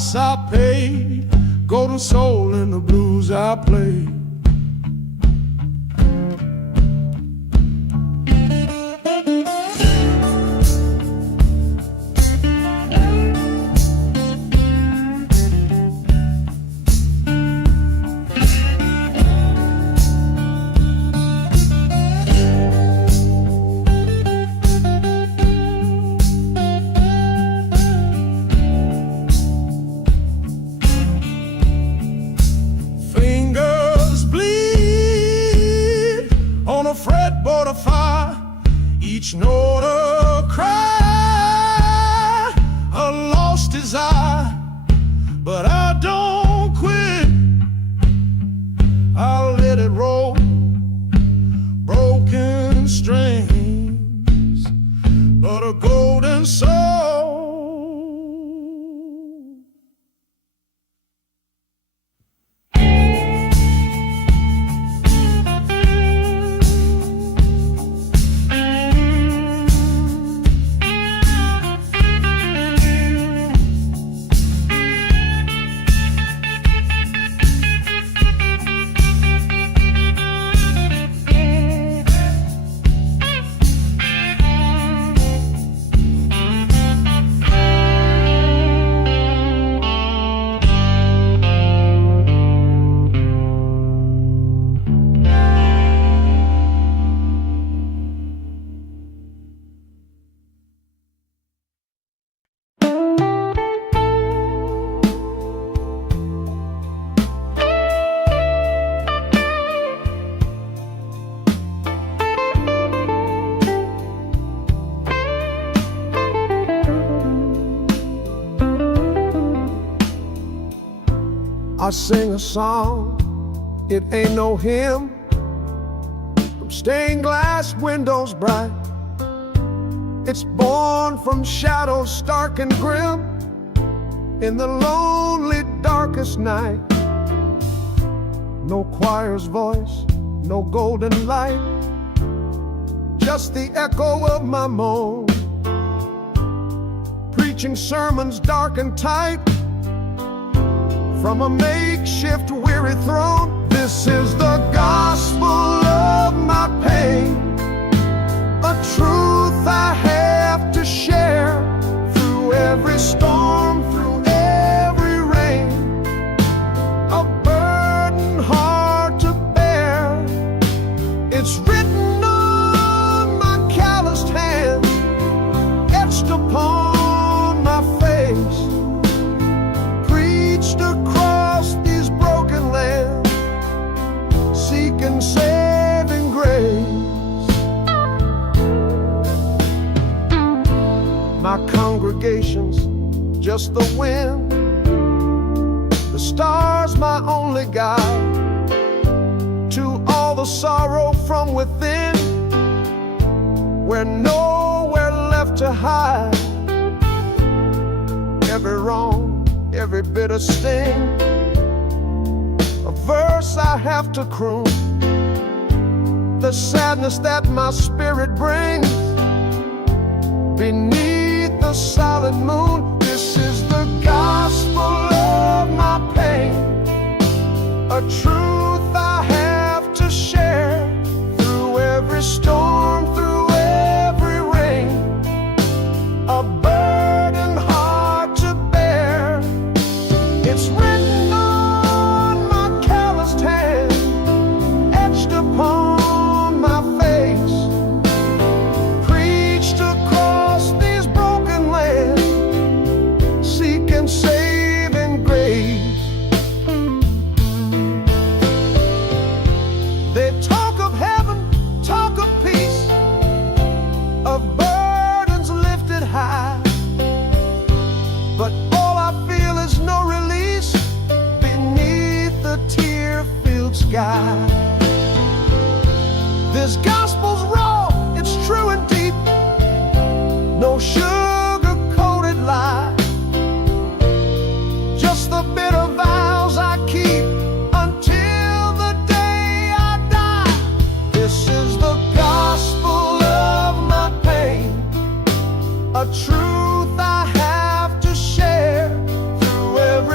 price I paid, golden soul in the blues I played. Fretboard of fire, each note a cry, a lost desire. But I don't quit, I'll let it roll. Broken strings, but a golden soul. I sing a song, it ain't no hymn, from stained glass windows bright. It's born from shadows stark and grim, in the lonely darkest night. No choir's voice, no golden light, just the echo of my moan, preaching sermons dark and tight, from a makeshift weary throne. This is the gospel of my pain, a truth I have to share, through every storm, through every rain, a burden hard to bear. It's written on my calloused hands, etched upon my face, across these broken lands, seeking saving grace. My congregation's just the wind, the stars my only guide, to all the sorrow from within, we're nowhere left to hide. Every wrong, every bitter sting, a verse I have to croon, the sadness that my spirit brings beneath the solid moon. This is the gospel of my pain, a truth I have to share, through every storm, through every rain, a burden hard to bear. It's written on my calloused hand, etched upon my face, preached across these broken lands, seeking saving grace. They talk of heaven, talk of peace, of burdens lifted high, but all I feel is no release beneath the tear-filled sky. This gospel's raw, it's true and deep, no sugar-coated lie, just the bitter vows I keep until the day I die. This is the gospel of my pain, a truth I have to share, through every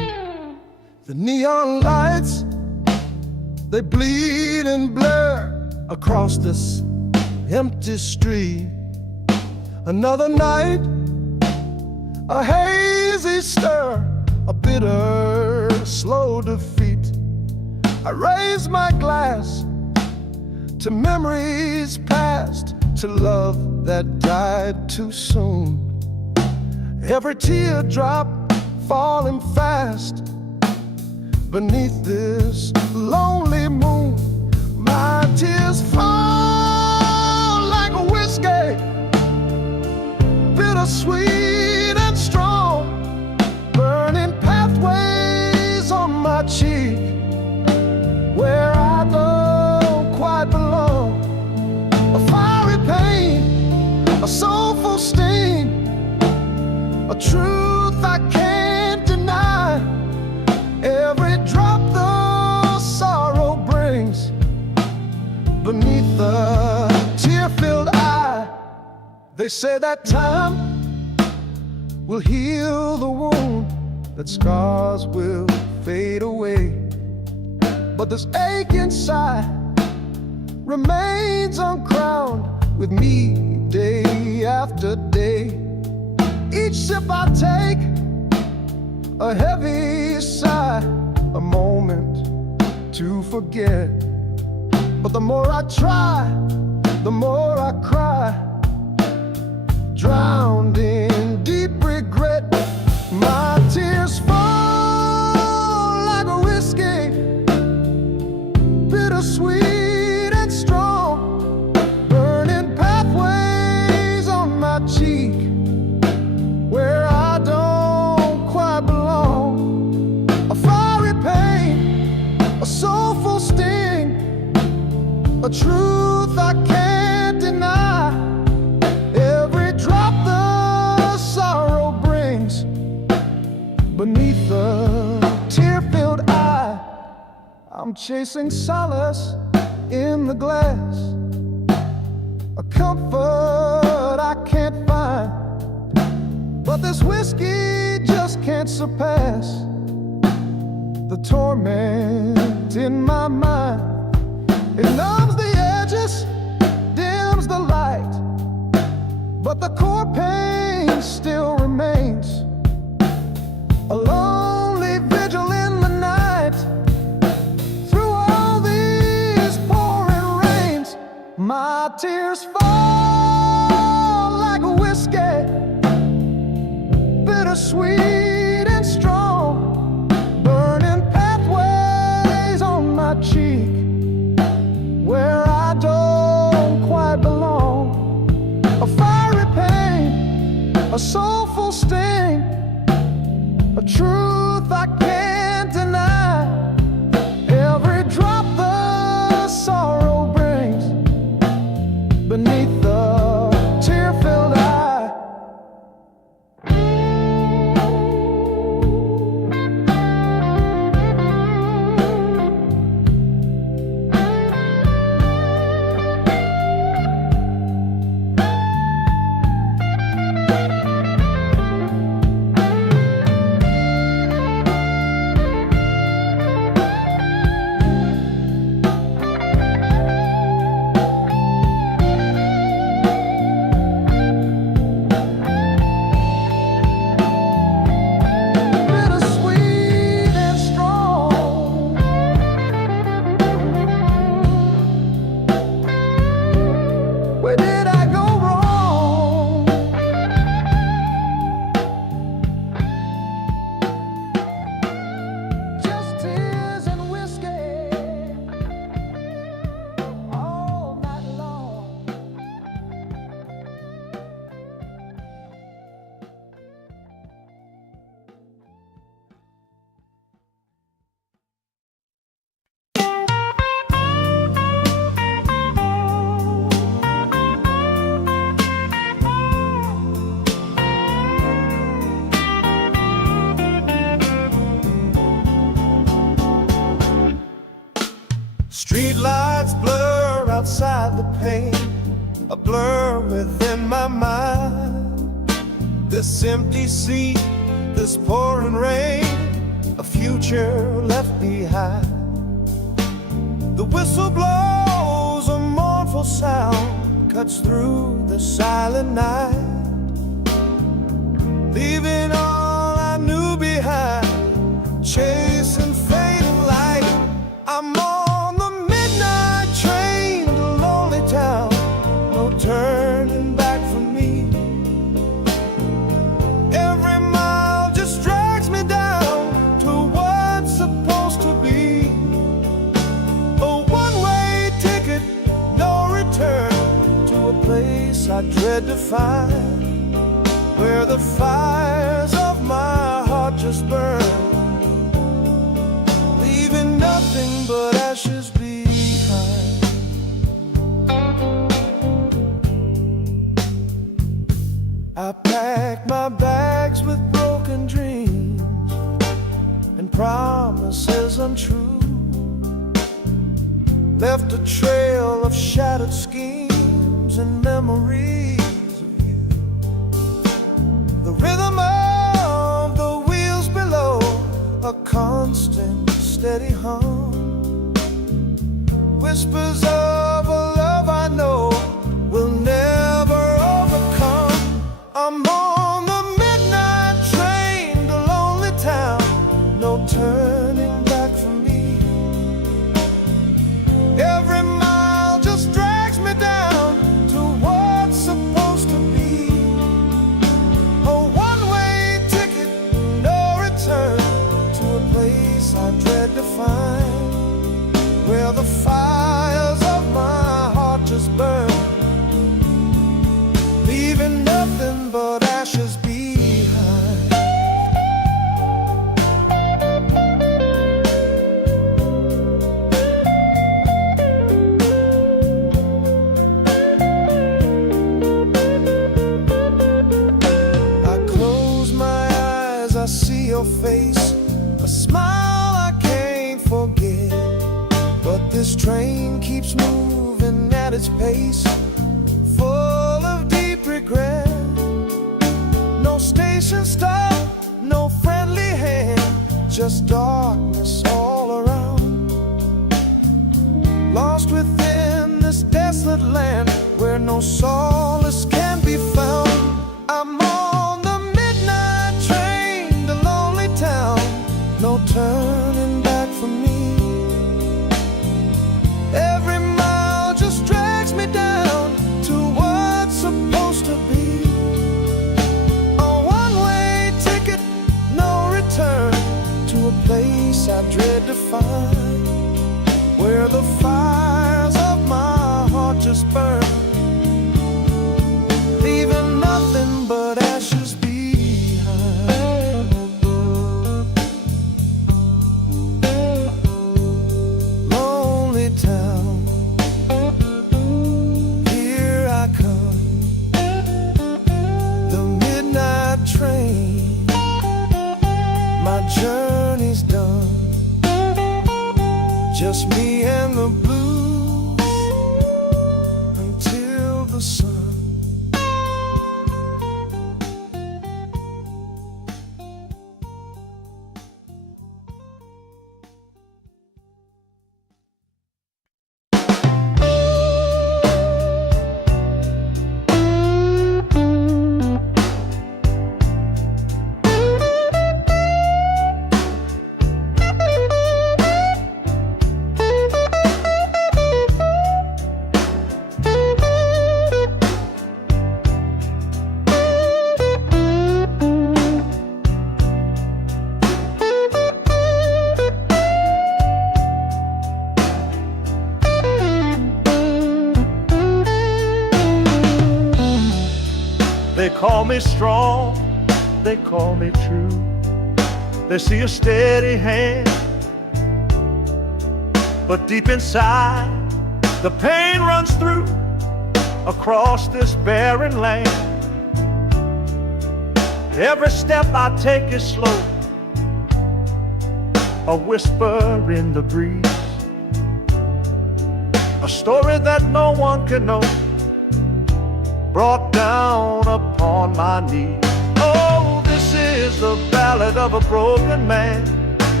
lights, they bleed and blur across this empty street. Another night, a hazy stir, a bitter, slow defeat. I raise my glass to memories past, to love that died too soon. Every teardrop falling fast beneath this lonely moon. My tears fall like a whiskey, bittersweet and strong, burning pathways on my cheek, where I don't quite belong. A fiery pain, a soulful sting, a truth I can't deny. Every drop the sorrow brings beneath the tear-filled eye. They say that time will heal the wound, that scars will fade away, but this ache inside remains uncrowned with me day after day. Each sip I take, a heavy sigh, a moment to forget. But the more I try, the more I cry, drowned in deep regret. My tears fall like a whiskey, bittersweet and strong, burning pathways on my cheek, where I don't quite belong. A fiery pain, a soulful sting, a truth I can't deny. Every drop the sorrow brings beneath the tear-filled eye. I'm chasing solace in the glass, a comfort I can't find, but this whiskey just can't surpass the torment in my mind. It numbs the edges, dims the light, but the core pain still remains. A lonely vigil in the night, through all these pouring rains. My tears fall like a whiskey, bittersweet and strong, burning pathways on my cheek, where I don't quite belong. A fiery pain, a soulful sting, a truth I can't deny. Every drop the sorrow brings beneath the tear-filled eye. Street lights blur outside the pane, a blur within my mind. This empty seat, this pouring rain, a future left behind. The whistle blows, a mournful sound cuts through the silent night, leaving all I knew behind, chasing fading light. I'm on the midnight train to lonely town, no turning back for me. Every mile just drags me down to what's supposed to be. A one-way ticket, no return, to a place I dread to find, where the fires of my heart just burn, leaving nothing but ashes behind. I packed my bags with broken dreams and promises untrue, left a trail of shattered schemes and memories of you. The rhythm of the wheels below, a constant steady hum, whispers of a love I know will never overcome. I'm on the midnight train to lonely town, no turning back for me. Every mile just drags me down to what's supposed to be. A one-way ticket, no return, to a place I dread to find, where the fires of my heart just burn, leaving nothing but ashes behind. I close my eyes, I see your face, a smile I can't forget. But this train keeps moving at its pace, full of deep regret. No station stop, no friendly hand, just darkness all around. Lost within this desolate land, where no solace can be found. I'm on the midnight train to lonely town, no turning back for me. Every mile just drags me down to what's supposed to be. A one-way ticket, no return, to a place I dread to find, where the fires of my heart just burn, leaving nothing but ashes behind. Lonely town, here I come, the midnight train, my journey's done, just me and the blues until the sun. They call me strong, they call me true. They see a steady hand, but deep inside the pain runs through across this barren land. Every step I take is slow, a whisper in the breeze, a story that no one can know, brought down upon my knees. Oh, this is the ballad of a broken man,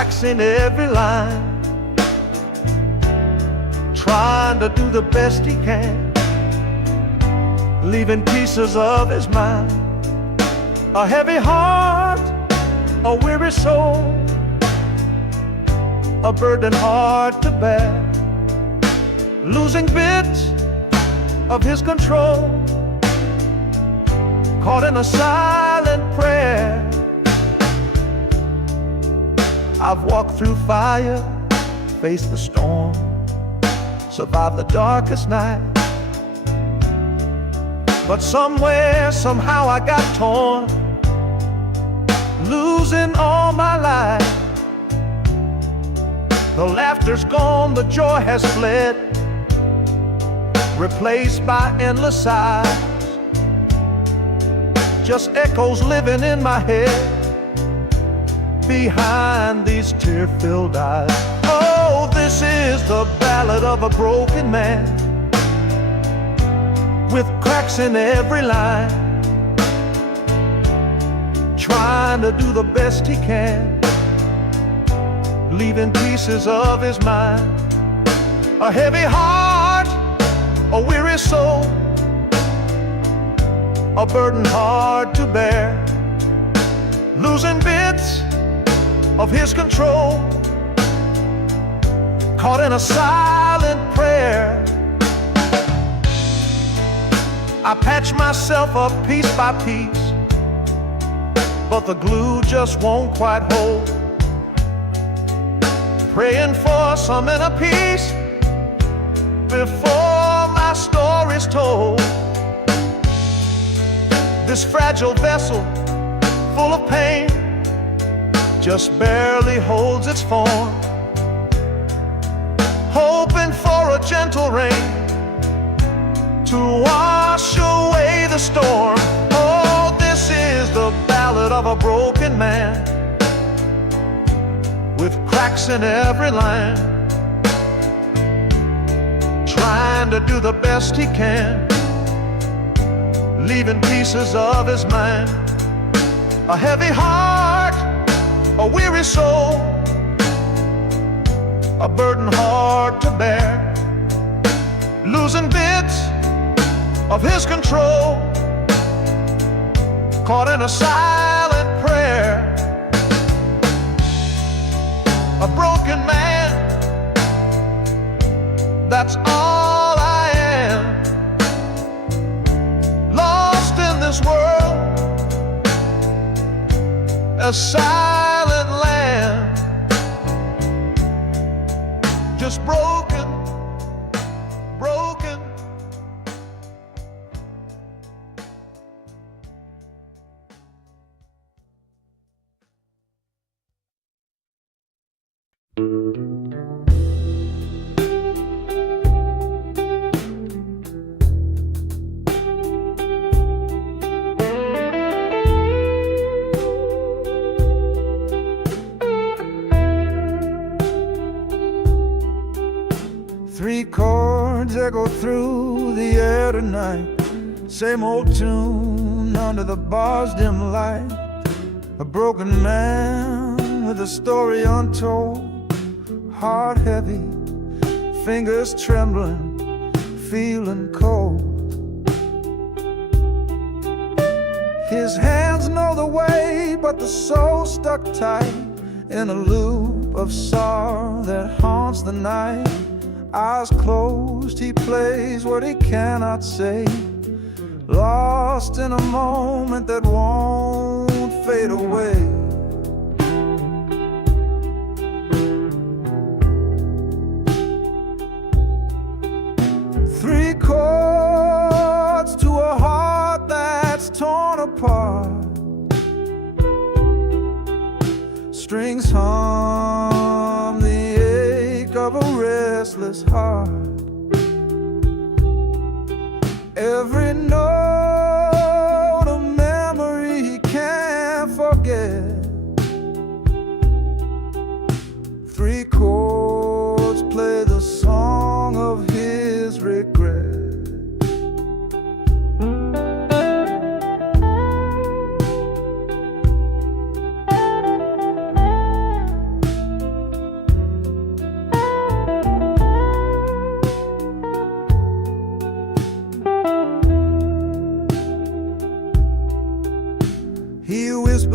cracks in every line, trying to do the best he can, leaving pieces of his mind. A heavy heart, a weary soul, a burden hard to bear, losing bits of his control, caught in a silent prayer. I've walked through fire, faced the storm, survived the darkest night. But somewhere, somehow I got torn, losing all my life. The laughter's gone, the joy has fled, replaced by endless sighs. Just echoes living in my head, behind these tear-filled eyes. Oh, this is the ballad of a broken man, with cracks in every line, trying to do the best he can, leaving pieces of his mind. A heavy heart, a weary soul, a burden hard to bear, losing bits of his control, caught in a silent prayer. I patch myself up piece by piece, but the glue just won't quite hold. Praying for some inner peace before my story's told. This fragile vessel, full of pain, just barely holds its form, hoping for a gentle rain to wash away the storm. Oh, this is the ballad of a broken man, with cracks in every line, trying to do the best he can, leaving pieces of his mind. A heavy heart, a weary soul, a burden hard to bear, losing bits of his control, caught in a silent prayer. A broken man, that's all I am, lost in this world, a silent land, just broken, broken. Three chords echo through the air tonight, same old tune under the bar's dim light. A broken man with a story untold, heart heavy, fingers trembling, feeling cold. His hands know the way, but the soul stuck tight in a loop of sorrow that haunts the night. Eyes closed, he plays what he cannot say, lost in a moment that won't fade away. Three chords to a heart that's torn apart, strings hum the ache of a restless heart. Every note a memory he can't forget. Three chords play the song of his regret.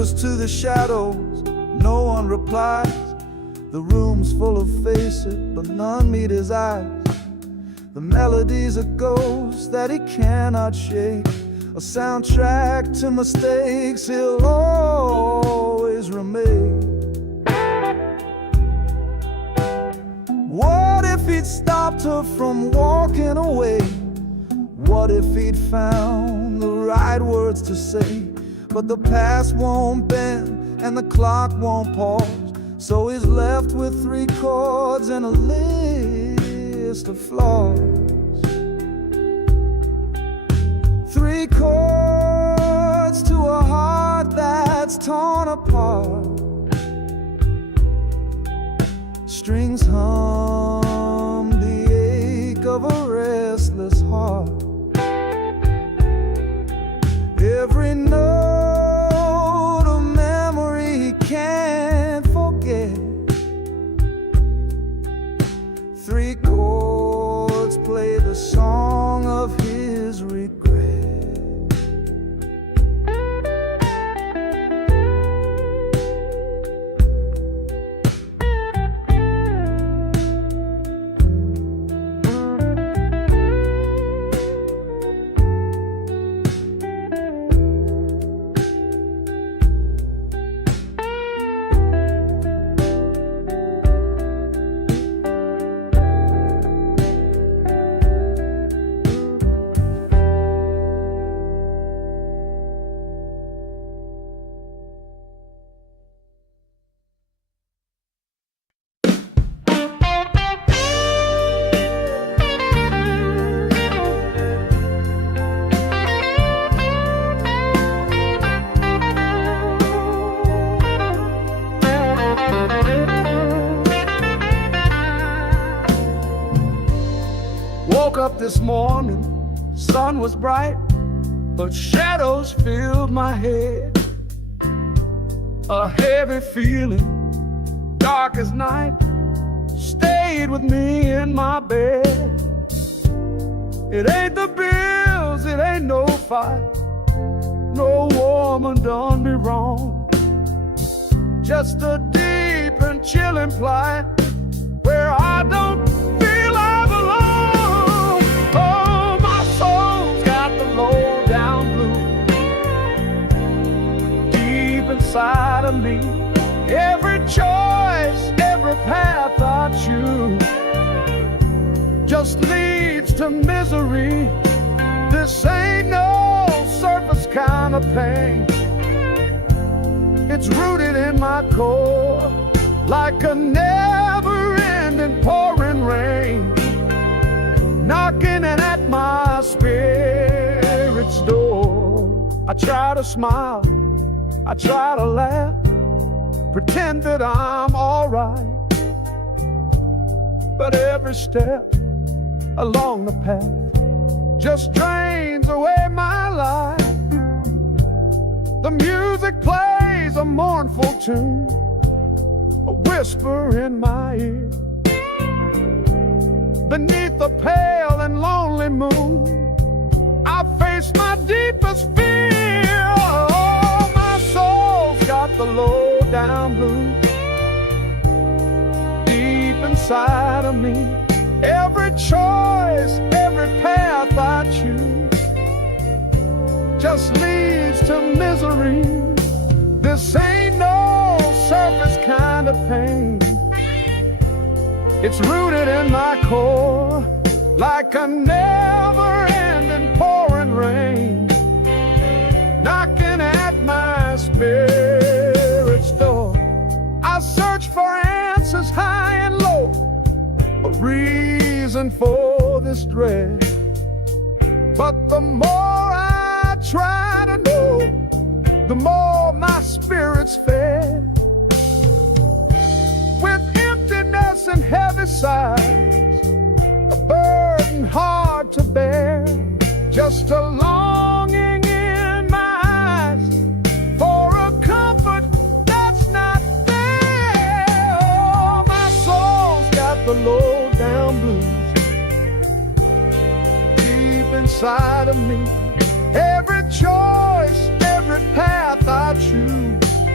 whispers to the shadows, no one replies. The room's full of faces, but none meet his eyes. The melody's a ghost that he cannot shake, a soundtrack to mistakes he'll always remain. What if he'd stopped her from walking away? What if he'd found the right words to say? But the past won't bend and the clock won't pause, so he's left with 3 chords and a list of flaws. 3 chords to a heart that's torn apart. Strings hum the ache of a restless heart. Every note a memory he can't forget. 3 chords play the song of his regret. Woke up this morning, sun was bright, but shadows filled my head. A heavy feeling, dark as night, stayed with me in my bed. It ain't the bills, it ain't no fight, no woman done me wrong. Just a deep and chilling plight where I don't feel I belong. Oh, my soul's got the low down blues deep inside of me. Every choice, every path I choose just leads to misery. This ain't no surface kind of pain. It's rooted in my core like a never-ending pouring rain, knocking at my spirit's door. I try to smile, I try to laugh, pretend that I'm all right, but every step along the path just drains away my life. The music plays a mournful tune, a whisper in my ear. Beneath the pale and lonely moon, I face my deepest fear. Oh, my soul's got the low down blues deep inside of me. Every choice, every path I choose just leads to misery. This ain't no surface kind of pain. It's rooted in my core like a never-ending pouring rain, knocking at my spirit's door. I search for answers high and low, a reason for this dread, but the more I try to know, the more my spirit's fed. With emptiness and heavy sighs, a burden hard to bear, just a longing in my eyes for a comfort that's not there. Oh, my soul's got the low down blues deep inside of me. Every choice, every path I choose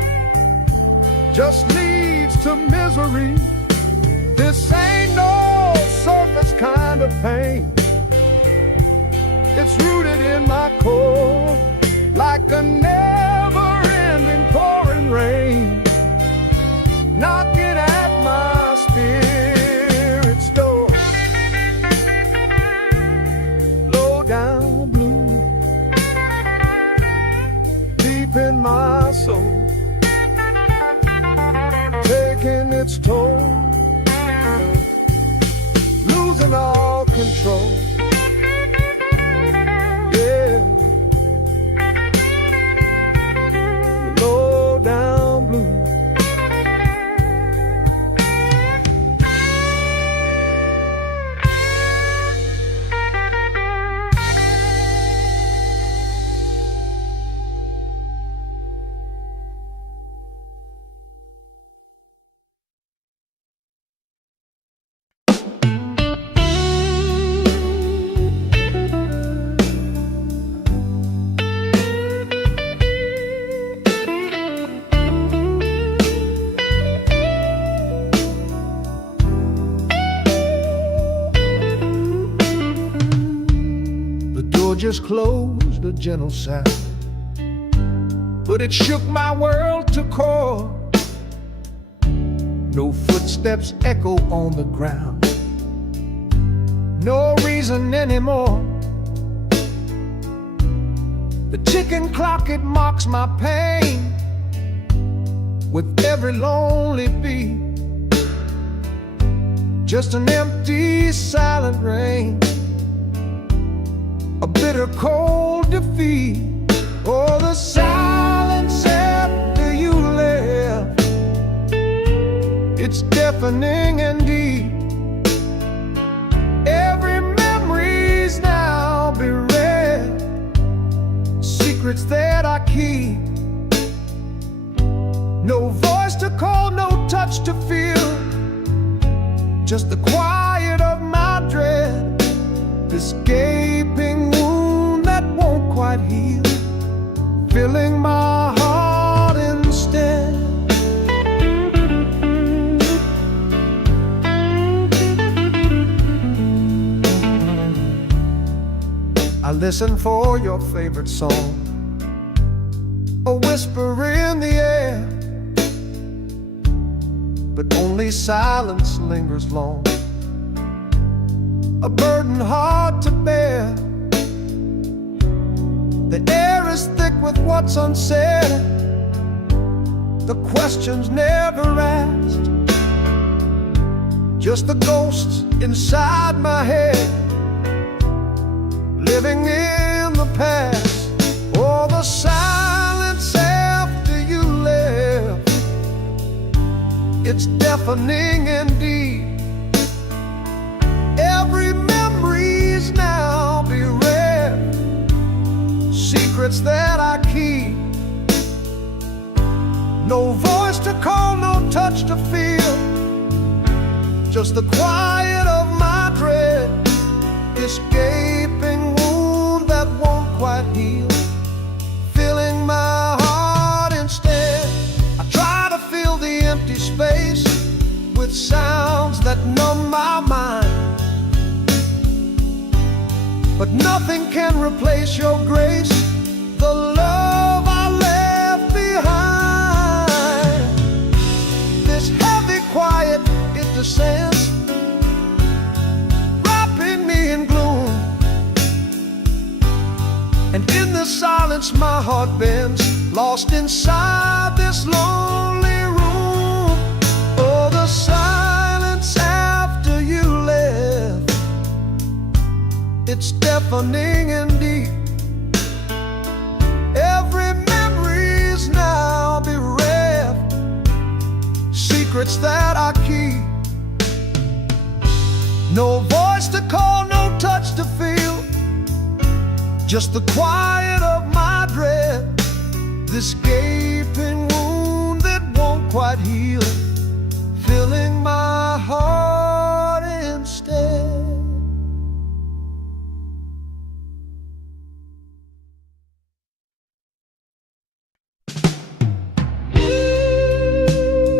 just leads to misery. This ain't no surface kind of pain. It's rooted in my core, like a never-ending pouring rain, knocking at my spirit's door. Low down blue, deep in my soul, taking its toll, losing all control. Yeah, low down blue. Just closed, a gentle sound, but it shook my world to core. No footsteps echo on the ground, no reason anymore. The ticking clock, it mocks my pain with every lonely beat. Just an empty, silent rain, a bitter cold defeat. Oh, the silence after you left, it's deafening and deep. Every memory's now bereft, secrets that I keep. No voice to call, no touch to feel, just the quiet of my dread. This gaping wound that won't quite heal, filling my heart instead. I listen for your favorite song, a whisper in the air, but only silence lingers long, a burden hard to bear. The air is thick with what's unsaid, the questions never asked, just the ghosts inside my head, living in the past. Oh, the silence after you left, it's deafening indeed. Every memory's now bereft, secrets that I keep. No voice to call, no touch to feel, just the quiet of my dread. This gaping wound that won't quite heal, filling my heart instead. I try to fill the empty space with sounds that numb my mind, but nothing can replace your grace, the love I left behind. This heavy quiet, it descends, wrapping me in gloom, and in the silence my heart bends, lost inside this lonely room. Oh, the silence after you left, it's deafening and deep. Every memory's now bereft, secrets that I keep. No voice to call, no touch to feel, just the quiet of my dread. This gaping wound that won't quite heal, filling my heart instead.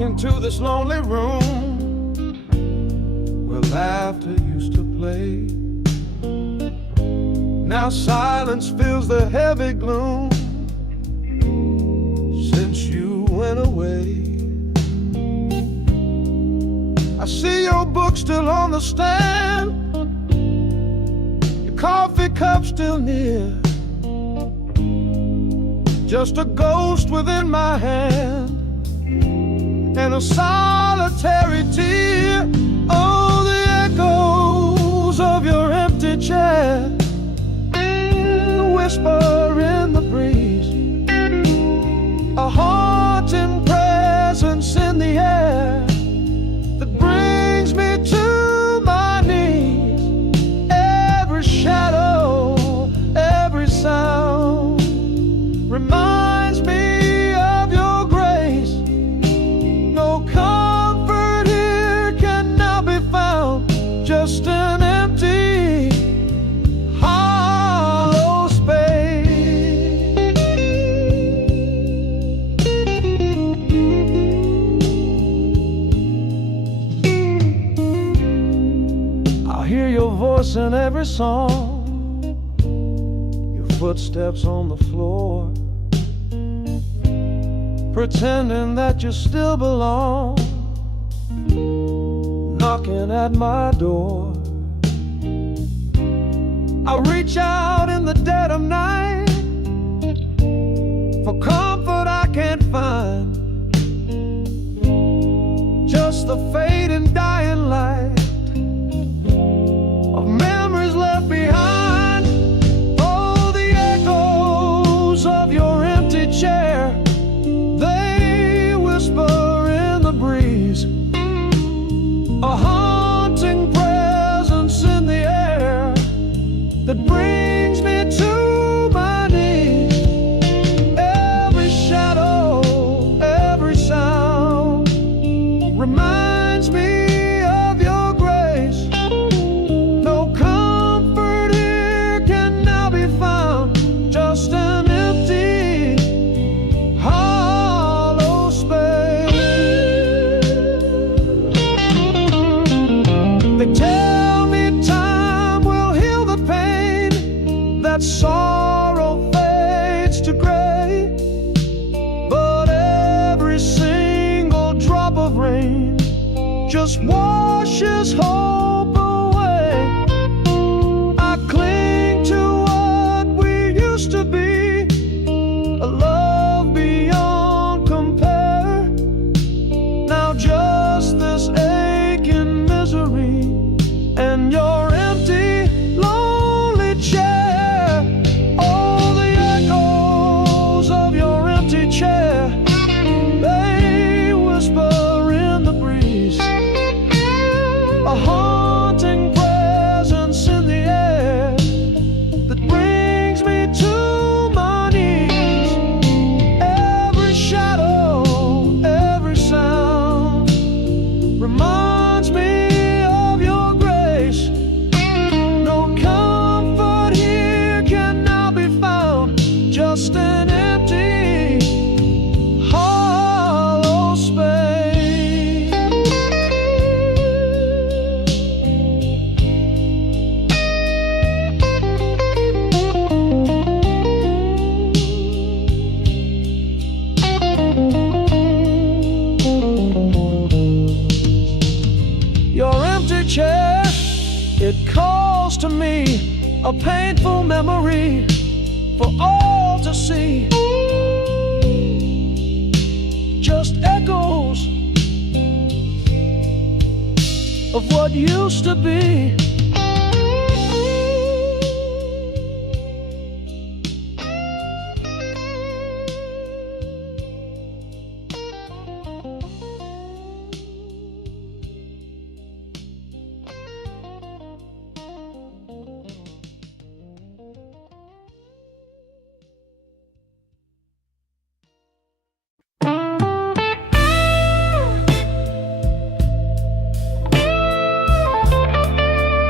into this lonely room where laughter used to play. Now silence fills the heavy gloom since you went away. I see your book still on the stand, your coffee cup still near, just a ghost within my hand and a solitary tear. Oh, the echoes of your empty chair, the whisper in the breeze, a haunting presence in the air that brings me to my knees. Every shadow, every sound reminds me of your grace. No comfort here can now be found, just an empty, hollow space. I hear your voice in every song, your footsteps on the floor, pretending that you still belong, knocking at my door. I reach out in the dead of night for comfort I can't find, just the fading dying light of memories left behind. Oh, the echoes of your empty chair, they whisper in the breeze, a haunting presence in the air that brings me to my knees. Every shadow, every sound reminds me of your grace. No comfort here can now be found, just an empty, hollow space. They tell me time will heal the pain, that sorrow fades to gray, but every single drop of rain just washes hope away. I cling to what we used to be, a love beyond compare. Now just this aching misery and your empty, lonely chair. Oh, the echoes of your empty chair, they whisper in the breeze, a haunting presence in the air that brings me to my knees. Every shadow, every sound reminds me of your grace. No comfort here can now be found, just an empty, hollow space. Your empty chair, it calls to me, a painful memory for all to see. Just echoes of what used to be.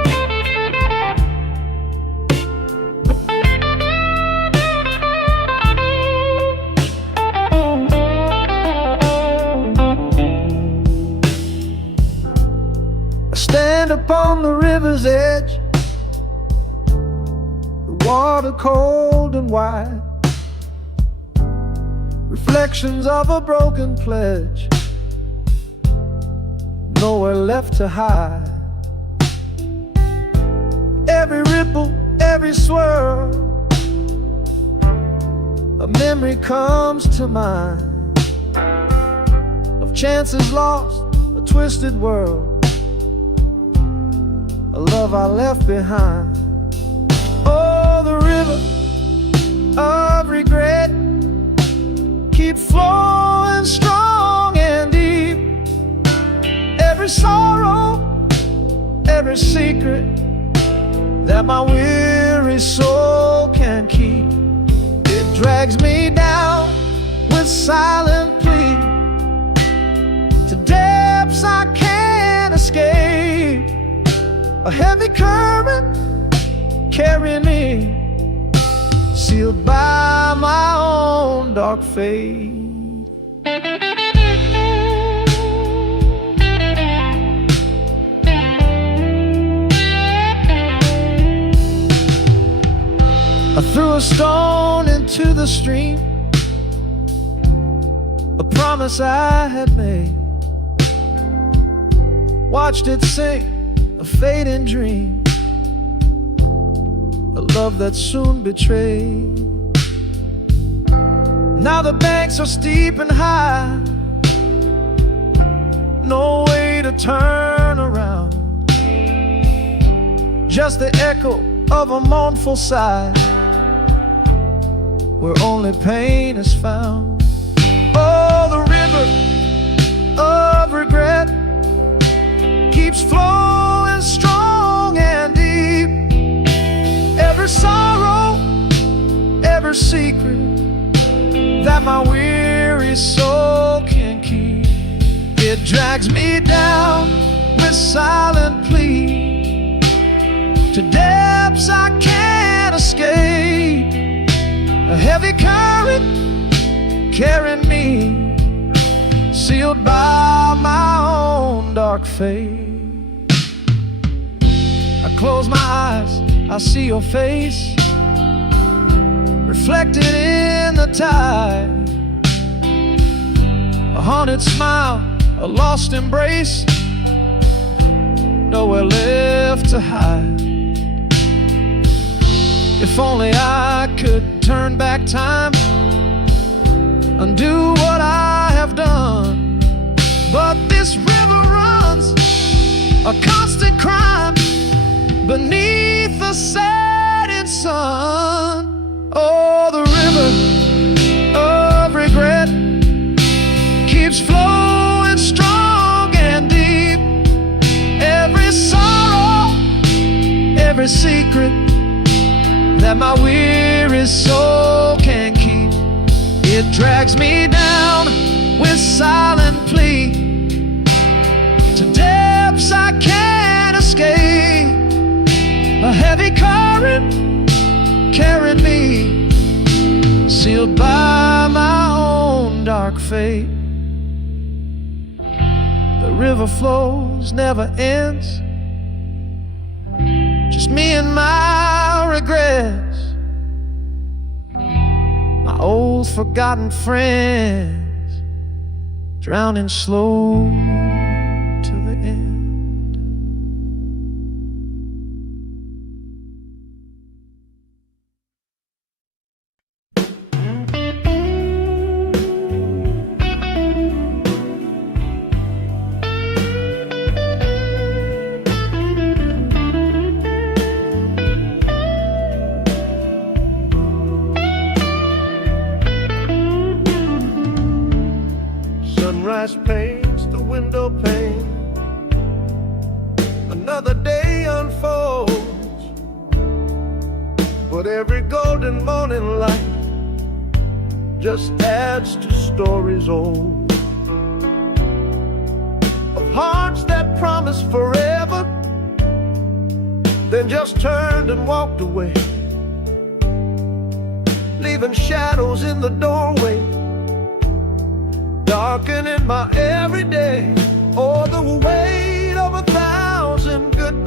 on the river's edge, the water cold and wide, reflections of a broken pledge, nowhere left to hide. Every ripple, every swirl, a memory comes to mind of chances lost, a twisted world, a love I left behind. Oh, the river of regret keeps flowing strong and deep. Every sorrow, every secret that my weary soul can keep, it drags me down with silent plea to depths I can't escape. A heavy current carrying me, sealed by my own dark fate. I threw a stone into the stream, a promise I had made, watched it sink, a fading dream, a love that soon betrayed. Now the banks are steep and high, no way to turn around, just the echo of a mournful sigh, where only pain is found. Oh, the river of regret keeps flowing strong and deep. Every sorrow, every secret that my weary soul can keep, it drags me down with silent plea to depths I can't escape. A heavy current carrying me, sealed by my own dark fate. I close my eyes, I see your face reflected in the tide, a haunted smile, a lost embrace, nowhere left to hide. If only I could turn back time, undo what I have done, but this river runs a constant crime beneath the setting sun. Oh, the river of regret keeps flowing strong and deep. Every sorrow, every secret that my weary soul can keep, it drags me down with silent plea to depths I can't escape. A heavy current carrying me, sealed by my own dark fate. The river flows, never ends, just me and my regrets, my old forgotten friends, drowning slow to the end. Sunrise paints the window pane, another day unfolds, but every golden morning light just adds to stories old, of hearts that promised forever, then just turned and walked away, leaving shadows in the doorway, darkening my everyday. Oh, the weight of 1,000 good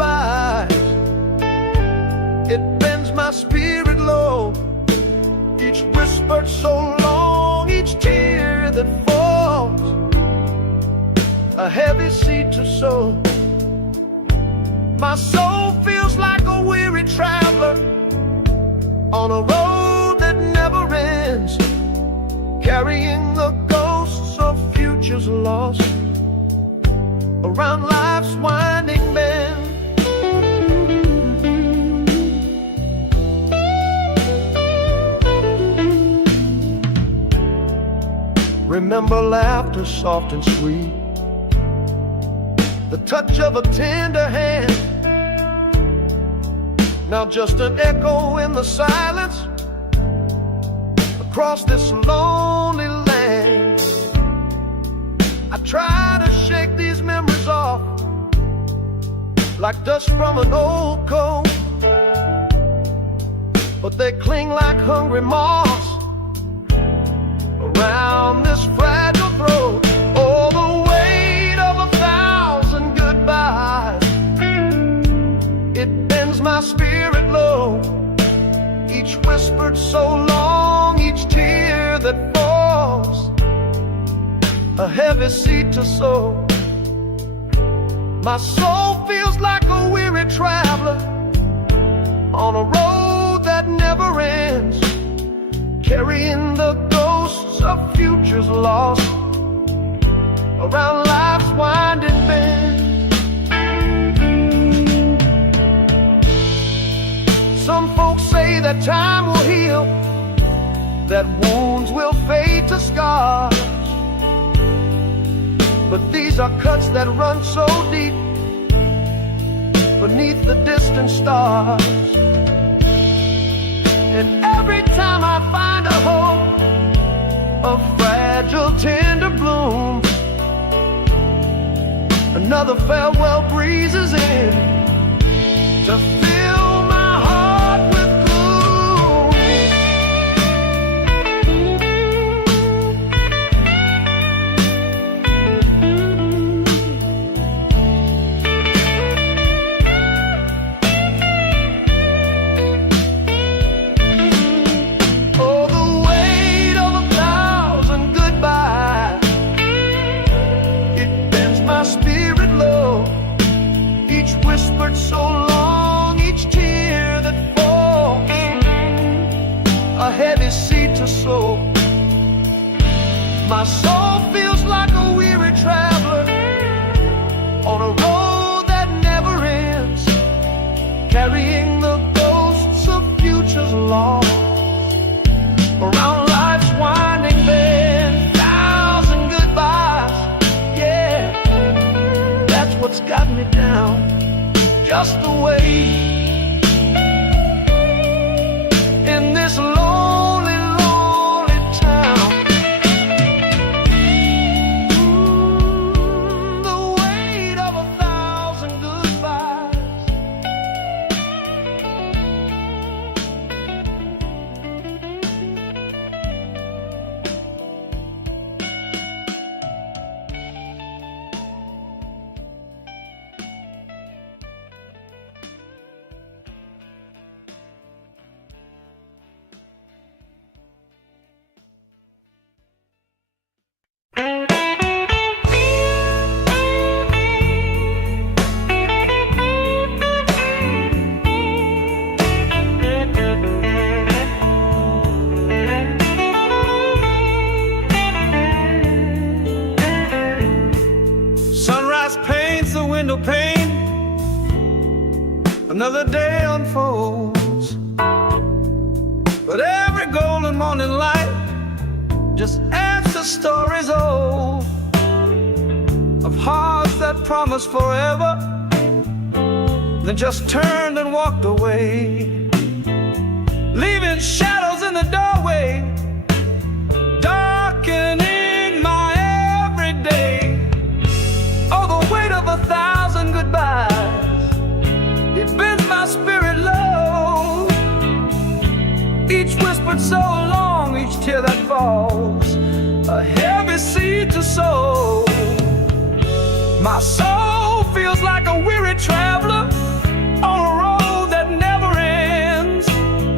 spirit low. Each whispered so long, each tear that falls, a heavy seed to sow. My soul feels like a weary traveler on a road that never ends, carrying the ghosts of futures lost around life's winding bend. Remember laughter soft and sweet, the touch of a tender hand. Now just an echo in the silence across this lonely land. I try to shake these memories off like dust from an old coat, but they cling like hungry moths around this fragile throat. Oh, the weight of 1,000 goodbyes, it bends my spirit low. Each whispered so long, each tear that falls, a heavy seed to sow. My soul feels like a weary traveler on a road that never ends, carrying the ghosts of futures lost around life's winding bend. Some folks say that time will heal, that wounds will fade to scars, but these are cuts that run so deep beneath the distant stars. And every time I find a hope, a fragile tender bloom, another farewell breezes in to fill my heart with so long, each tear that falls, a heavy seed to sow. My soul feels like a weary traveler on a road that never ends, carrying the ghosts of futures lost around life's winding bend. 1,000 goodbyes, yeah, that's what's got me down. Just the way in this lonely, lonely town. The weight of 1,000 goodbyes. Window pane, another day unfolds, but every golden morning light just adds to stories old of hearts that promised forever, then just turned and walked away, leaving shadows in the doorway, darkening my everyday. Oh, the weight of 1,000 goodbyes, it bends my spirit low. Each whispered so long, each tear that falls, a heavy seed to sow. My soul feels like a weary traveler on a road that never ends,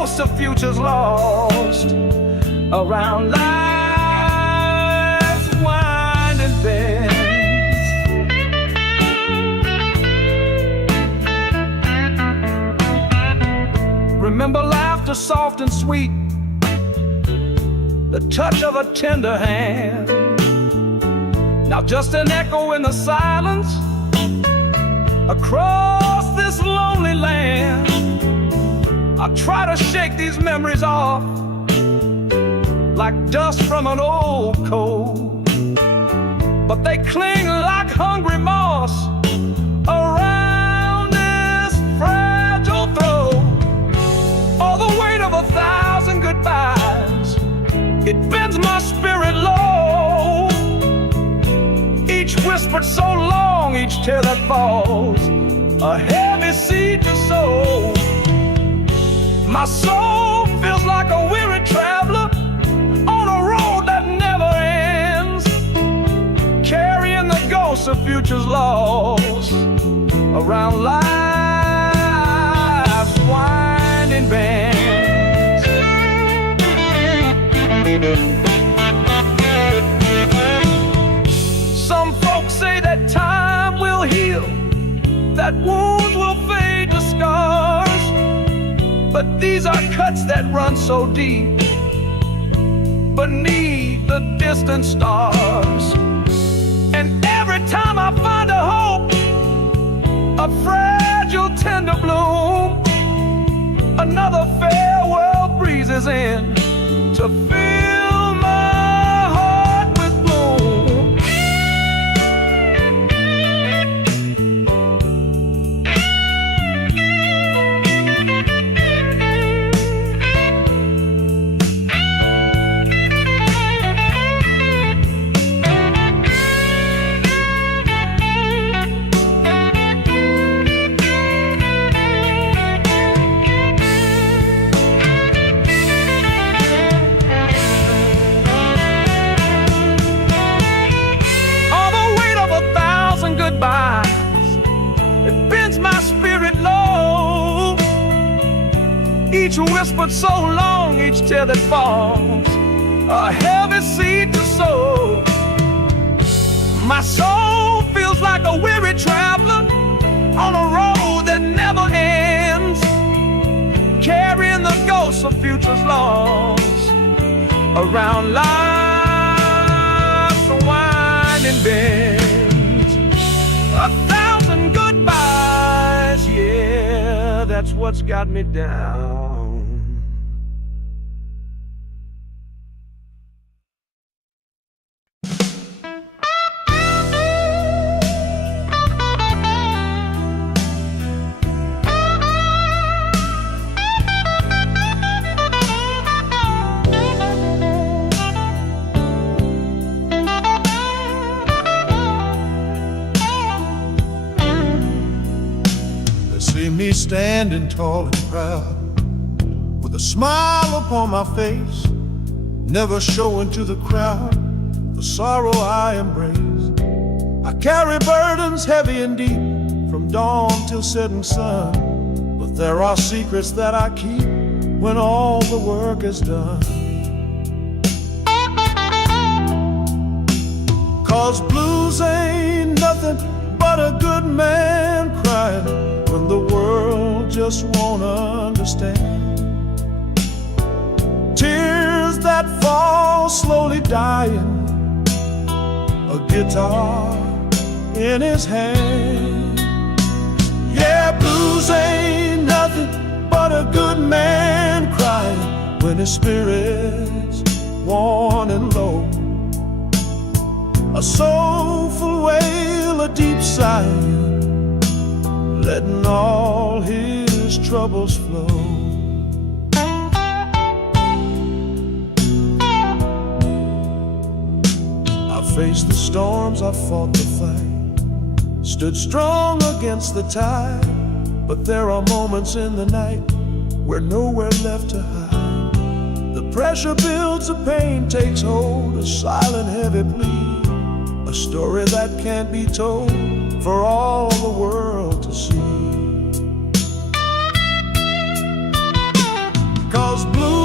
ghosts of futures lost around life's winding bends. Remember laughter soft and sweet, the touch of a tender hand. Now just an echo in the silence across this lonely land. I try to shake these memories off like dust from an old coat, but they cling like hungry moss around this fragile throat. All the weight of 1,000 goodbyes, it bends my spirit low. Each whispered so long, each tear that falls, a heavy seed to sow. My soul feels like a weary traveler on a road that never ends, carrying the ghosts of futures lost around life's winding bends. Some folks say that time will heal, that wounds will fade to scars, but these are cuts that run so deep beneath the distant stars. And every time I find a hope, a fragile tender bloom, another farewell breezes in to fill my heart with gloom. It bends my spirit low. Each whispered so long, each tear that falls, a heavy seed to sow. My soul feels like a weary traveler on a road that never ends, carrying the ghosts of futures lost around life's winding bend. 1,000 goodbyes, yeah, that's what's got me down. Me standing tall and proud, with a smile upon my face, never showing to the crowd the sorrow I embrace. I carry burdens heavy and deep, from dawn till setting sun, but there are secrets that I keep when all the work is done. 'Cause blues ain't nothing but a good man crying when the world just won't understand. Tears that fall slowly dying, a guitar in his hand. Yeah, blues ain't nothing but a good man crying when his spirit's worn and low. A soulful wail, a deep sigh, letting all his troubles flow. I faced the storms, I fought the fight, stood strong against the tide, but there are moments in the night where nowhere left to hide. The pressure builds, the pain takes hold, a silent heavy plea, a story that can't be told for all the world to see.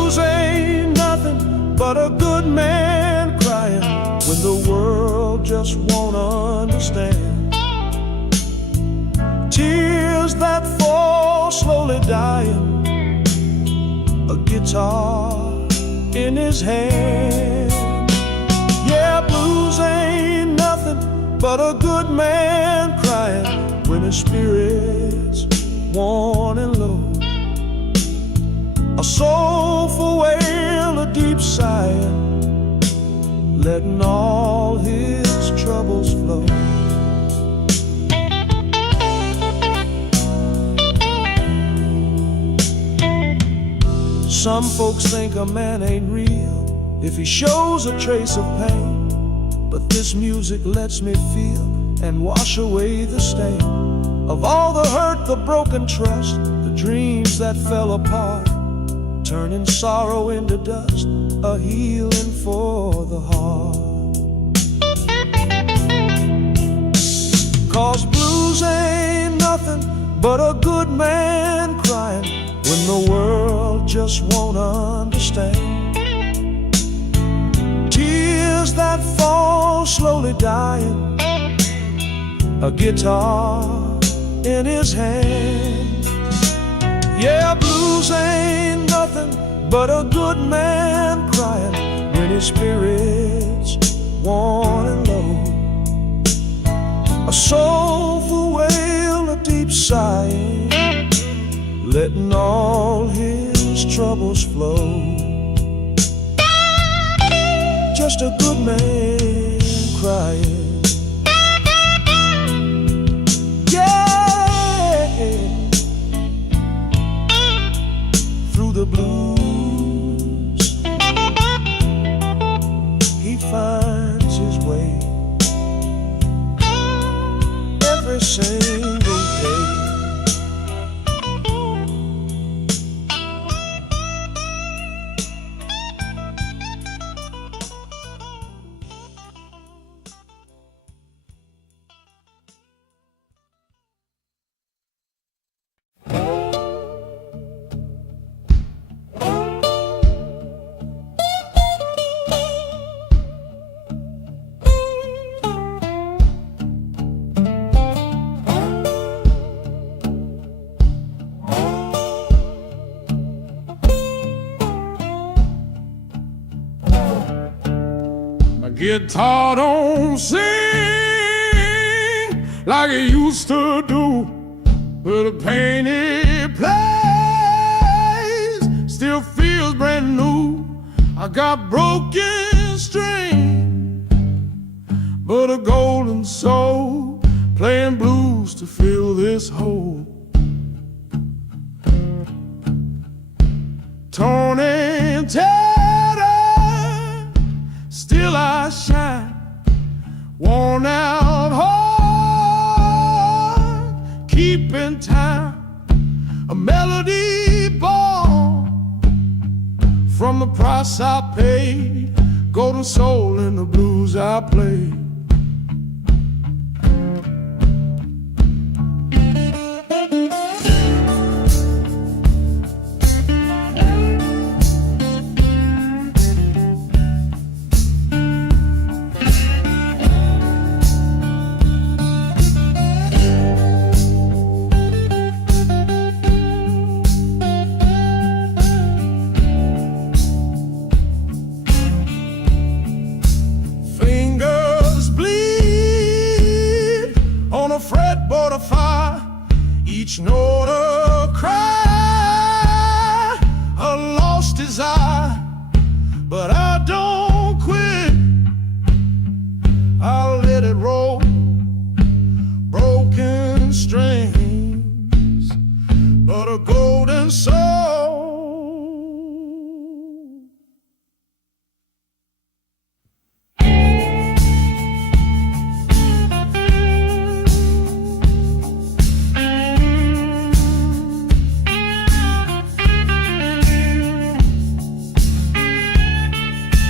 blues ain't nothing but a good man crying when the world just won't understand. Tears that fall slowly dying, a guitar in his hand. Yeah, blues ain't nothing but a good man crying when his spirit's worn and low. A soulful wail, a deep sigh, letting all his troubles flow. Some folks think a man ain't real if he shows a trace of pain, but this music lets me feel and wash away the stain of all the hurt, the broken trust, the dreams that fell apart, turning sorrow into dust, a healing for the heart. 'Cause blues ain't nothing but a good man crying when the world just won't understand. Tears that fall slowly dying, a guitar in his hand. Yeah, blues ain't nothing but a good man crying when his spirit's worn and low. A soulful wail, a deep sigh, letting all his troubles flow. Just a good man crying. Yeah, through the blues he finds his way every single day. Guitar don't sing like it used to do, but the pain it plays still feels brand new. I got broken string, but a golden soul playing blues to fill this hole. Torn and tattered, still I shine, worn out heart, keeping time, a melody born from the price I paid, golden soul in the blues I played. Fretboard of fire, each note a cry, a lost desire, but I don't quit. I'll let it roll, broken strings, but a golden soul.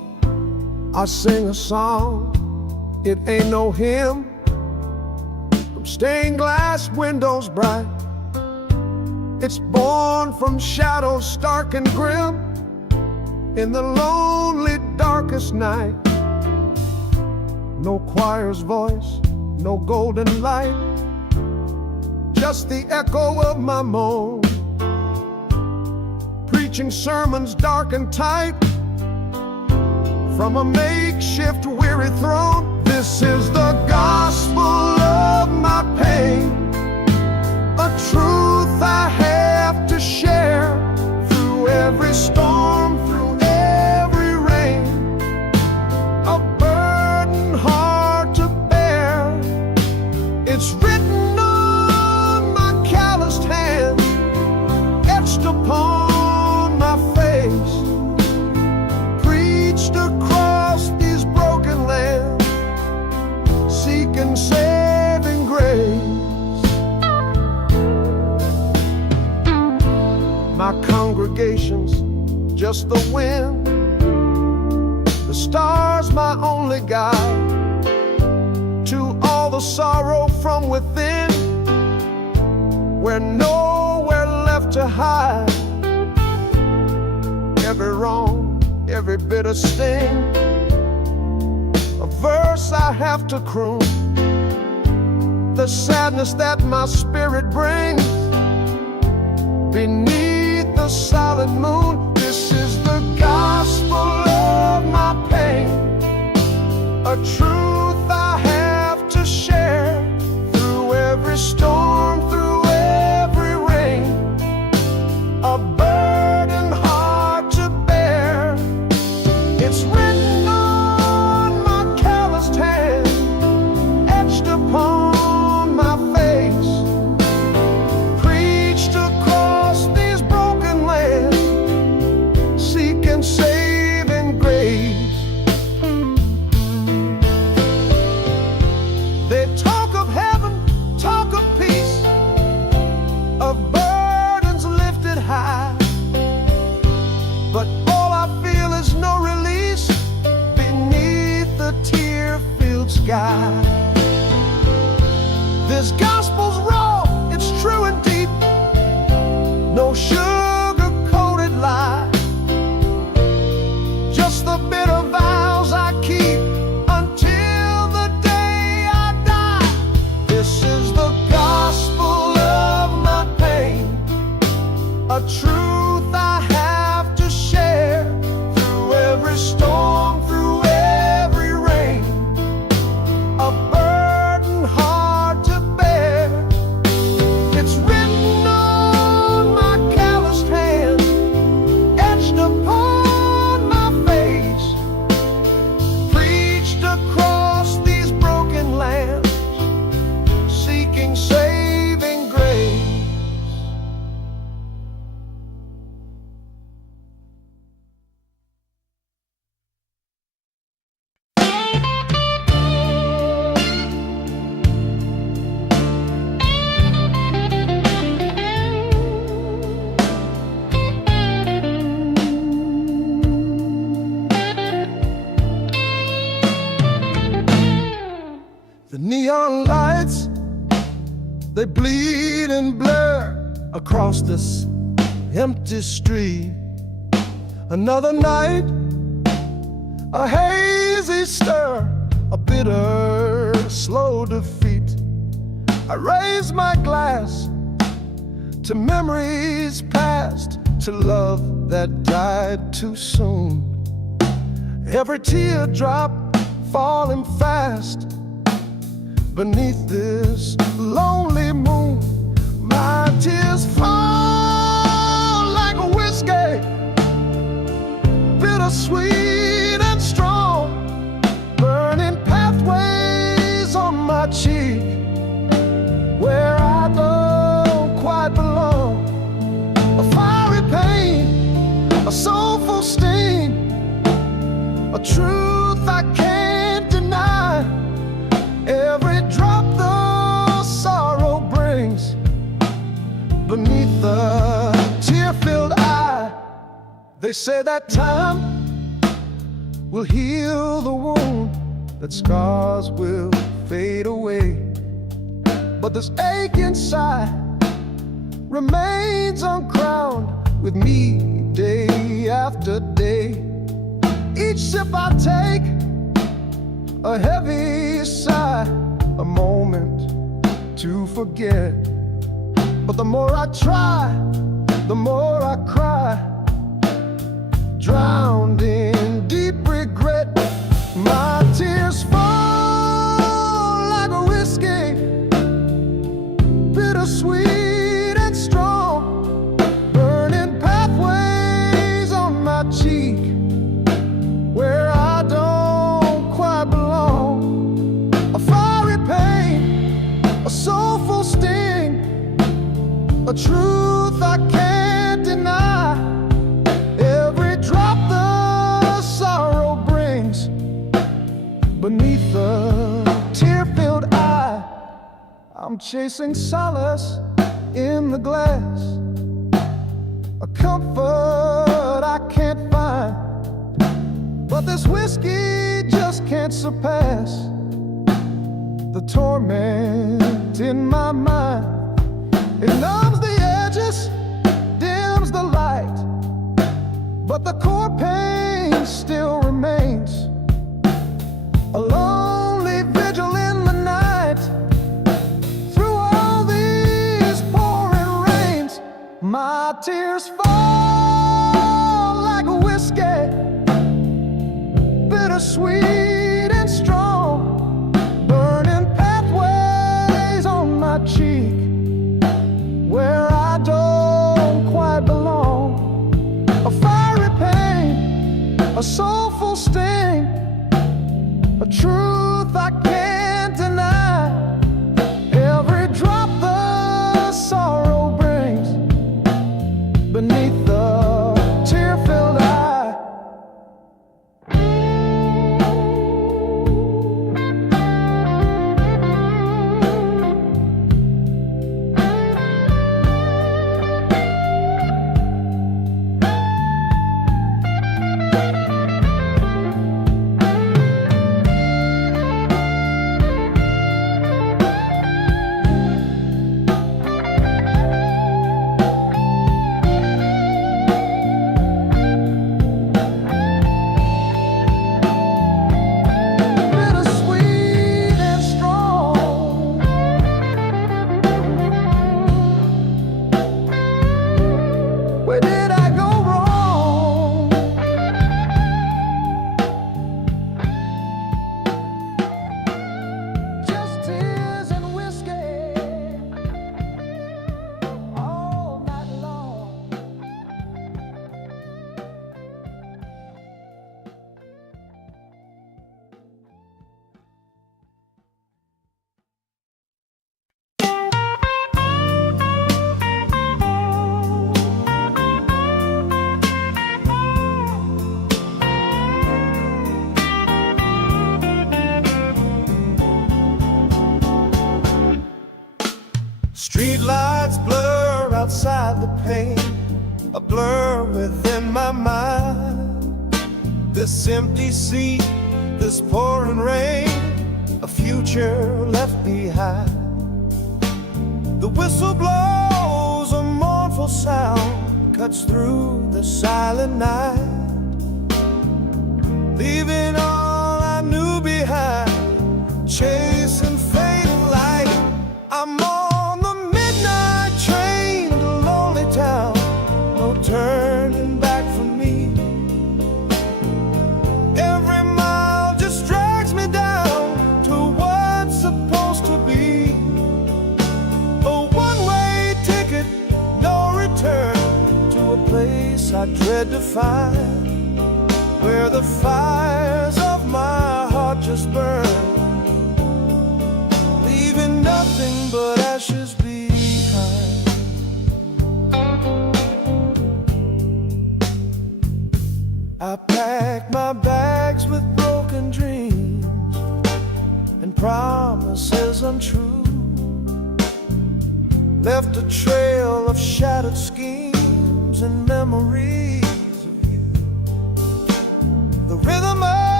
sing a song, it ain't no hymn, from stained glass windows bright. It's born from shadows stark and grim, in the lonely darkest night. No choir's voice, no golden light, just the echo of my moan, preaching sermons dark and tight from a makeshift weary throne. This is the gospel of my pain, a truth I have to share through every storm, through every rain, a burden hard to bear. It's written on my calloused hand, etched upon my face, preached across these broken lands, seeking saving grace. My congregation's just the wind, the stars my only guide to all the sorrow from within, where nowhere left to hide. Every wrong, every bitter sting, a verse I have to croon, the sadness that my spirit brings beneath the silent moon. This is the gospel of my pain, a truth I have to share through every storm, through every rain, a burden hard to bear. It's written on my calloused hand, etched upon my face, preached across these broken lands, seeking saving grace. They talk of heaven, talk of peace, of burdens lifted high, but all I feel is no release beneath the tear-filled sky. This gospel's raw, it's true and deep, no sugar-coated lie, just the bitter vows I keep until the day I die. This is the gospel of my pain, a truth I have to share through every storm, through every rain, a burden hard to bear. It's written on my calloused hand, etched upon my face, preached across these broken lands, seeking saving grace. The neon lights, they bleed and blur across this empty street. Another night, a hazy stir, a bitter, slow defeat. I raise my glass to memories past, to love that died too soon. Every teardrop falling fast beneath this lonely moon. My tears fall like whiskey, bittersweet and strong, burning pathways on my cheek where I don't quite belong. A fiery pain, a soulful sting, a truth I can't deny. Every drop the sorrow brings beneath the tear-filled eye. They say that time will heal the wound, that scars will fade away. But this ache inside remains uncrowned with me day after day. Each sip I take, a heavy sigh, a moment to forget. But the more I try, the more I cry, drowned in deep regret. My tears fall like a whiskey, bittersweet and strong, burning pathways on my cheek where I don't quite belong. A fiery pain, a soulful sting, a truth I can't deny. Every drop the sorrow brings beneath the tear-filled eye. I'm chasing solace in the glass, a comfort I can't find. But this whiskey just can't surpass the torment in my mind. It numbs the edges, dims the light, but the core pain still remains. A lonely vigil in the night, through all these pouring rains. My tears fall like a whiskey, bittersweet and strong, burning pathways on my cheek where I don't quite belong. A fiery pain, a soulful sting, a truth I can't deny. Every drop the sorrow brings beneath the tear-filled eye. Street lights blur outside the pane, a blur within my mind. This empty seat, this pouring rain, a future left behind. The whistle blows, a mournful sound cuts through the silent night, leaving all I knew behind, chasing fading light. I'm on the midnight train to lonely town, no turning back for me. Every mile just drags me down to what's supposed to be a one-way ticket, no return, to a place I dread to find, where the fires of my heart just burn, leaving nothing but ashes behind. I packed my bags with broken dreams and promises untrue, left a trail of shattered schemes and memories of you. The rhythm of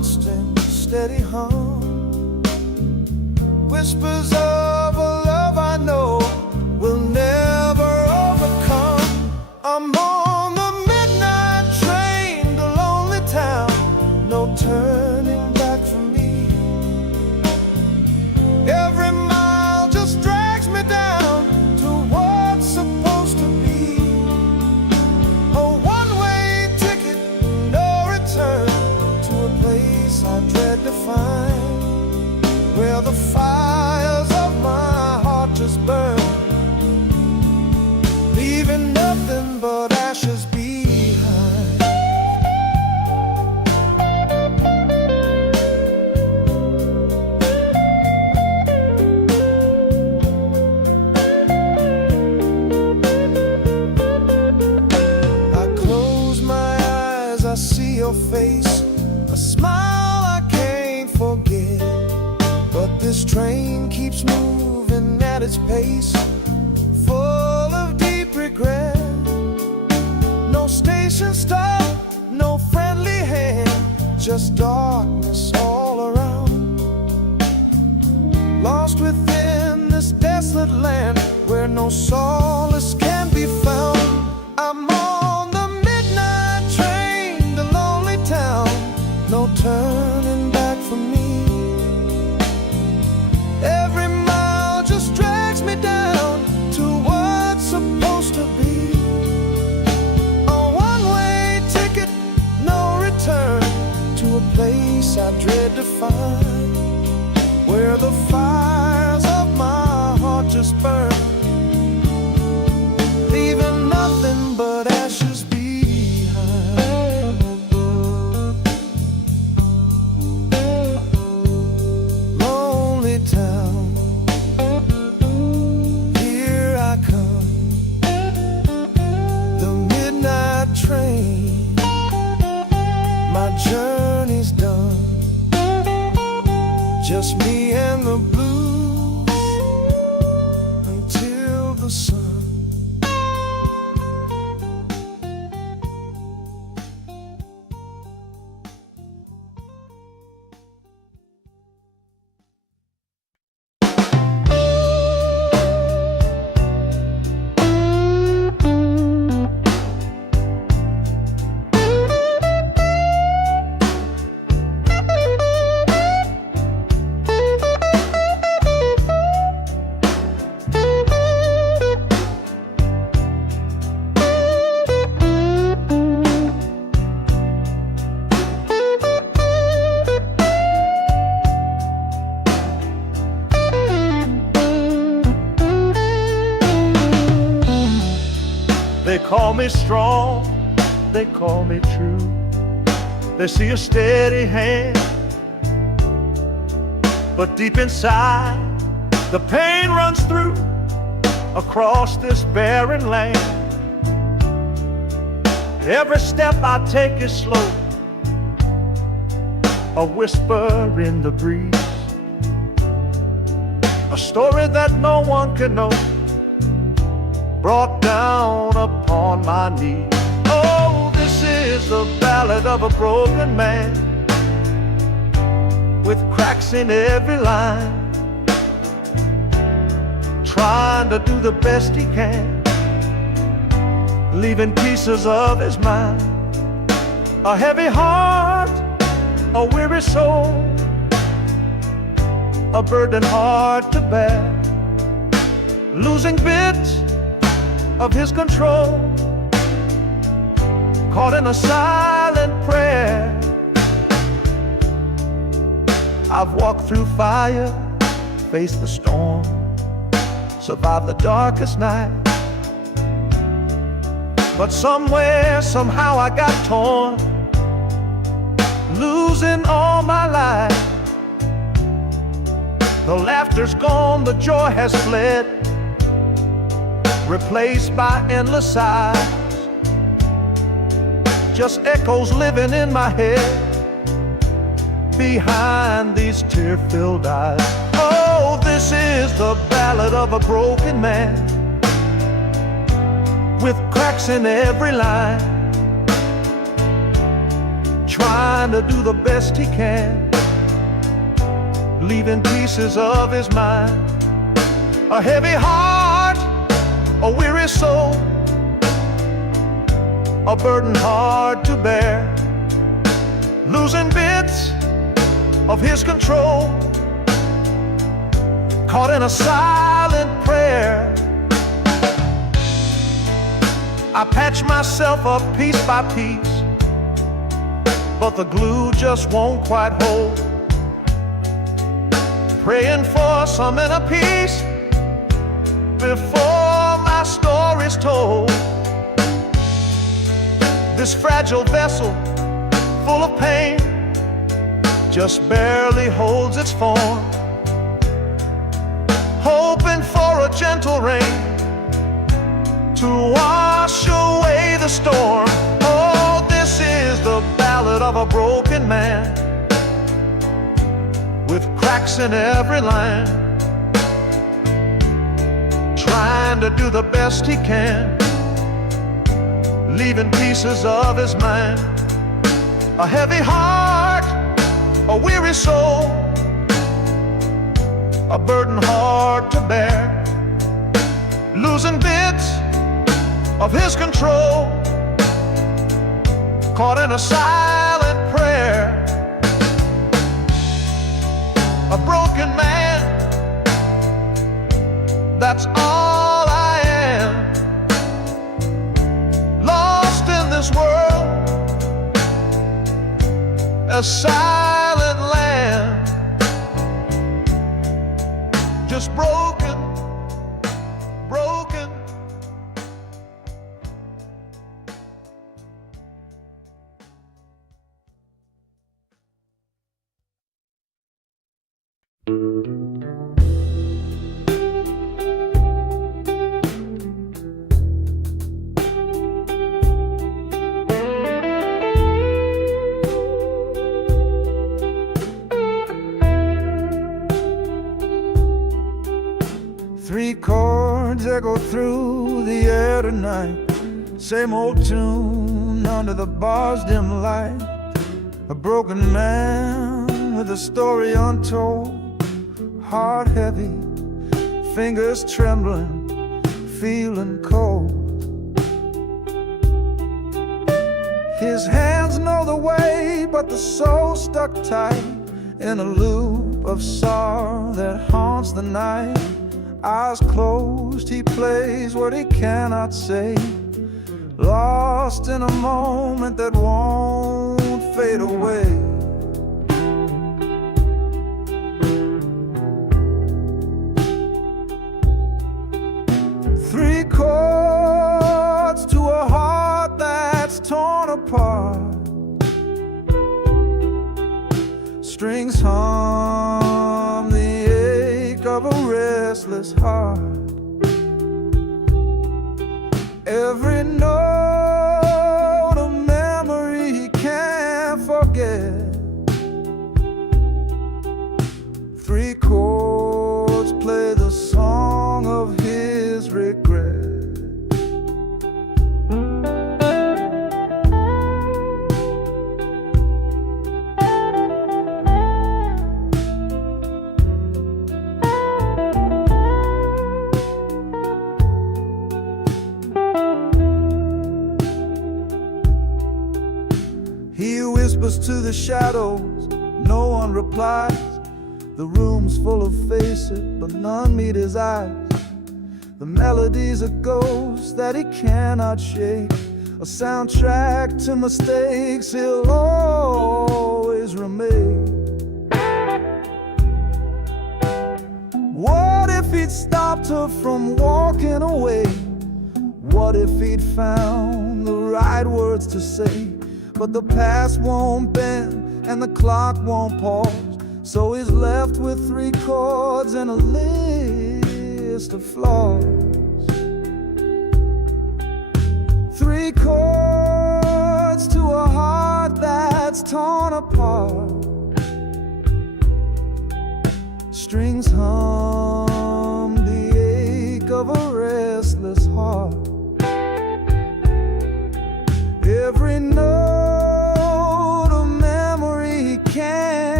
constant, steady hum. Whispers of a love I know will never overcome. I'm on the midnight train to lonely town, no turning back for me. Every mile just drags me down to what's supposed to be. A one-way ticket, no return, to a place I dread to find, where the fires of my heart just burn, leaving nothing but ashes behind. I close my eyes, I see your face, a smile I can't forget. But this train keeps moving at its pace, full of deep regret. No station stop, no friendly hand, just darkness all around. Lost within this desolate land where no solace can be found. I'm on the midnight train to lonely town, no turning back for me. Every mile just drags me down to what's supposed to be. A one-way ticket, no return, to a place I dread to find, where the fires of my heart just burn, leaving nothing but ashes behind. Lonely town, here I come, the midnight train, my journey's done, just me and the blues until the sun. They call me strong, they call me true. They see a steady hand, but deep inside the pain runs through across this barren land. Every step I take is slow, a whisper in the breeze, a story that no one can know, brought down upon my knees. Oh, this is the ballad of a broken man, with cracks in every line, trying to do the best he can, leaving pieces of his mind. A heavy heart, a weary soul, a burden hard to bear, losing bits of his control, caught in a silent prayer. I've walked through fire, faced the storm, survived the darkest night, but somewhere, somehow I got torn, losing all my life. The laughter's gone, the joy has fled, replaced by endless sighs, just echoes living in my head behind these tear-filled eyes. Oh, this is the ballad of a broken man, with cracks in every line, trying trying to do the best he can, leaving pieces of his mind. A heavy heart, a weary soul, a burden hard to bear, losing bits of his control, caught in a silent prayer. I patch myself up piece by piece, but the glue just won't quite hold. Praying for some inner peace before my story's told. This fragile vessel, full of pain, just barely holds its form, hoping for a gentle rain to wash away the storm. Oh, this is the ballad of a broken man, with cracks in every line, trying to do the best he can, leaving pieces of his mind. A heavy heart, a weary soul, a burden hard to bear, losing bits of his control, caught in a silent prayer. A broken man, that's all I am, lost in this world, a silent land, just broken, broken. Three chords echo through the air tonight, same old tune under the bar's dim light. A broken man with a story untold, heart heavy, fingers trembling, feeling cold. His hands know the way, but the soul stuck tight in a loop of sorrow that haunts the night. Eyes closed, he plays what he cannot say, lost in a moment that won't fade away. Three chords to a heart that's torn apart, strings hum the ache of a restless heart. Every note a memory he can't forget. Three chords play the song of his regret. He whispers to the shadows, no one replies. The room's full of faces, but none meet his eyes. The melody's a ghost that he cannot shake, a soundtrack to mistakes he'll always remake. What if he'd stopped her from walking away? What if he'd found the right words to say? But the past won't bend and the clock won't pause, so he's left with three chords and a list of flaws. Three chords to a heart that's torn apart, strings hum the ache of a restless heart. Every note a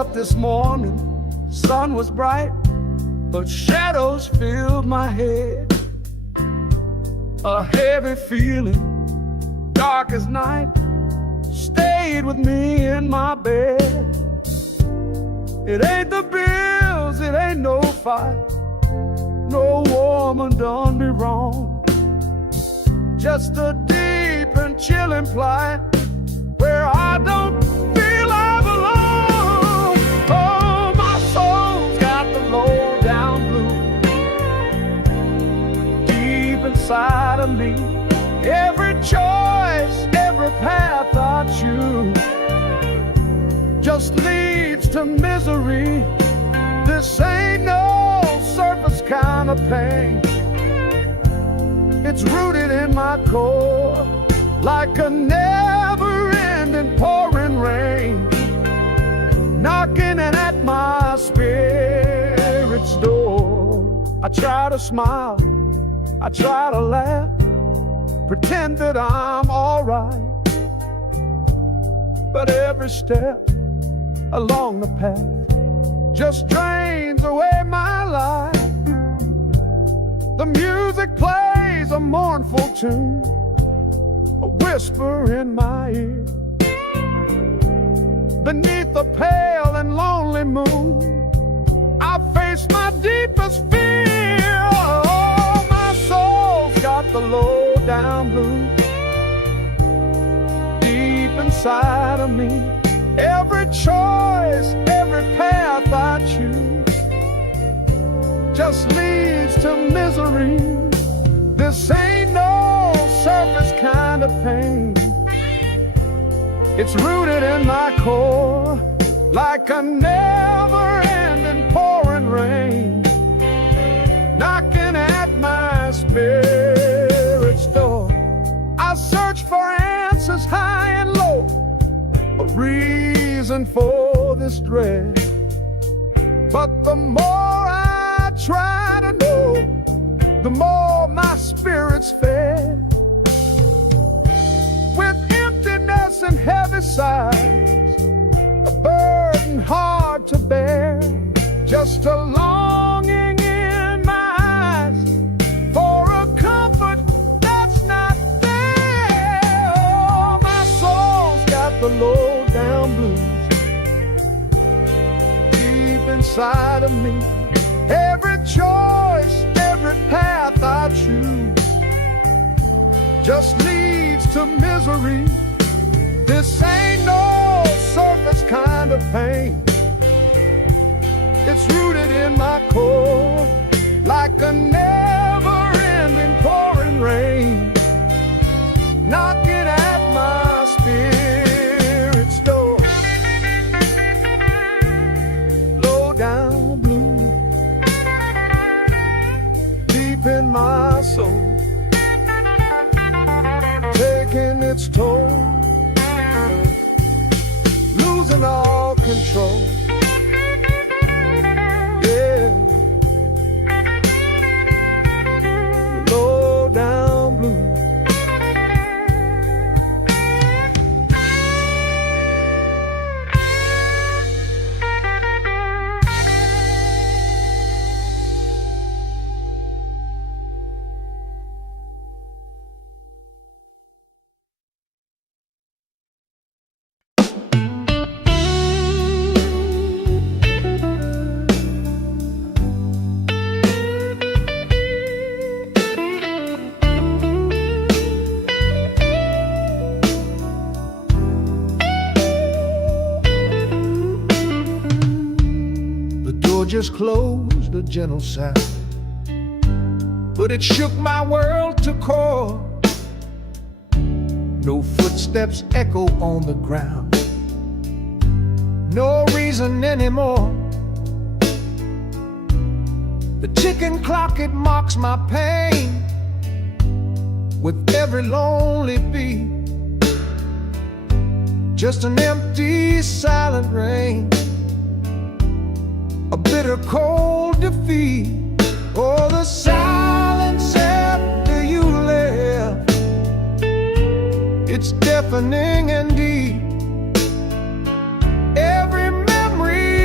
up this morning, sun was bright, but shadows filled my head. A heavy feeling, dark as night, stayed with me in my bed. It ain't the bills, it ain't no fight, no woman done me wrong. Just a deep and chilling plight where I don't feel I belong. Oh, my soul's got the low down blues deep inside of me. Every choice, every path I choose just leads to misery. This ain't no surface kind of pain. It's rooted in my core like a never-ending pouring rain, knocking at my spirit's door. I try to smile, I try to laugh, pretend that I'm alright, but every step along the path just drains away my life. The music plays a mournful tune, a whisper in my ear. Beneath the pale and lonely moon, I face my deepest fear. Oh, my soul's got the low down blues deep inside of me. Every choice, every path I choose just leads to misery. This ain't no surface kind of pain. It's rooted in my core like a never-ending pouring rain, knocking at my spirit's door. I search for answers high and low, a reason for this dread, but the more I try to know, the more my spirit's fed. With emptiness and heavy sighs, a burden hard to bear, just a longing in my eyes for a comfort that's not there. Oh, my soul's got the low down blues deep inside of me. Every choice, every path I choose just leads to misery. This ain't no surface kind of pain. It's rooted in my core like a never-ending pouring rain, knocking at my spirit's door. Low down blue deep in my soul, taking its toll, losing all control. Yeah, low down blue. Just closed, a gentle sound, but it shook my world to core. No footsteps echo on the ground, no reason anymore. The ticking clock, it mocks my pain with every lonely beat. Just an empty, silent rain, a bitter cold defeat. Oh, the silence after you left, it's deafening and deep. Every memory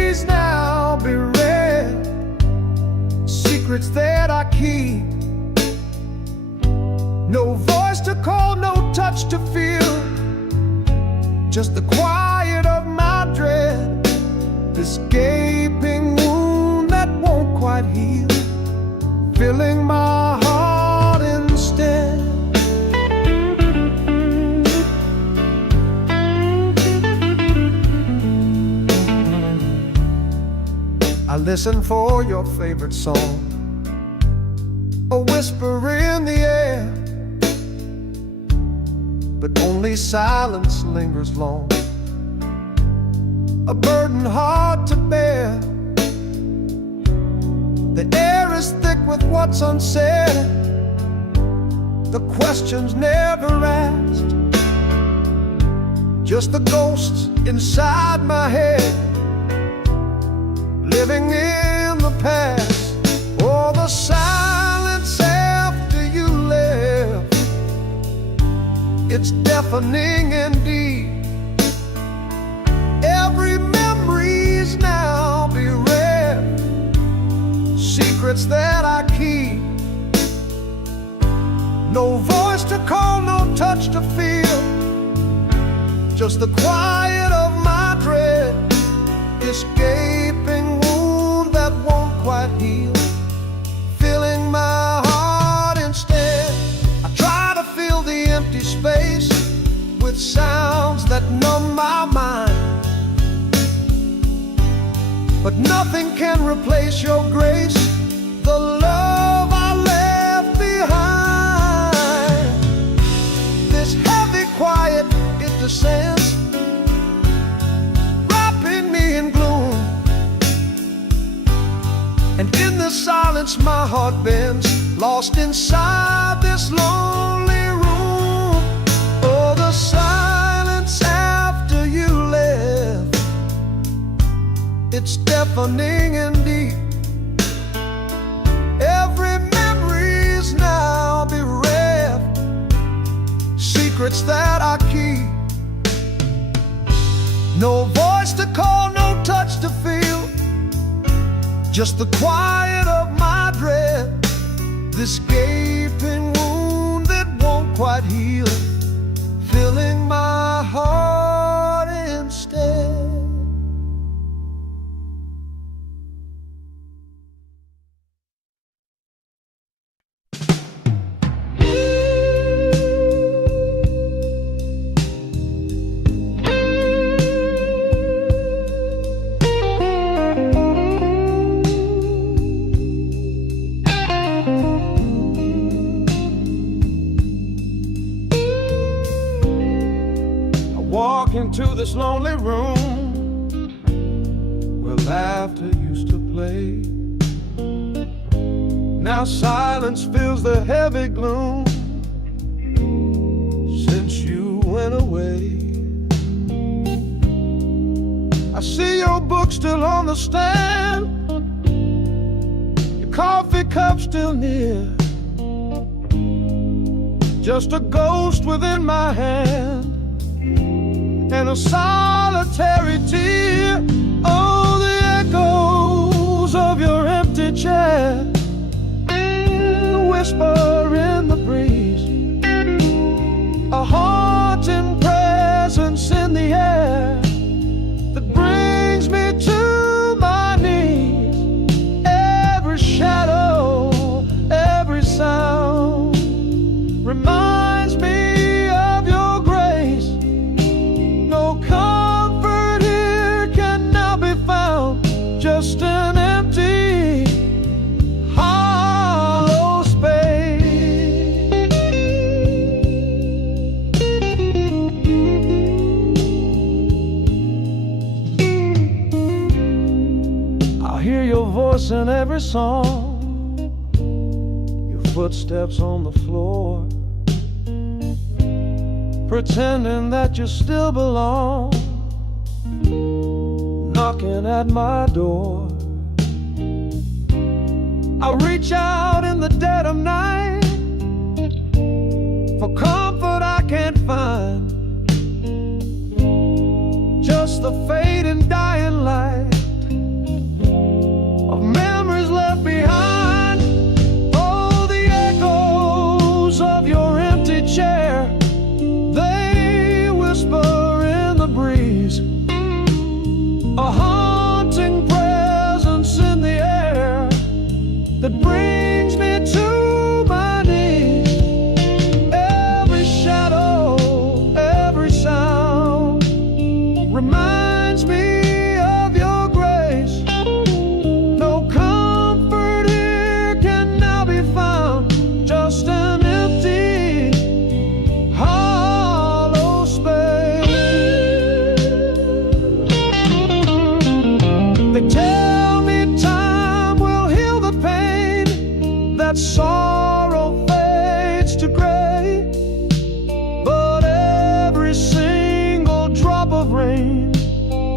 secrets that I keep. No voice to call, no touch to feel, just the quiet of my dread, this gaping wound that won't quite heal, filling my heart instead. I listen for your favorite song, a whisper in the air, but only silence lingers long, a burden hard to bear. The air is thick with what's unsaid, the questions never asked, just the ghosts inside my head, living in the past. Oh, the silence after you left, it's deafening indeed. Every memory's now bereft, secrets that I keep. No voice to call, no touch to feel, just the quiet of my dread, this gaping wound that won't quite heal, filling my heart instead. I try to fill the empty space with sounds that numb my mind, but nothing can replace your grace, the love I left behind. This heavy quiet, it descends, wrapping me in gloom, and in the silence my heart bends, lost inside this lonely room. Oh, the silence after you left, it's deafening indeed. Every memory's now bereft, secrets that I keep. No voice to call, no touch to feel, just the quiet of my dread, this gaping wound that won't quite heal, filling my heart instead. Walk into this lonely room where laughter used to play. Now silence fills the heavy gloom since you went away. I see your book still on the stand, your coffee cup still near, just a ghost within my hand, and a solitary tear. Oh, the echoes of your empty chair, the whisper in the breeze, a haunting presence in the air that brings me to my knees. Every shadow, every sound reminds me of your grace. No comfort here can now be found, just an empty, hollow space. I hear your voice in every song, your footsteps on the floor, pretending that you still belong, knocking at my door. I reach out in the dead of night for comfort I can't find, just the fading dying light of memories left behind.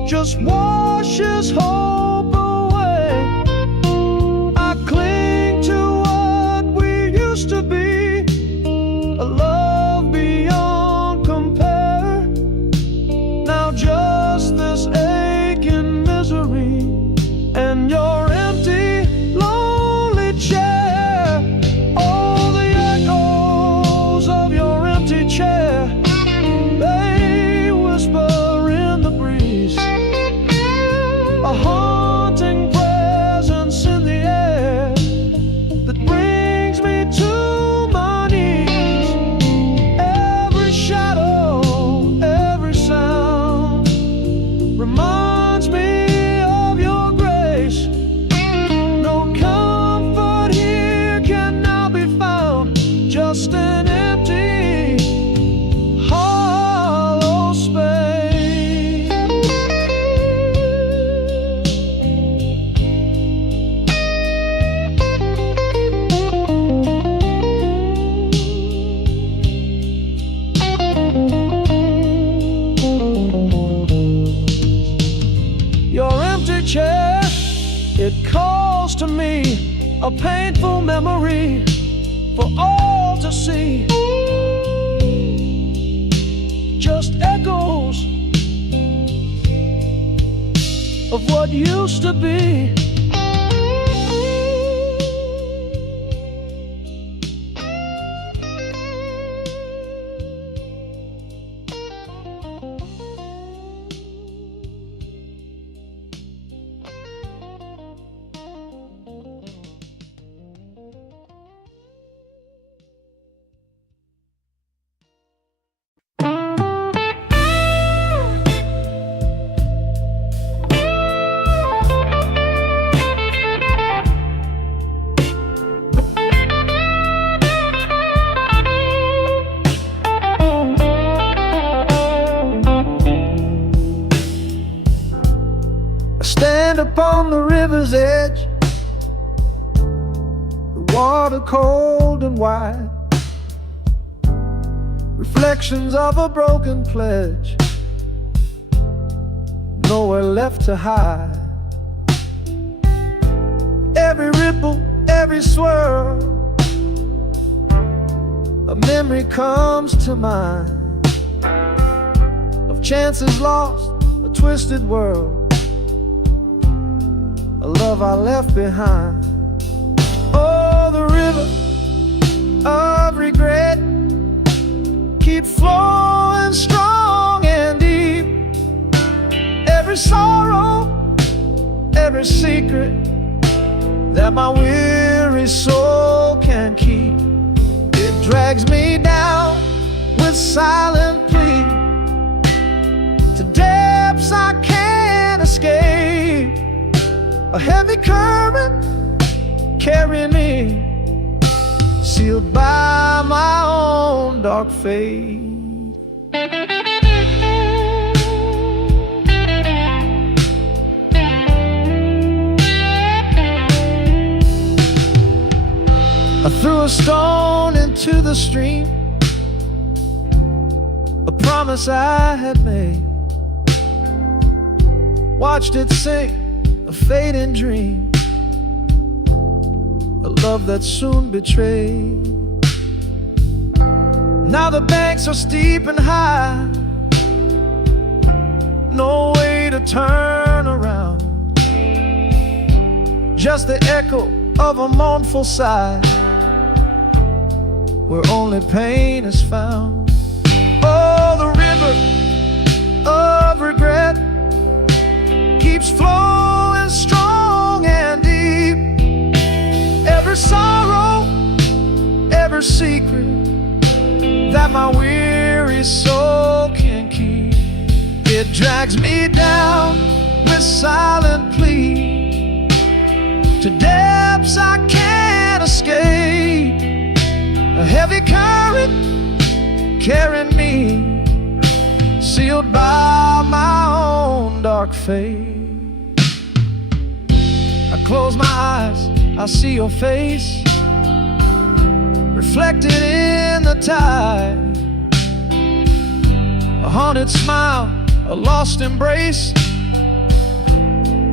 just washes hope away. I cling to what we used to be, a love beyond compare. Now just this aching misery and your empty, lonely chair. All the echoes of your empty chair, they whisper in the breeze, a haunting presence in the air that brings me to my knees. Every shadow, every sound reminds me of your grace. No comfort here can now be found, just an empty, hollow space. Your empty chair, it calls to me, a painful memory for all to see. Just echoes of what used to be. I stand upon the river's edge, the water cold and wide, reflections of a broken pledge, nowhere left to hide. Every ripple, every swirl, a memory comes to mind of chances lost, a twisted world, a love I left behind. Oh, the river of regret keeps flowing strong and deep. Every sorrow, every secret that my weary soul can keep, it drags me down with silent plea to depths I can't escape. A heavy current carrying me, sealed by my own dark fate. I threw a stone into the stream, a promise I had made, watched it sink, a fading dream, a love that soon betrayed. Now the banks are steep and high, no way to turn around, just the echo of a mournful sigh, where only pain is found. Oh, the river of regret keeps flowing strong and deep. Every sorrow, every secret that my weary soul can keep, it drags me down with silent plea to depths I can't escape. A heavy current carrying me, sealed by my own dark fate. I close my eyes, I see your face reflected in the tide. A haunted smile, a lost embrace,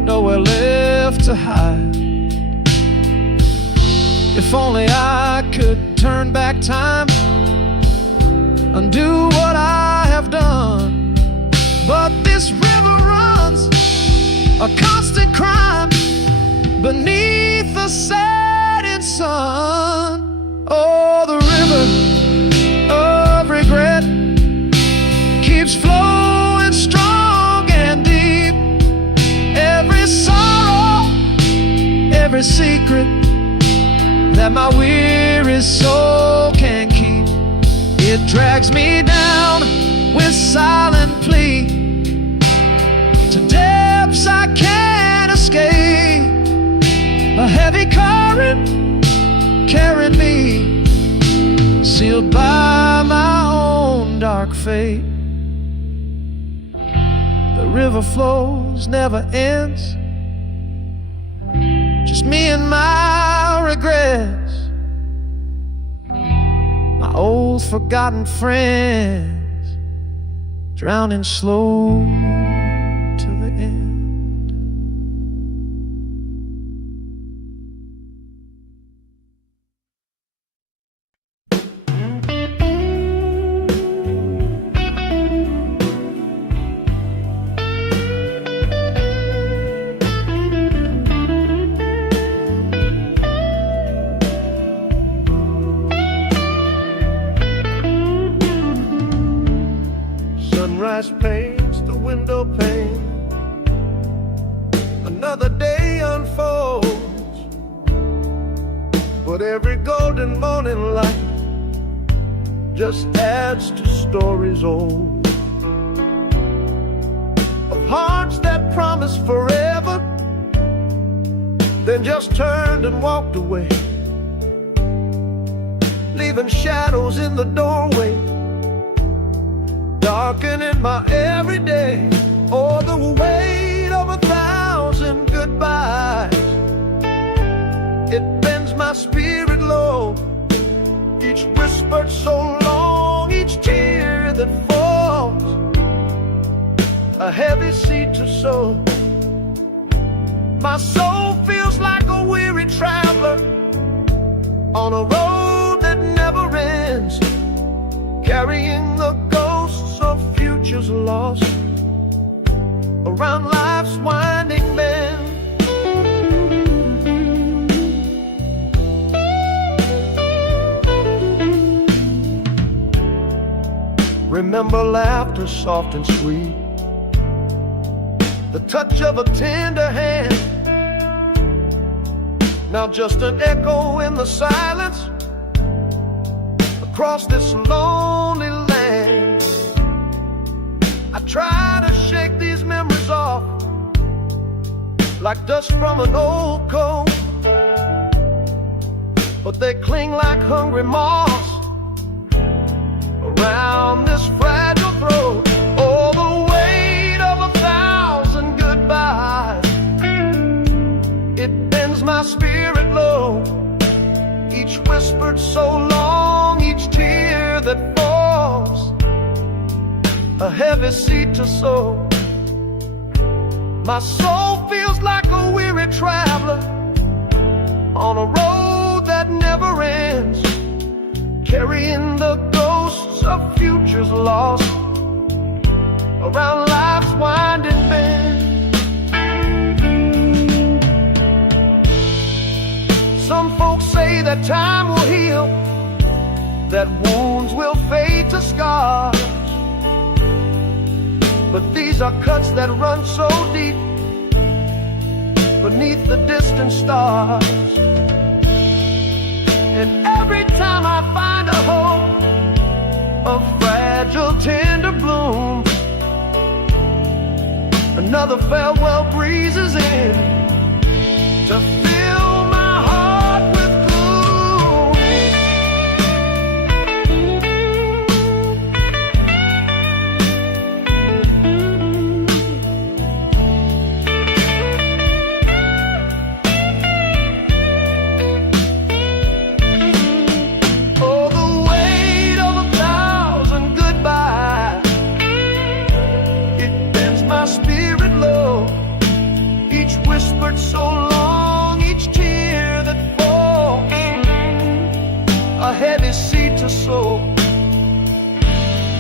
nowhere left to hide. If only I could turn back time, undo what I have done. But this river runs a constant crime beneath the setting sun. Oh, the river of regret keeps flowing strong and deep. Every sorrow, every secret that my weary soul can keep, it drags me down with silent plea to depths I can't escape. A heavy current carried me, sealed by my own dark fate. The river flows, never ends, just me and my regrets, my old forgotten friends, drowning slow to the end. Sunrise paints the window pane, another day unfolds, but every golden morning light just adds to stories old, of hearts that promised forever, then just turned and walked away, leaving shadows in the doorway, darkening my everyday. Oh, the weight of 1,000 goodbyes, it bends my spirit low. Each whispered so long, each tear that falls, a heavy seed to sow. My soul feels like a weary traveler on a road that never ends, carrying the ghosts of futures lost around life's winding bend. Remember laughter soft and sweet, the touch of a tender hand, now just an echo in the silence across this lonely land. I try to shake these memories off like dust from an old coat, but they cling like hungry moths around this fragile throat. Oh, the weight of 1,000 goodbyes, it bends my spirit low. Each whispered so long, each tear that falls, a heavy seed to sow. My soul feels like a weary traveler on a road that never ends, carrying the ghosts of futures lost around life's winding bend. Some folks say that time will heal, that wounds will fade to scars, but these are cuts that run so deep beneath the distant stars. And every time I find a hope, a fragile tender bloom, another farewell breezes in to fill my heart with gloom. Oh, the weight of 1,000 goodbyes, it bends my spirit low. Each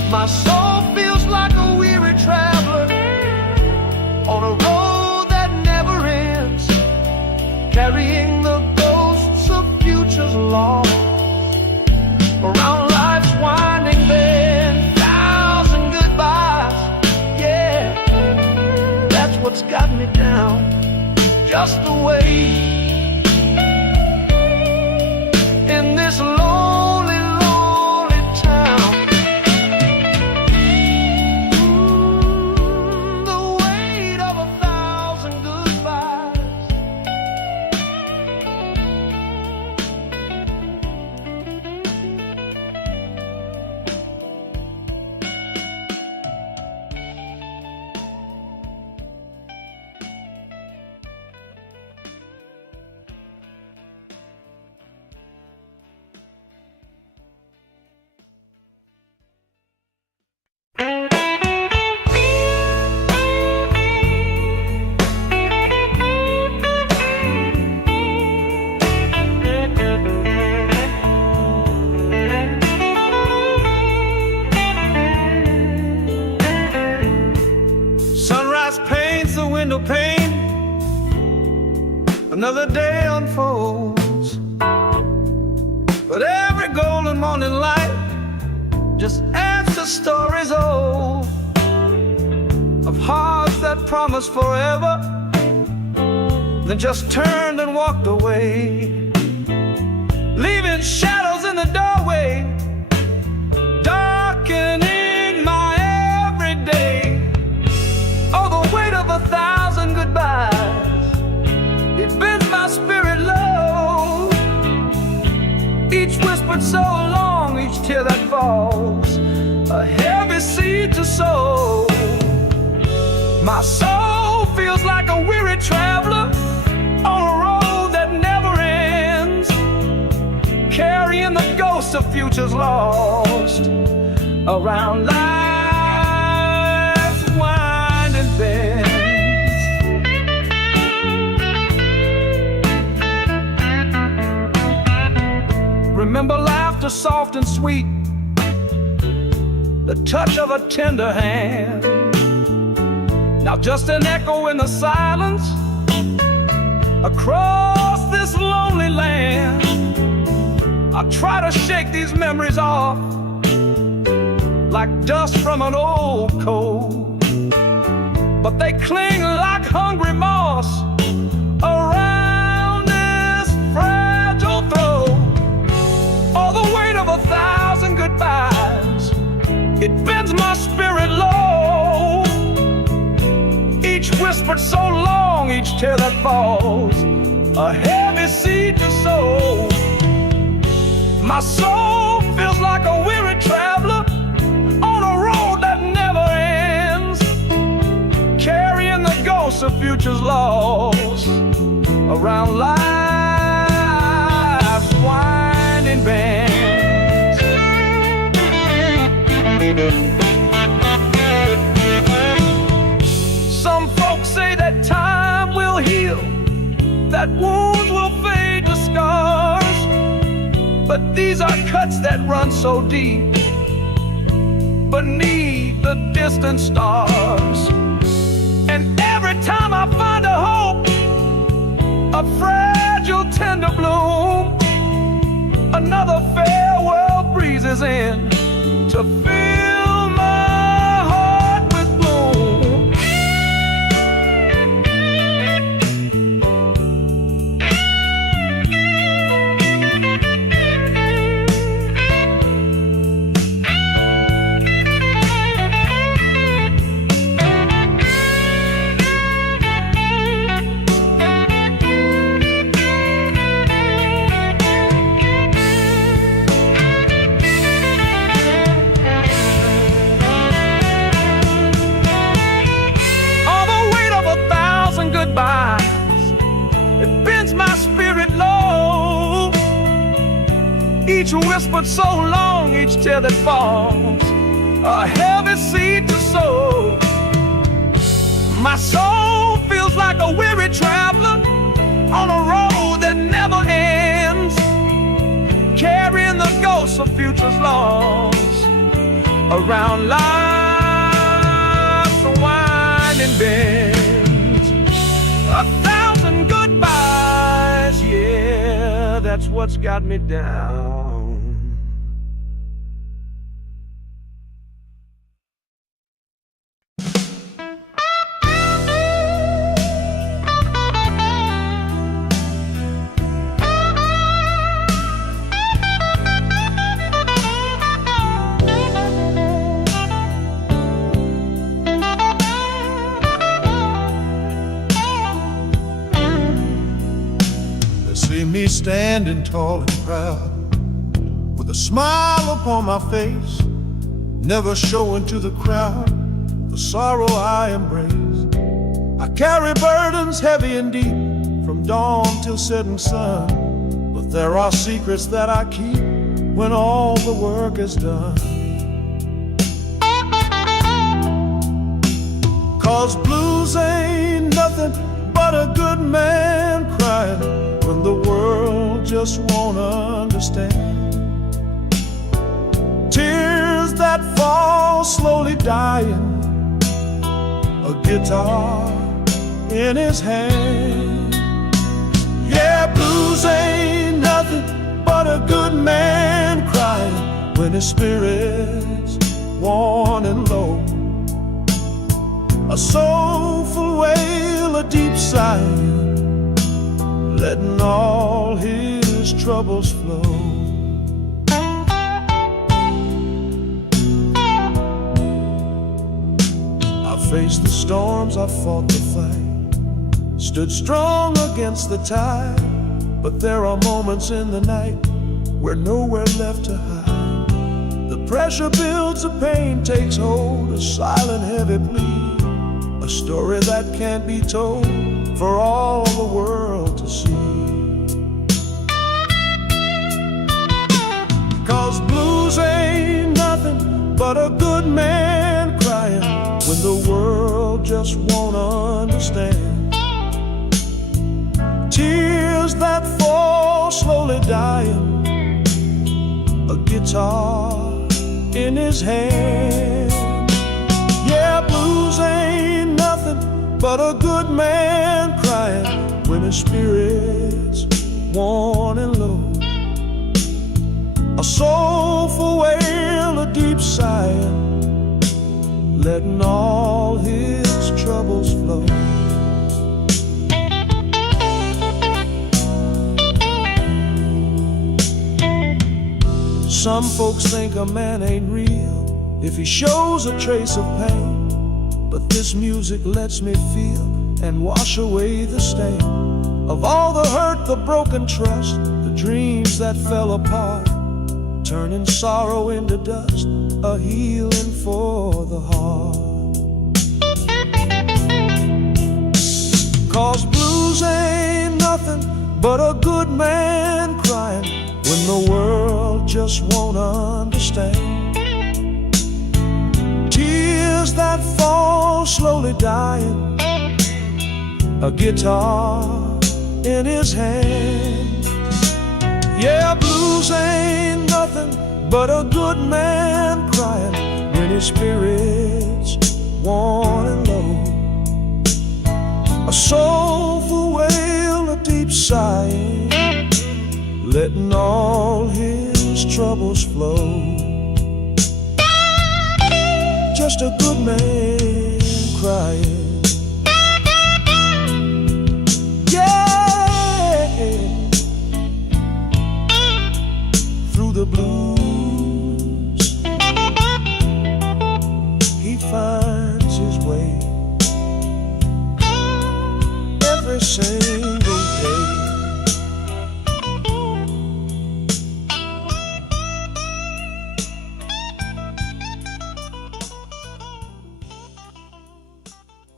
My soul feels like a weary traveler on a road that never ends, carrying the ghosts of futures lost around life's winding bend. Thousand goodbyes, yeah, that's what's got me down. Just the way in this lonely, lonely town. The weight of 1,000 goodbyes. Sunrise paints the window pane, another day unfolds, but every golden morning light just adds to stories old of hearts that promised forever, then just turned and walked away, leaving shadows in the doorway, darkening my everyday. Oh, the weight of 1,000 goodbyes, it bends my spirit low. Each whispered so long, each tear that falls, a heavy seed to sow. My soul feels like a weary traveler on a road that never ends, carrying the ghosts of futures lost around life's winding bends. Remember laughter soft and sweet, the touch of a tender hand. Now just an echo in the silence across this lonely land. I try to shake these memories off like dust from an old coat, but they cling like hungry moss around this fragile throat. Oh, the weight of 1,000 goodbyes, it bends my spirit low. Each whispered so long, each tear that falls, a heavy seed to sow. My soul feels like a weary traveler on a road that never ends, carrying the ghosts of futures lost around life's winding bends. Some folks say that time will heal, that wounds will fade to scars, but these are cuts that run so deep beneath the distant stars. And every time I find a hope, a fragile tender bloom, another farewell breezes in to fill my heart with gloom. It bends my spirit low. Each whispered so long, each tear that falls, a heavy seed to sow. My soul feels like a weary traveler on a road that never ends, carrying the ghosts of futures lost around life's winding bends. 1,000 goodbyes, yeah, that's what's got me down. See me standing tall and proud, with a smile upon my face, never showing to the crowd the sorrow I embrace. I carry burdens heavy and deep, from dawn till setting sun, but there are secrets that I keep when all the work is done. 'Cause blues ain't nothing but a good man crying when the world just won't understand. Tears that fall slowly dying, a guitar in his hand. Yeah, blues ain't nothing but a good man crying when his spirit's worn and low. A soulful wail, a deep sigh, letting all his troubles flow. I faced the storms, I fought the fight, stood strong against the tide, but there are moments in the night where nowhere left to hide. The pressure builds, the pain takes hold, a silent heavy plea, a story that can't be told for all the world to see. 'Cause blues ain't nothing but a good man crying when the world just won't understand. Tears that fall slowly dying, a guitar in his hand. Yeah, blues ain't nothing but a good man crying when his spirit's worn and low. A soulful wail, a deep sigh, letting all his troubles flow. Some folks think a man ain't real if he shows a trace of pain, but this music lets me feel and wash away the stain of all the hurt, the broken trust, the dreams that fell apart, turning sorrow into dust, a healing for the heart. 'Cause blues ain't nothing but a good man crying when the world just won't understand. Tears that fall slowly dying, a guitar in his hand. Yeah, blues ain't nothing but a good man crying when his spirit's worn and low. A soulful wail, a deep sigh, letting all his troubles flow. Just a good man crying. Yeah, through the blues he finds his way every single day.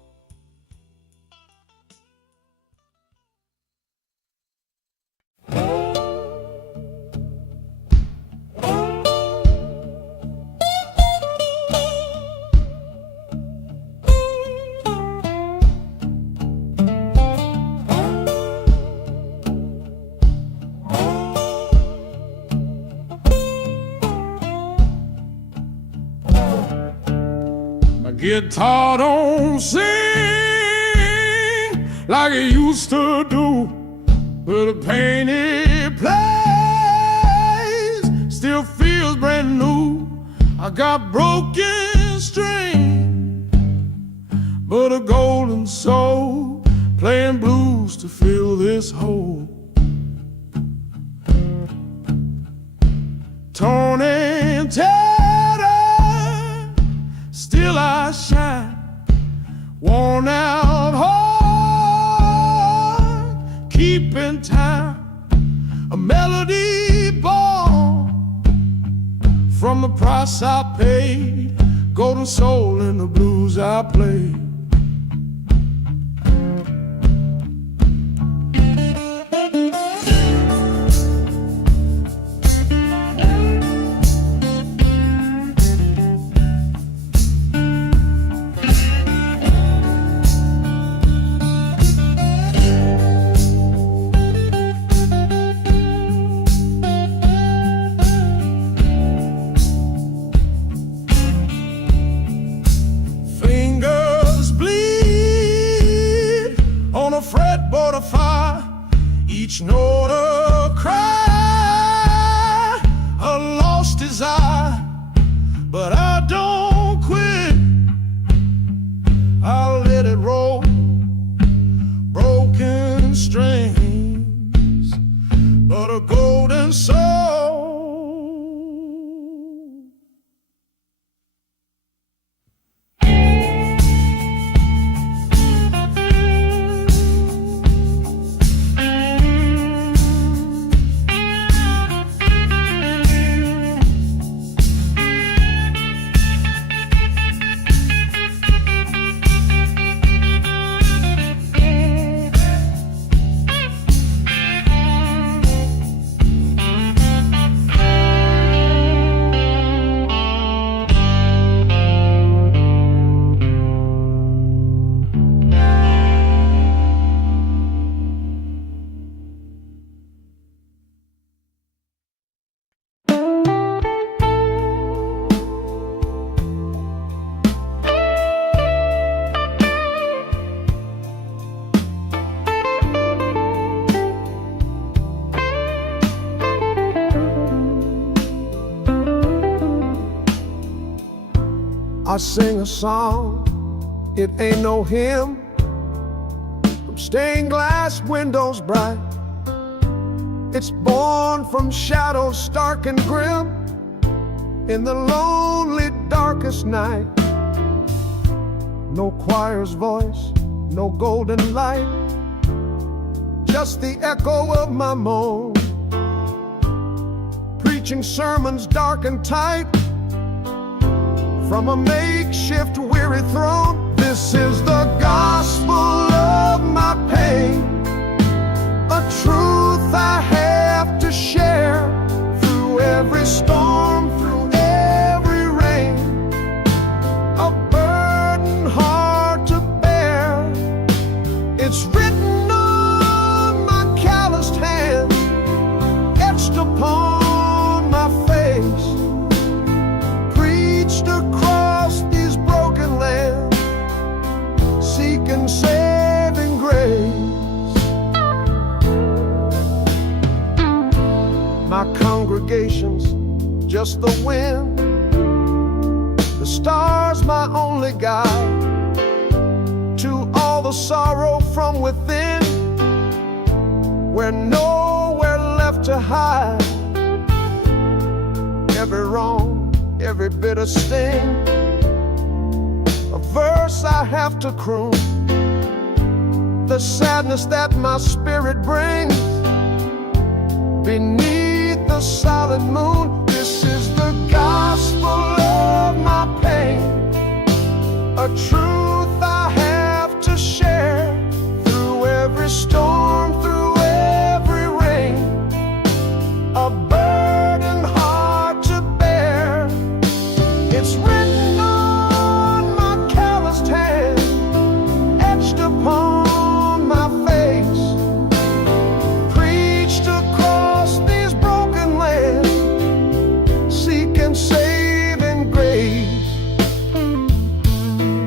guitar don't sing like it used to do, but the pain it plays still feels brand new. I got broken strings, but a golden soul playing blues to fill this hole. Torn and tattered, still I shine. Worn out heart, keeping time. A melody born from the price I paid. Golden soul in the blues I played. Fretboard of fire, each note a cry, a lost desire, but I don't quit. I'll let it roll, broken strings, but a golden soul. I sing a song, it ain't no hymn, from stained glass windows bright. It's born from shadows stark and grim, in the lonely darkest night. No choir's voice, no golden light, just the echo of my moan, preaching sermons dark and tight from a makeshift weary throne. This is the gospel of my pain, a truth I have to share through every storm, through every rain, a burden hard to bear. It's written on my calloused hands, etched upon my face, across these broken lands, seeking saving grace. My congregation's just the wind, the stars my only guide to all the sorrow from within, where nowhere left to hide. Every wrong, every bitter sting, a verse I have to croon, the sadness that my spirit brings beneath the silent moon. This is the gospel of my pain, a truth I have to share through every storm, through every rain, a burden hard to bear. It's written on my calloused hand, etched upon my face, preached across these broken lands, seeking saving grace.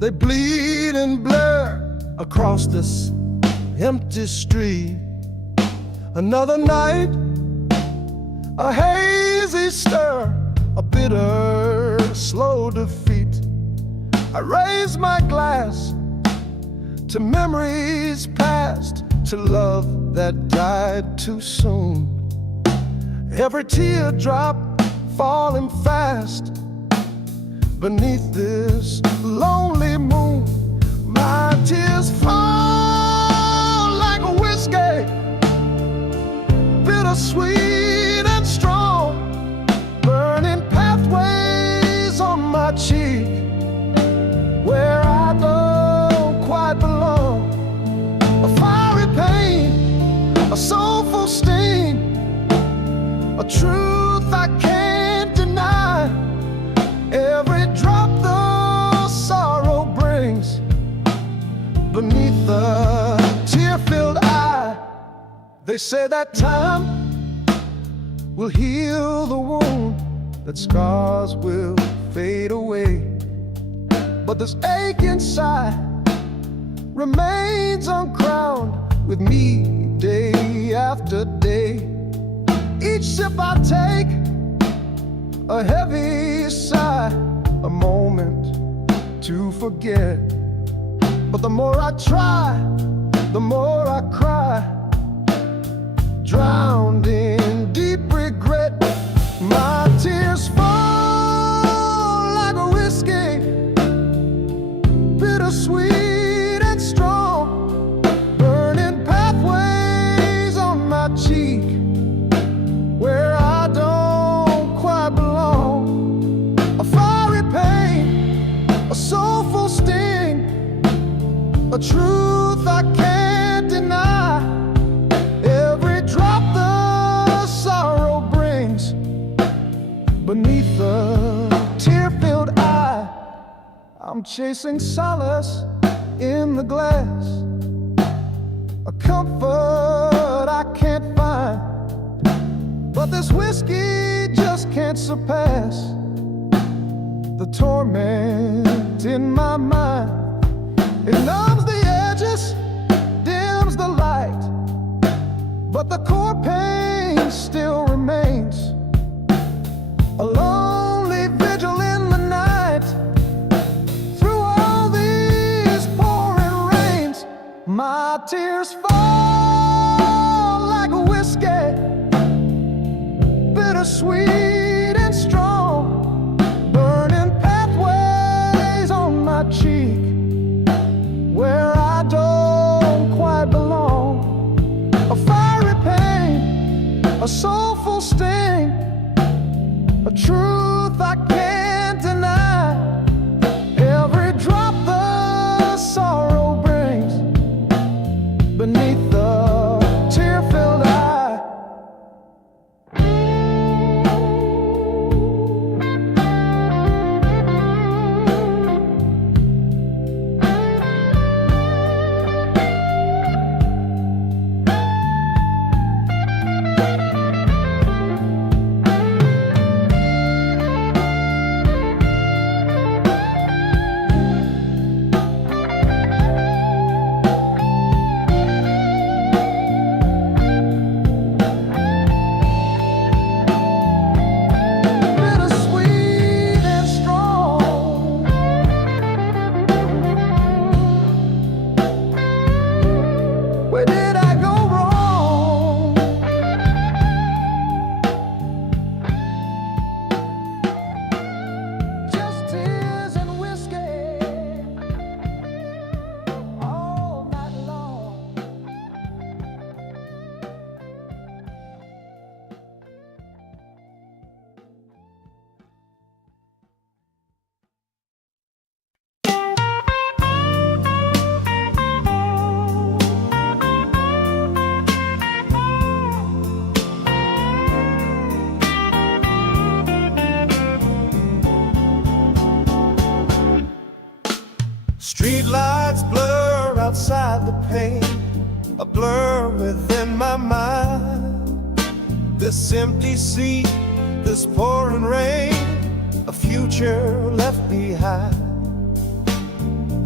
they bleed and blur across this empty street. Another night, a hazy stir, a bitter, slow defeat. I raise my glass to memories past, to love that died too soon. Every teardrop falling fast beneath this lonely moon. My tears fall like a whiskey, bittersweet and strong, burning pathways on my cheek where I don't quite belong. A fiery pain, a soulful sting, a truth I can't deny. Every drop the sorrow brings beneath the tear-filled eye. They say that time will heal the wound, that scars will fade away, but this ache inside remains uncrowned with me day after day. Each sip I take, a heavy sigh, a moment to forget. But the more I try, the more I cry, drowned in deep regret. My tears fall like a whiskey, bittersweet and strong, burning pathways on my cheek where I don't quite belong. A fiery pain, a soulful sting, a truth I can't deny. Every drop the sorrow brings beneath the tear-filled eye. I'm chasing solace in the glass, a comfort I can't find, but this whiskey just can't surpass the torment in my mind. It numbs the edges, dims the light, but the core pain still remains. A lonely vigil in the night, through all these pouring rains. My tears fall like a whiskey, bittersweet and strong, burning pathways on my cheek where I don't quite belong. A fiery pain, a soulful sting, a truth I can't deny. Every drop the sorrow brings beneath the tear-filled eye. Streetlights blur outside the pane, a blur within my mind. This empty seat, this pouring rain, a future left behind.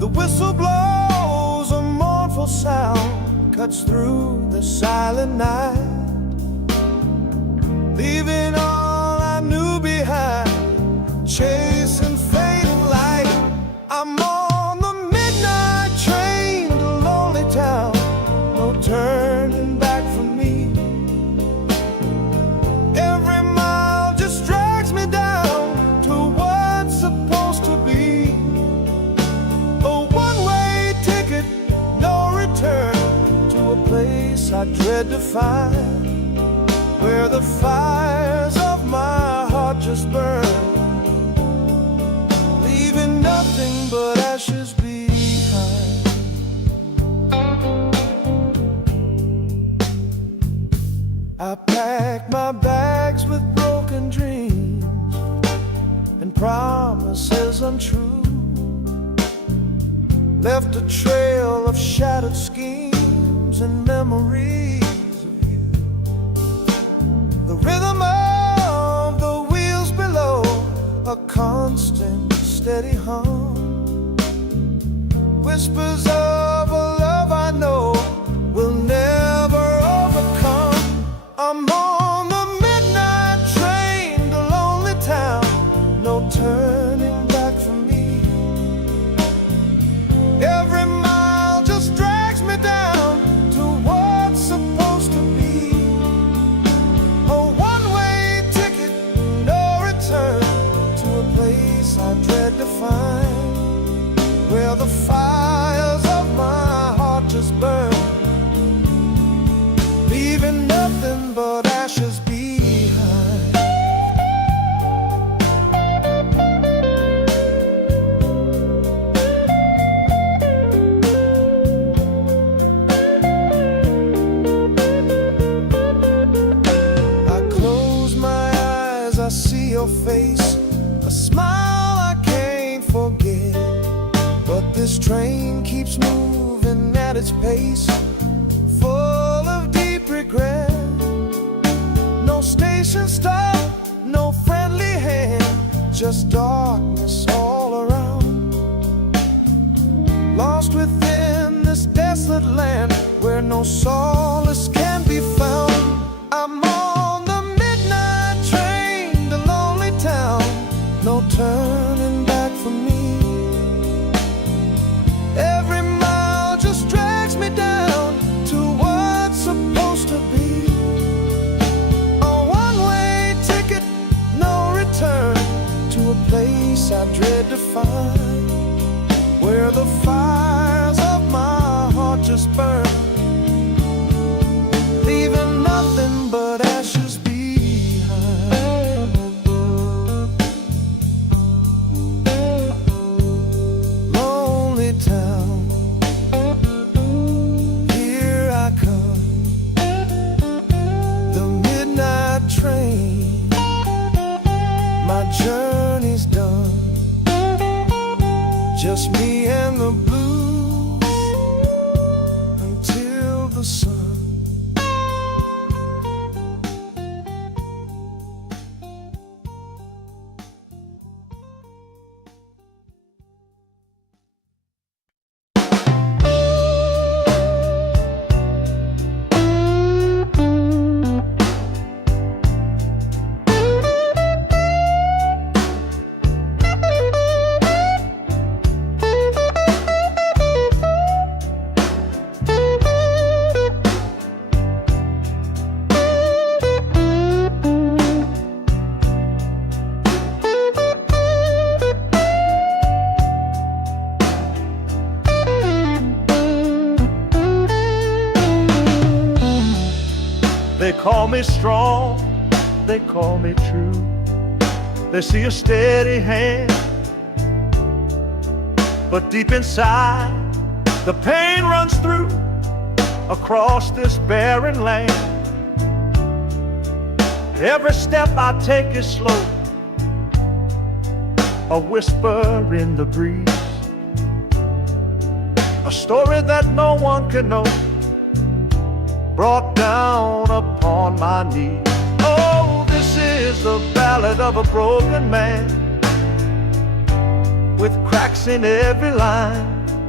The whistle blows a mournful sound, cuts through the silent night, leaving all I knew behind, chasing fading light. I'm on the midnight train to lonely town, no turning back for me. Every mile just drags me down to what's supposed to be. A one-way ticket, no return, to a place I dread to find, where the fires of my heart just burn, leaving nothing but ashes behind. I packed my bags with broken dreams and promises untrue, left a trail of shattered schemes and memories of you. The rhythm of the wheels below, a constant steady hum, whispers of a love I know will never overcome. I'm on the midnight train to lonely town, no turning back for me. Every mile just drags me down to what's supposed to be. A one-way ticket, no return, to a place I dread to find, where the fires of my heart just burn, leaving nothing but ashes behind. I close my eyes, I see your face, a smile I can't forget. But this train keeps moving at its pace, full of deep regret. No station stop, no friendly hand, just darkness all around. Lost within this desolate land, where no solace can be found. I'm on the midnight train to lonely town, no turning back for me. Every mile just drags me down to what's supposed to be. A one-way ticket, no return, to a place I dread to find, where the fires of my heart just burn, leaving nothing but ashes behind. Lonely town, here I come, the midnight train, my journey's done, just me and the blues until the sun. They call me strong, they call me true. They see a steady hand, but deep inside the pain runs through across this barren land. Every step I take is slow, a whisper in the breeze, a story that no one can know, brought down upon my knees. Oh, this is the ballad of a broken man, with cracks in every line.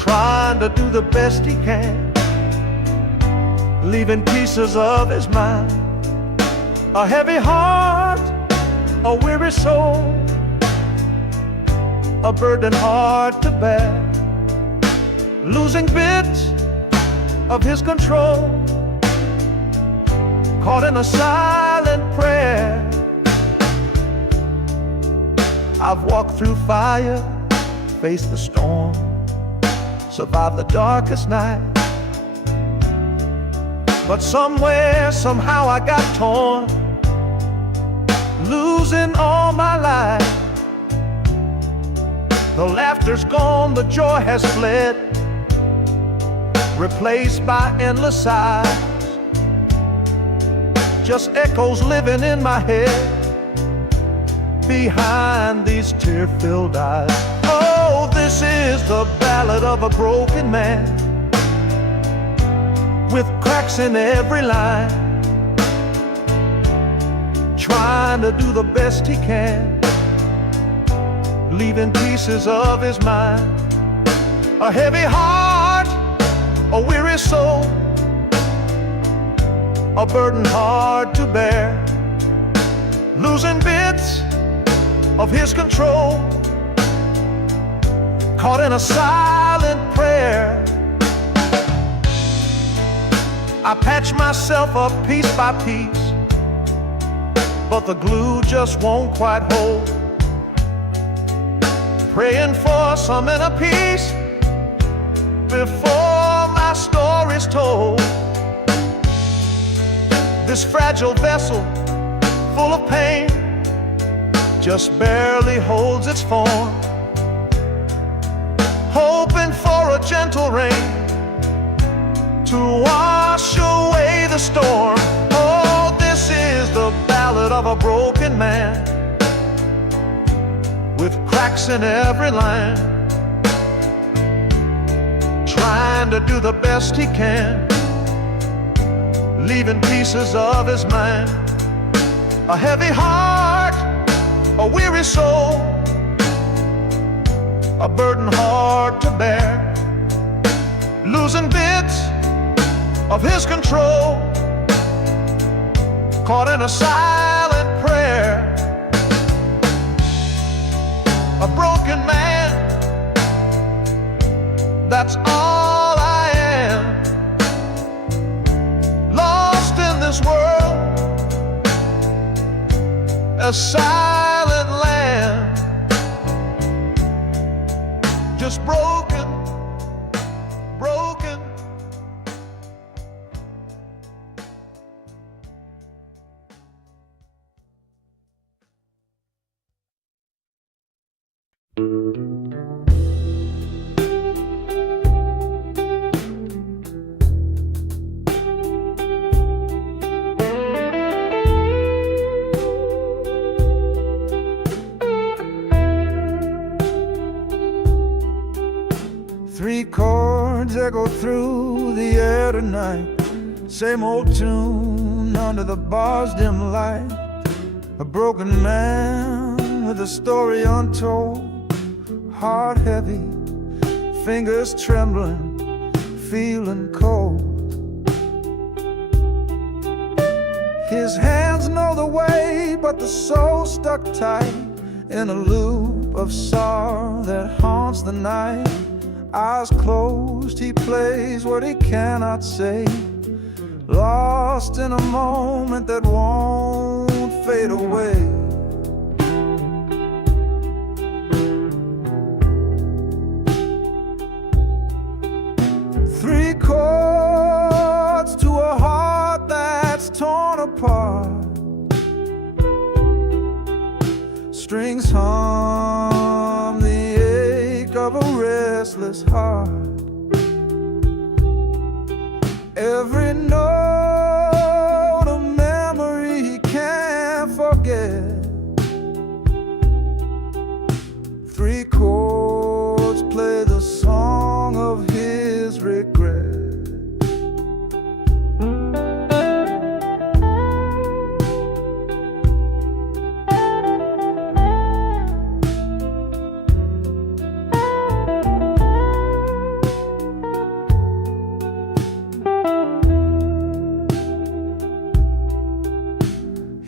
trying to do the best he can, leaving pieces of his mind. A heavy heart, a weary soul, a burden hard to bear, losing bits of his control, caught in a silent prayer. I've walked through fire, faced the storm, survived the darkest night. But somewhere, somehow I got torn, losing all my life. The laughter's gone, the joy has fled, replaced by endless sighs. Just echoes living in my head, behind these tear-filled eyes. Oh, this is the ballad of a broken man, with cracks in every line, trying to do the best he can, leaving pieces of his mind. A heavy heart, a weary soul, a burden hard to bear, losing bits of his control, caught in a silent prayer. I patch myself up piece by piece, but the glue just won't quite hold. Praying for some inner peace before my story's told. This fragile vessel, full of pain, just barely holds its form, hoping for a gentle rain to wash away the storm. Oh, this is the ballad of a broken man, with cracks in every line, trying to do the best he can, leaving pieces of his mind. A heavy heart, a weary soul, a burden hard to bear, losing bits of his control, caught in a silent prayer. A broken man, that's all I am, lost in this world, a silent land, just broken, broken. Three chords echo through the air tonight, same old tune under the bar's dim light. A broken man with a story untold, heart heavy, fingers trembling, feeling cold. His hands know the way, but the soul stuck tight in a loop of sorrow that haunts the night. Eyes closed, he plays what he cannot say, lost in a moment that won't fade away. Three chords to a heart that's torn apart, strings hum the ache of a restless heart. Every note a memory he can't forget. Three chords play the song of his regret.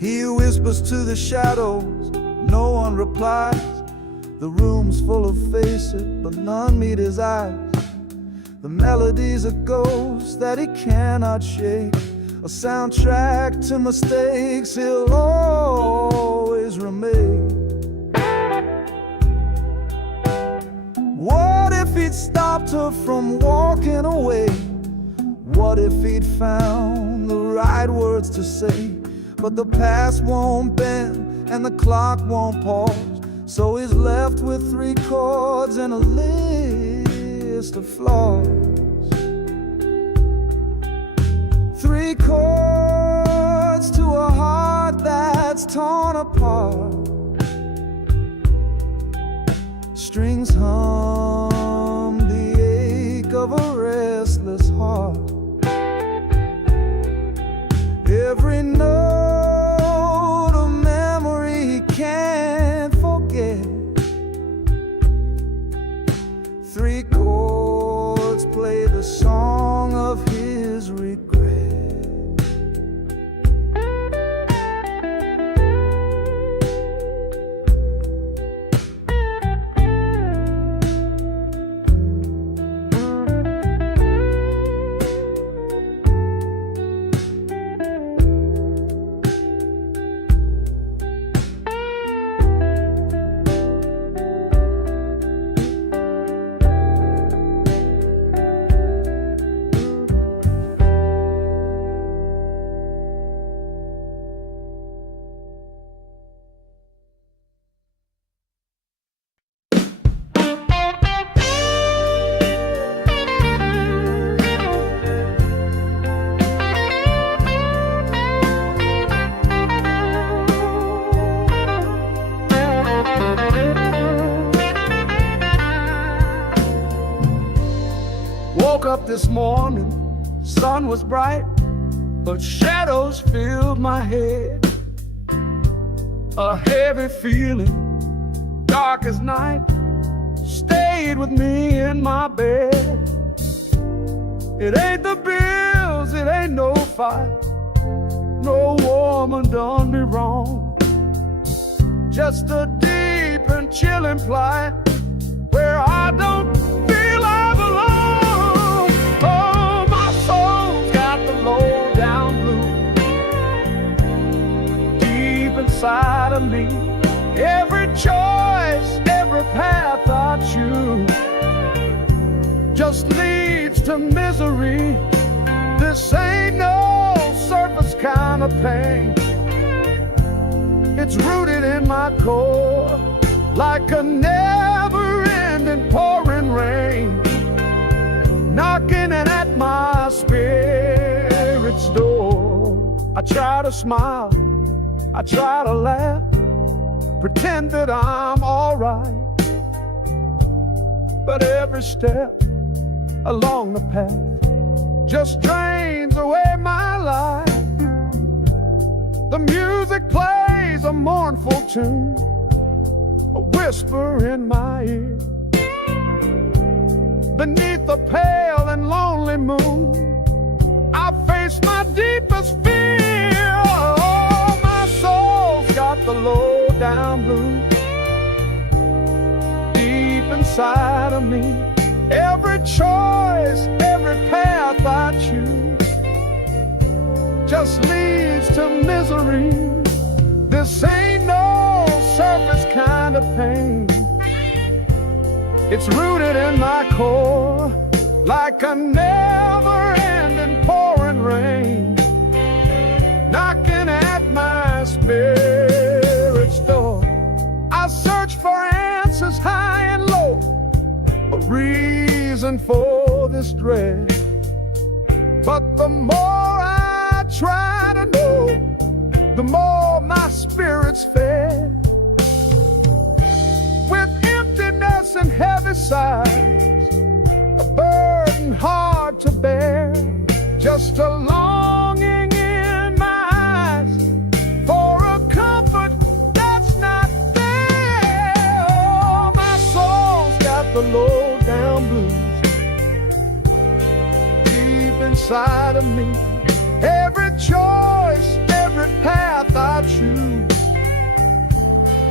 He whispers to the shadows, no one replies. The room's full of faces, but none meet his eyes. The melody's a ghost that he cannot shake, a soundtrack to mistakes he'll always remain. What if he'd stopped her from walking away? What if he'd found the right words to say? But the past won't bend and the clock won't pause, so he's left with 3 chords and a list of flaws. 3 chords to a heart that's torn apart. Strings hum the ache of a restless heart. Every note a memory he can't forget. 3 chords play the song of his regret. Woke up this morning, sun was bright, but shadows filled my head. A heavy feeling, dark as night, stayed with me in my bed. It ain't the bills, it ain't no fight, no woman done me wrong. Just a deep and chilling plight where I don't feel I belong. Oh, my soul's got the low down blues deep inside of me. Every choice, every path I choose just leads to misery. This ain't no surface kind of pain. It's rooted in my core, like a never-ending pouring rain, knocking at my spirit's door. I try to smile, I try to laugh, pretend that I'm all right, but every step along the path just drains away my life. The music plays a mournful tune, a whisper in my ear. Beneath the pale and lonely moon, I face my deepest fear. Oh, my soul's got the low down blues deep inside of me. Every choice, every path I choose just leads to misery. This ain't no surface kind of pain. It's rooted in my core, like a never-ending pouring rain, knocking at my spirit's door. I search for answers high and low, a reason for this dread, but the more I try to know, the more my spirit's fed. With emptiness and heavy sighs, a burden hard to bear, just a longing in my eyes for a comfort that's not there. Oh, my soul's got the low down blues deep inside of me. Every choice, every path I choose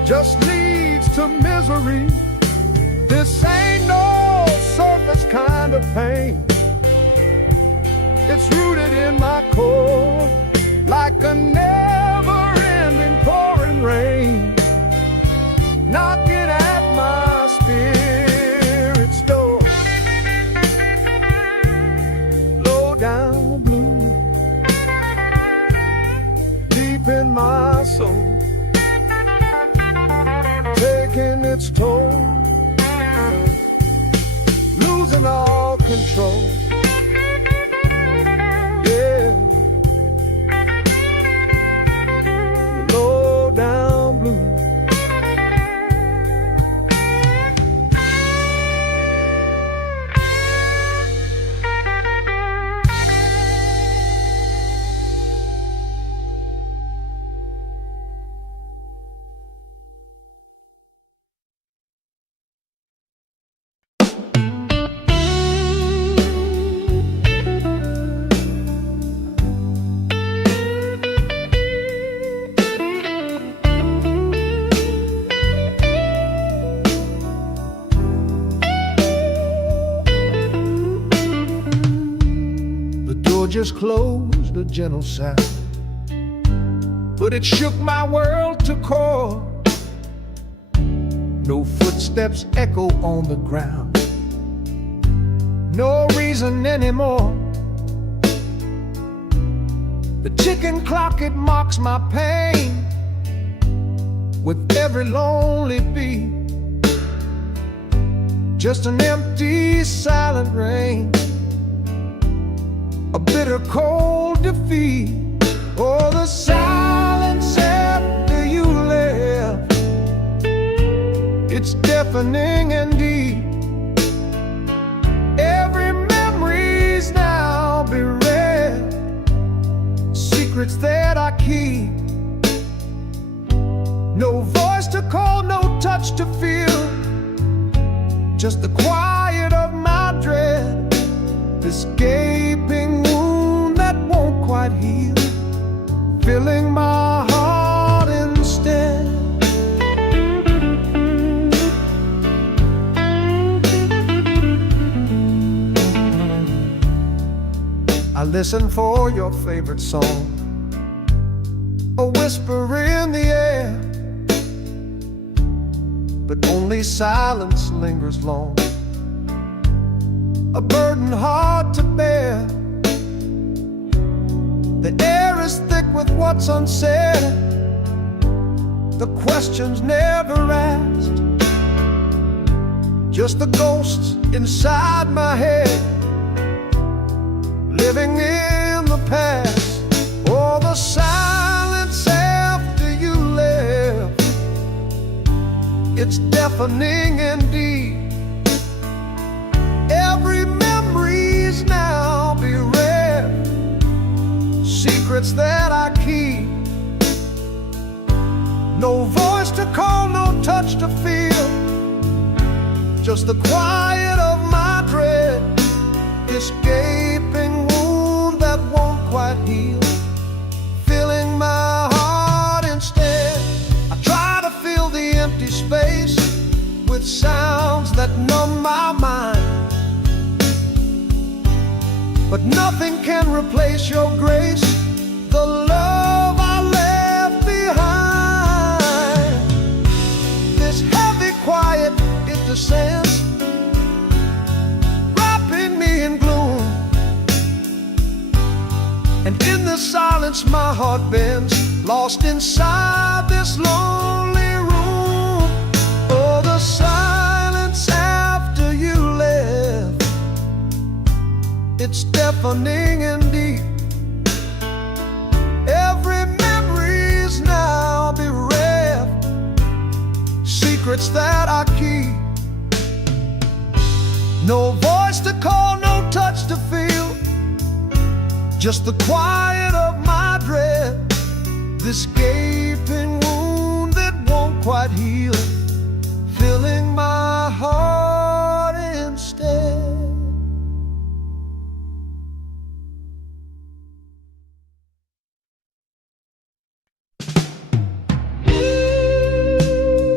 just leads to misery. This ain't no surface kind of pain. It's rooted in my core, like a never-ending pouring rain, knocking at my spirit's door. Low down blue, deep in my soul, taking its toll, losing all control. Yeah, low down blue. Just closed, a gentle sound, but it shook my world to core. No footsteps echo on the ground, no reason anymore. The ticking clock, it mocks my pain with every lonely beat. Just an empty, silent rain, a bitter cold defeat. Oh, the silence after you left, it's deafening and deep. Every memory's now bereft, secrets that I keep. No voice to call, no touch to feel, just the quiet of my dread. This gaping wound that won't quite heal, filling my heart instead. I listen for your favorite song, a whisper in the air, but only silence lingers long, a burden hard to bear. The air is thick with what's unsaid, the questions never asked, just the ghosts inside my head, living in the past. Oh, the silence after you left, it's deafening indeed. Every memory's now bereft, secrets that I keep. No voice to call, no touch to feel, just the quiet of my dread. This gaping wound that won't quite heal, filling my heart instead. I try to fill the empty space with sounds that numb my mind, but nothing can replace your grace, the love I left behind. This heavy quiet, it descends, wrapping me in gloom, and in the silence my heart bends, lost inside this lonely room. Oh, the silence after you left, it's deafening and deep. Every memory's now bereft, secrets that I keep. No voice to call, no touch to feel, just the quiet of my dread. This gaping wound that won't quite heal, filling my heart instead.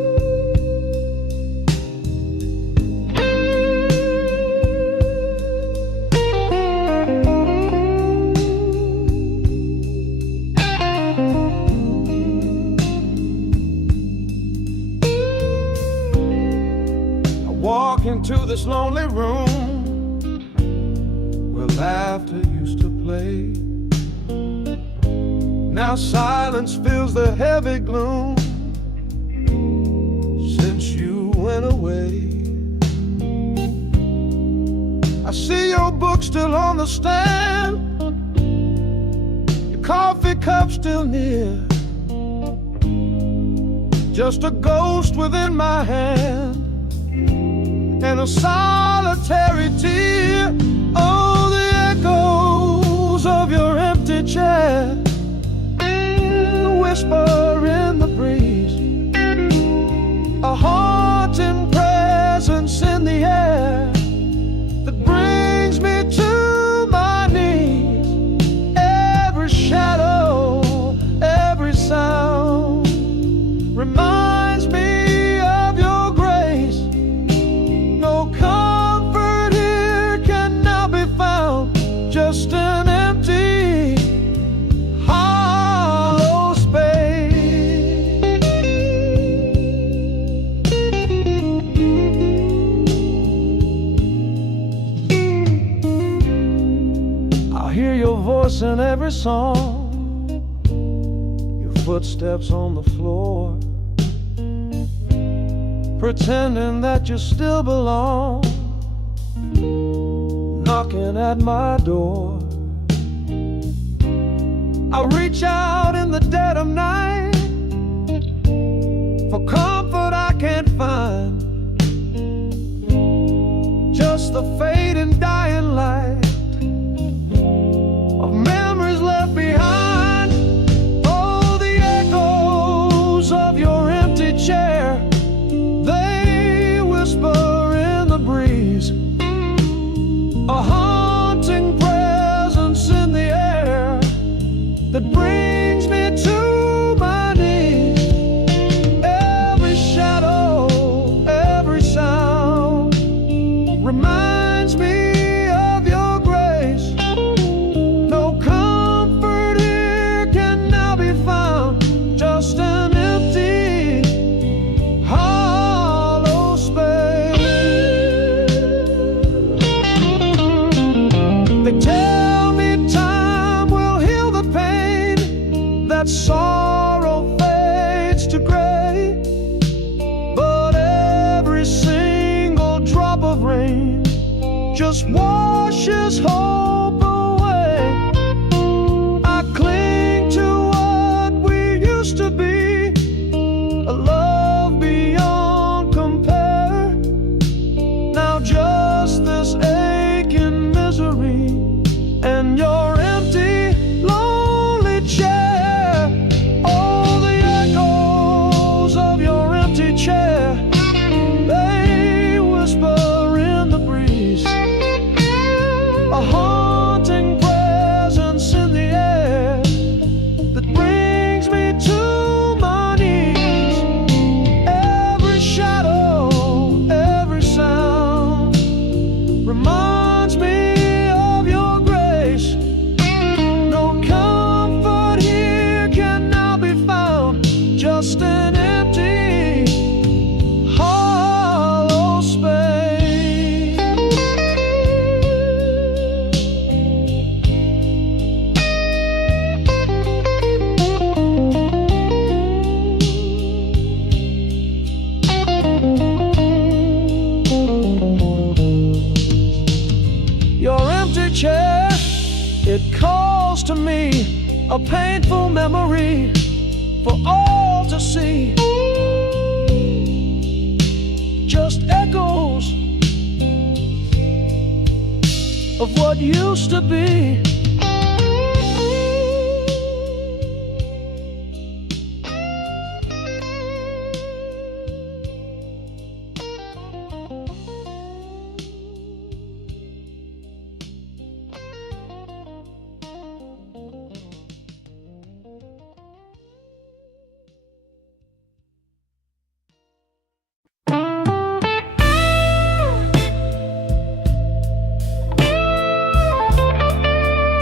into this lonely room where laughter used to play. Now silence fills the heavy gloom since you went away. I see your book still on the stand, your coffee cup still near, just a ghost within my hand and a solitary tear. Oh, the echoes of your empty chair, the whisper in the breeze, a haunting presence in the air that brings me to my knees. Every shadow, every sound reminds me of your grace. No comfort here can now be found, just an empty, hollow space. I hear your voice in every song, your footsteps on the floor, pretending that you still belong, knocking at my door. I reach out in the dead of night for comfort I can't find, just the fading dying light of memories left behind. Oh, the echoes of your empty chair, they whisper in the breeze, a haunting presence in the air that brings me to my knees. Every shadow, every sound reminds me of your grace. No comfort here can now be found, just an empty, hollow space. They tell me time will heal the pain, that sorrow fades to gray, but every single drop of rain just washes hope away. I cling to what we used to be, a love beyond compare. Now just this aching misery and your empty, lonely chair. Oh, the echoes of your empty chair, they whisper in the breeze, a haunting presence in the air that brings me to my knees. Every shadow, every sound reminds me of your grace. No comfort here can now be found, just an empty, hollow space. Your empty chair, it calls to me, a painful memory for all to see. Just echoes of what used to be.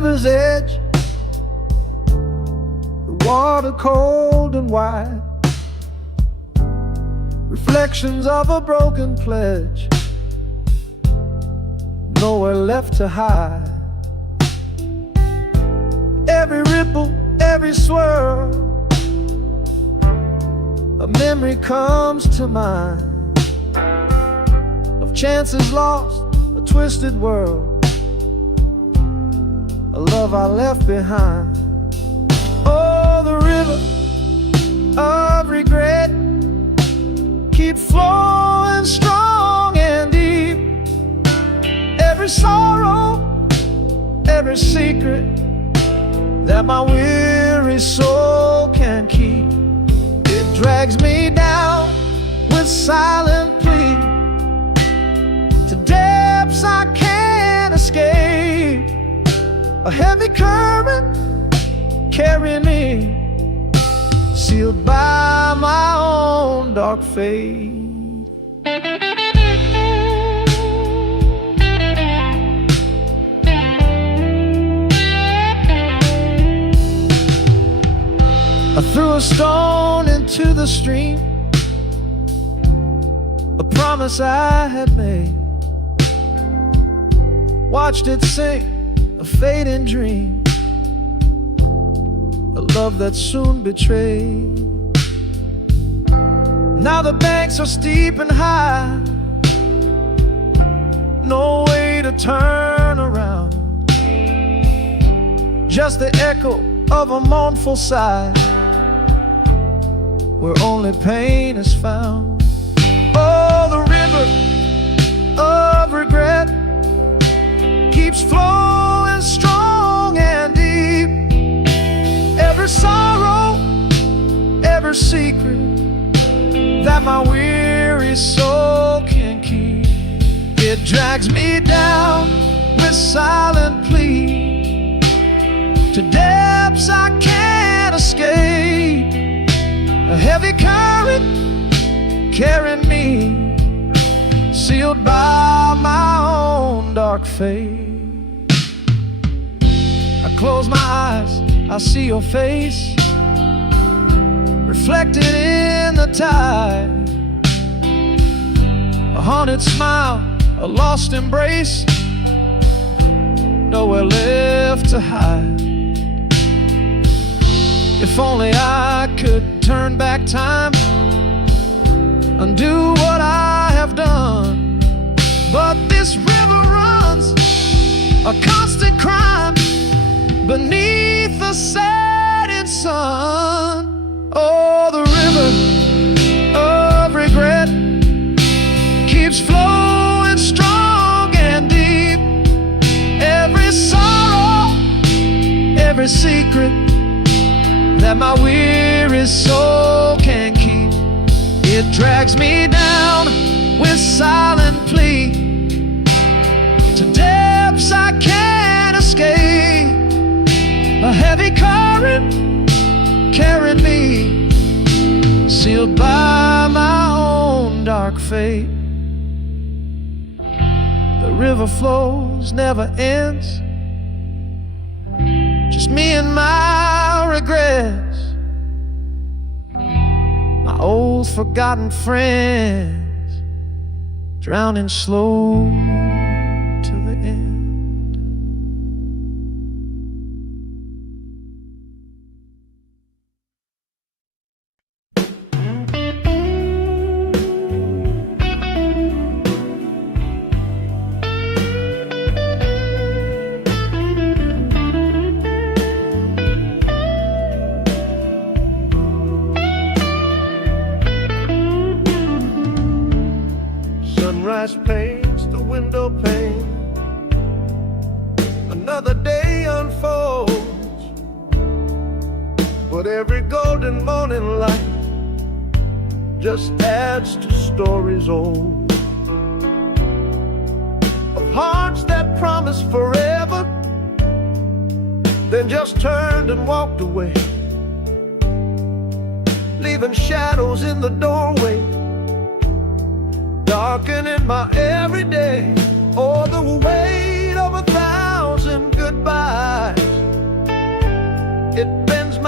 river's edge, the water cold and wide, reflections of a broken pledge, nowhere left to hide. Every ripple, every swirl, a memory comes to mind of chances lost, a twisted world, a love I left behind. Oh, the river of regret keeps flowing strong and deep. Every sorrow, every secret that my weary soul can keep, it drags me down with silent plea to depths I can't escape. A heavy current carrying me, sealed by my own dark fate. I threw a stone into the stream, a promise I had made, watched it sink, a fading dream, a love that soon betrayed. Now the banks are steep and high, no way to turn around, just the echo of a mournful sigh, where only pain is found. Oh, the river of regret keeps flowing strong and deep. Every sorrow, every secret that my weary soul can keep, it drags me down with silent plea to depths I can't escape. A heavy current carrying me, sealed by my own dark fate. I close my eyes, I see your face reflected in the tide, a haunted smile, a lost embrace, nowhere left to hide. If only I could turn back time, undo what I have done, but this river runs a constant crime beneath the setting sun. Oh, the river of regret keeps flowing strong and deep. Every sorrow, every secret that my weary soul can keep, it drags me down with silent plea to depths I can't escape. A heavy current carrying me, sealed by my own dark fate. The river flows, never ends, just me and my regrets, my old forgotten friends, drowning slow to the end. Sunrise paints the window pane, another day unfolds, but every golden morning light just adds to stories old, of hearts that promised forever, then just turned and walked away, leaving shadows in the doorway, darkening my everyday. Oh, the weight of 1,000 goodbyes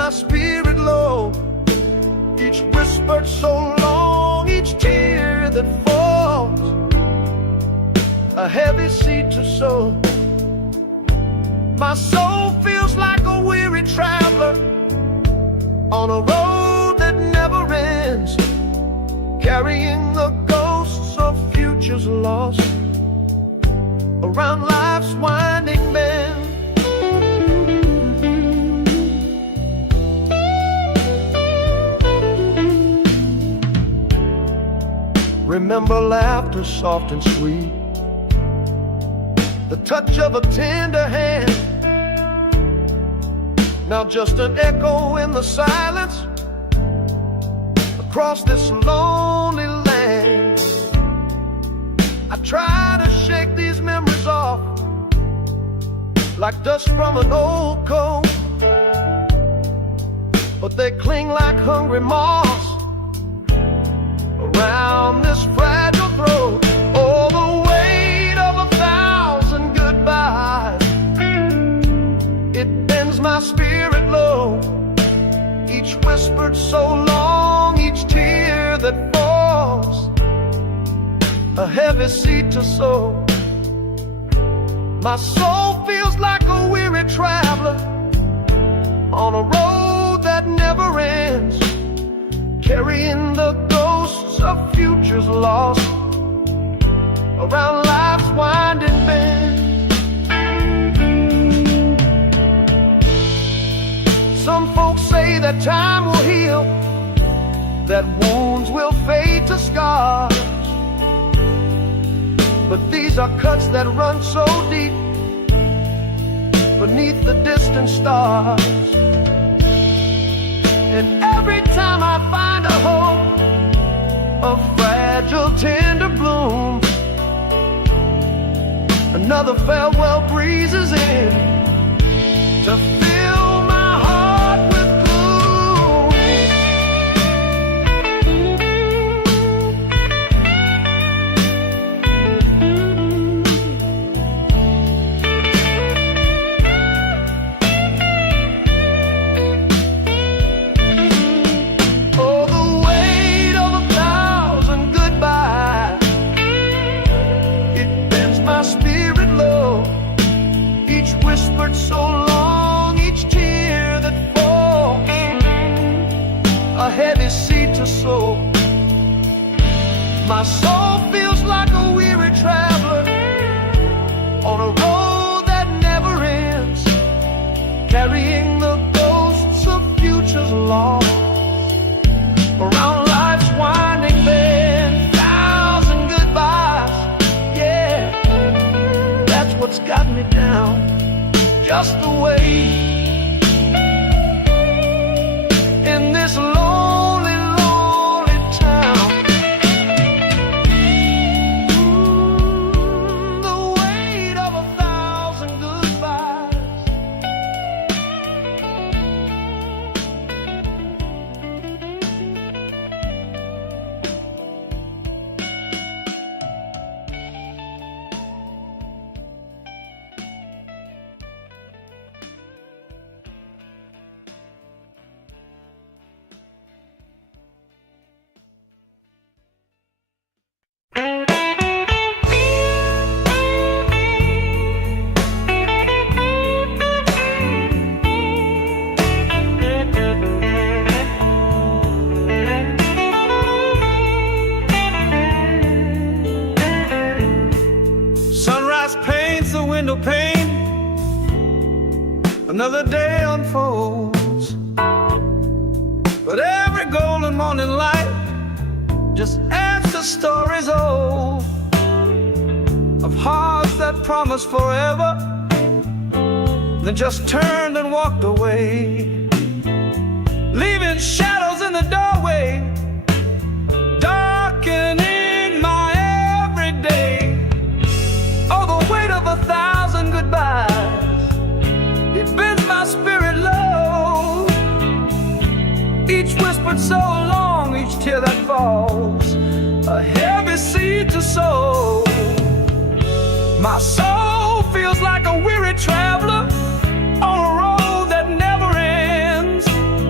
my spirit low. Each whispered so long, each tear that falls, a heavy seed to sow. My soul feels like a weary traveler on a road that never ends, carrying the ghosts of futures lost around life's winding bend. Remember laughter soft and sweet, the touch of a tender hand. Now just an echo in the silence across this lonely land. I try to shake these memories off like dust from an old coat, but they cling like hungry moths around this fragile throat. Oh, the weight of 1,000 goodbyes, it bends my spirit low. Each whispered so long, each tear that falls, a heavy seed to sow. My soul feels like a weary traveler on a road that never ends, carrying the ghosts of futures lost around life's winding bend. Some folks say that time will heal, that wounds will fade to scars, but these are cuts that run so deep beneath the distant stars. And every time I find a hope, a fragile tender bloom, another farewell breezes in to fill my heart with so long, each tear that falls, a heavy seed to sow. My soul feels like a weary traveler on a road that never ends, carrying the ghosts of futures lost around life's winding bend. 1,000 goodbyes, yeah, that's what's got me down. Just the way in this lonely, lonely town. The weight of 1,000 goodbyes. Window pane, another day unfolds, but every golden morning light just adds to stories old of hearts that promised forever, then just turned and walked away, leaving shadows in the doorway, darkening my everyday. Oh, the weight of 1,000 goodbyes, it bends my spirit low. Each whispered so long, each tear that falls, a heavy seed to sow. My soul feels like a weary traveler on a road that never ends,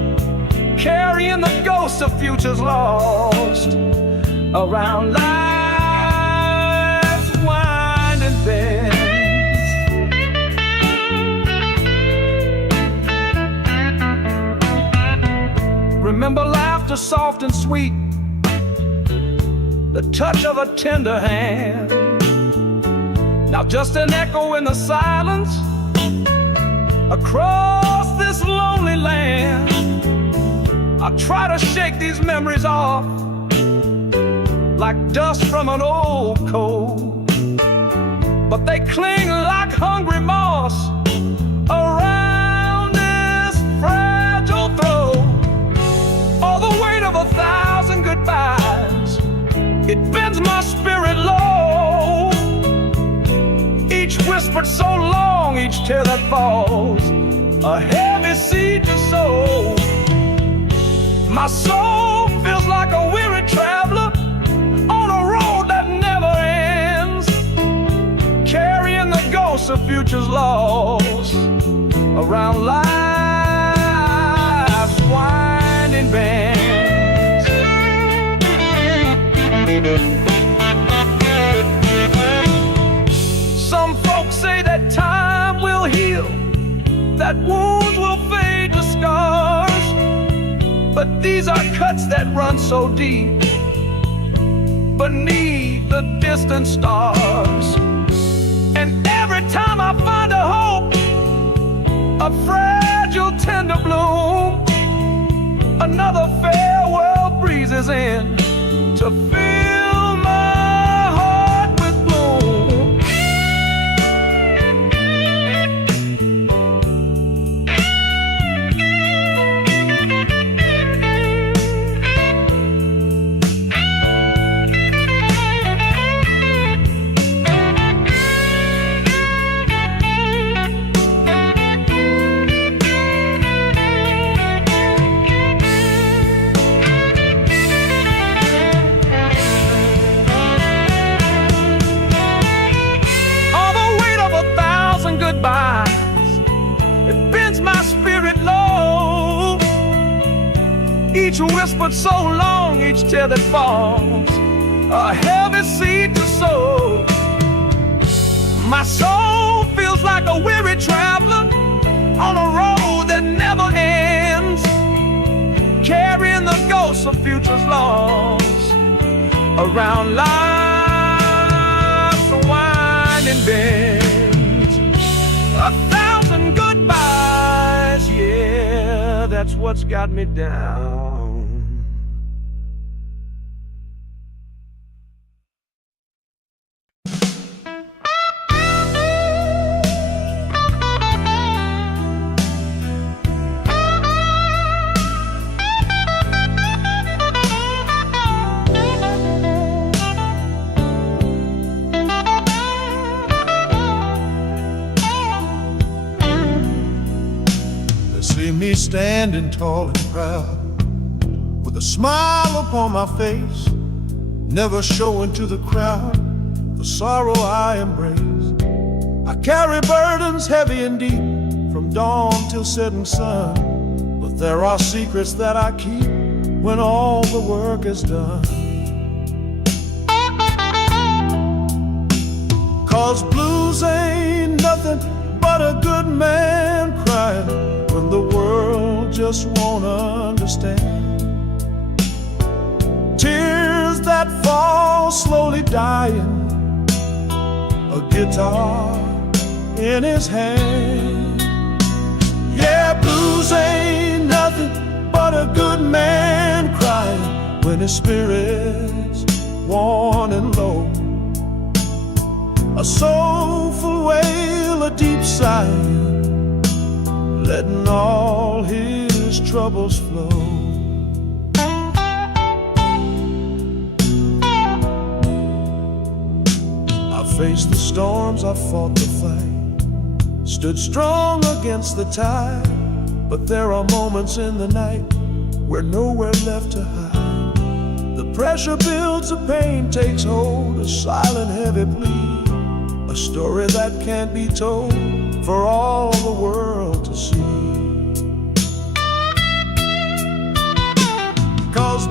of futures lost around life's winding bends. Remember laughter soft and sweet, the touch of a tender hand. Now just an echo in the silence across this lonely land. I try to shake these memories off like dust from an old coat, but they cling like hungry moss around this fragile throat. All the weight of 1,000 goodbyes, it bends my spirit low. Each whispered so long, each tear that falls, a heavy seed to sow. My soul feels like a weary traveler on a road that never ends, carrying the ghosts of futures lost around life's winding bends. Some folks say that time will heal, that wounds will fade to scars, but these are cuts that run so deep beneath the distant stars. And every time I find a hope, a fragile tender bloom, another farewell breezes in to fill my heart with gloom. It bends my spirit low. Each whispered so long, each tear that falls, a heavy seed to sow. My soul feels like a weary traveler on a road that never ends, carrying the ghosts of futures lost around life's winding bend. 1,000 goodbyes, yeah, that's what's got me down. Me standing tall and proud, with a smile upon my face, never showing to the crowd the sorrow I embrace. I carry burdens heavy and deep, from dawn till setting sun, but there are secrets that I keep when all the work is done. 'Cause blues ain't nothing but a good man crying when the world just won't understand. Tears that fall slowly dying, a guitar in his hand. Yeah, blues ain't nothing but a good man crying when his spirit's worn and low. A soulful wail, a deep sigh, letting all his troubles flow. I faced the storms, I fought the fight, stood strong against the tide, but there are moments in the night where nowhere left to hide. The pressure builds, the pain takes hold, a silent heavy plea, a story that can't be told for all the world to see. 'Cause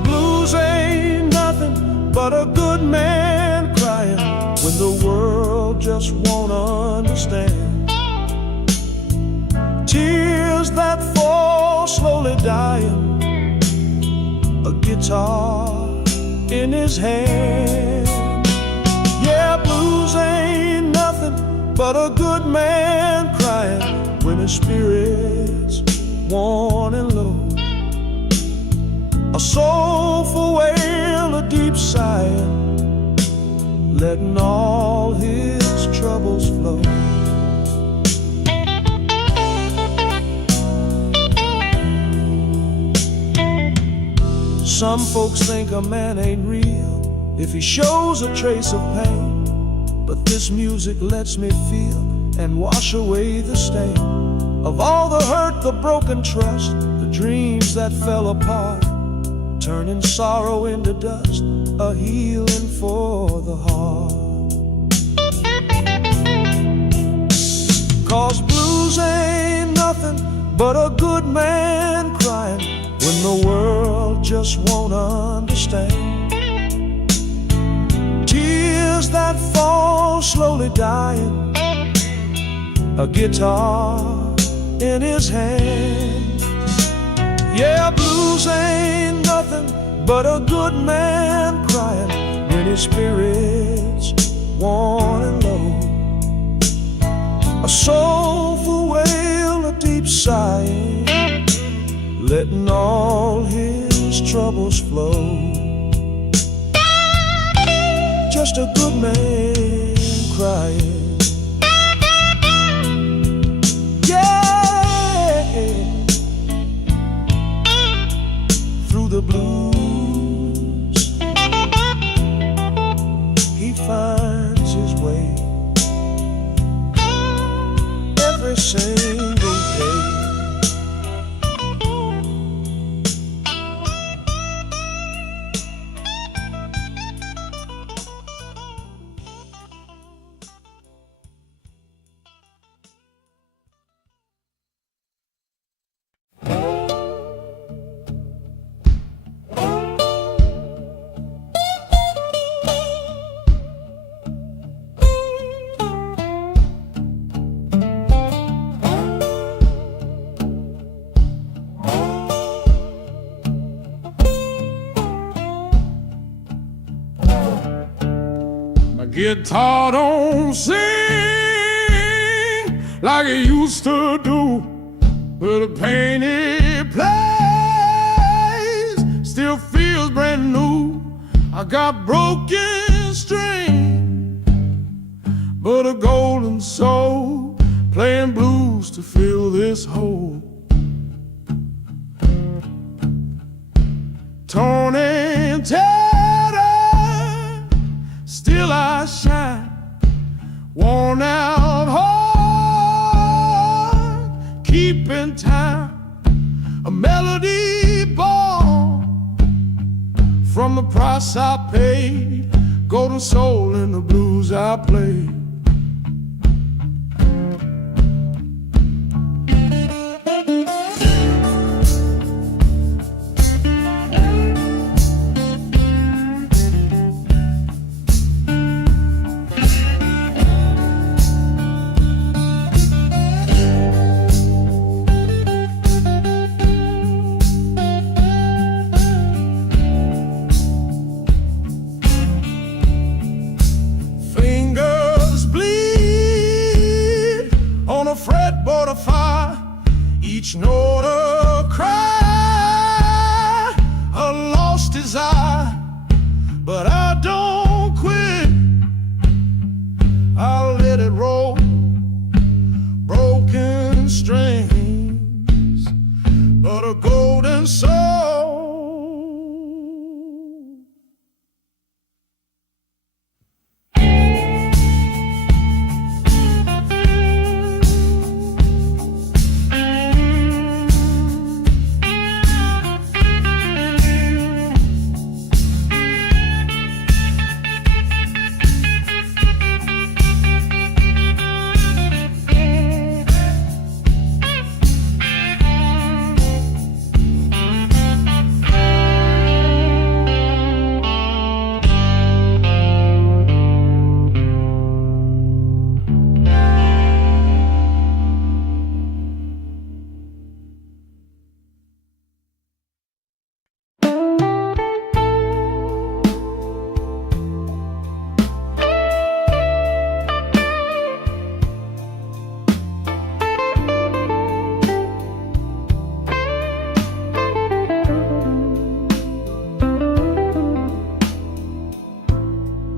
but a good man crying when the world just won't understand. Tears that fall slowly dying, a guitar in his hand. Yeah, blues ain't nothing but a good man crying when his spirit's worn and low. A soulful wail, a deep sigh, letting all his troubles flow. Some folks think a man ain't real if he shows a trace of pain, but this music lets me feel and wash away the stain of all the hurt, the broken trust, the dreams that fell apart, turning sorrow into dust, a healing for the heart. 'Cause blues ain't nothing but a good man crying when the world just won't understand. Tears that fall slowly dying, a guitar in his hand. Yeah, blues ain't nothing but a good man crying when his spirit's worn and low. A soulful wail, a deep sigh, letting all his troubles flow. Just a good man crying. Yeah, through the blues he finds his way every single day. Guitar don't sing like it used to do, but the pain it plays still feels brand new. I got broken string, but a golden soul playing blues to fill this hole. Torn and tattered, still I shine, worn out heart, keeping time, a melody born from the price I paid, golden soul in the blues I played. Fretboard of fire, each note a cry, a lost desire, but I don't quit. I'll let it roll, broken strings, but a golden soul.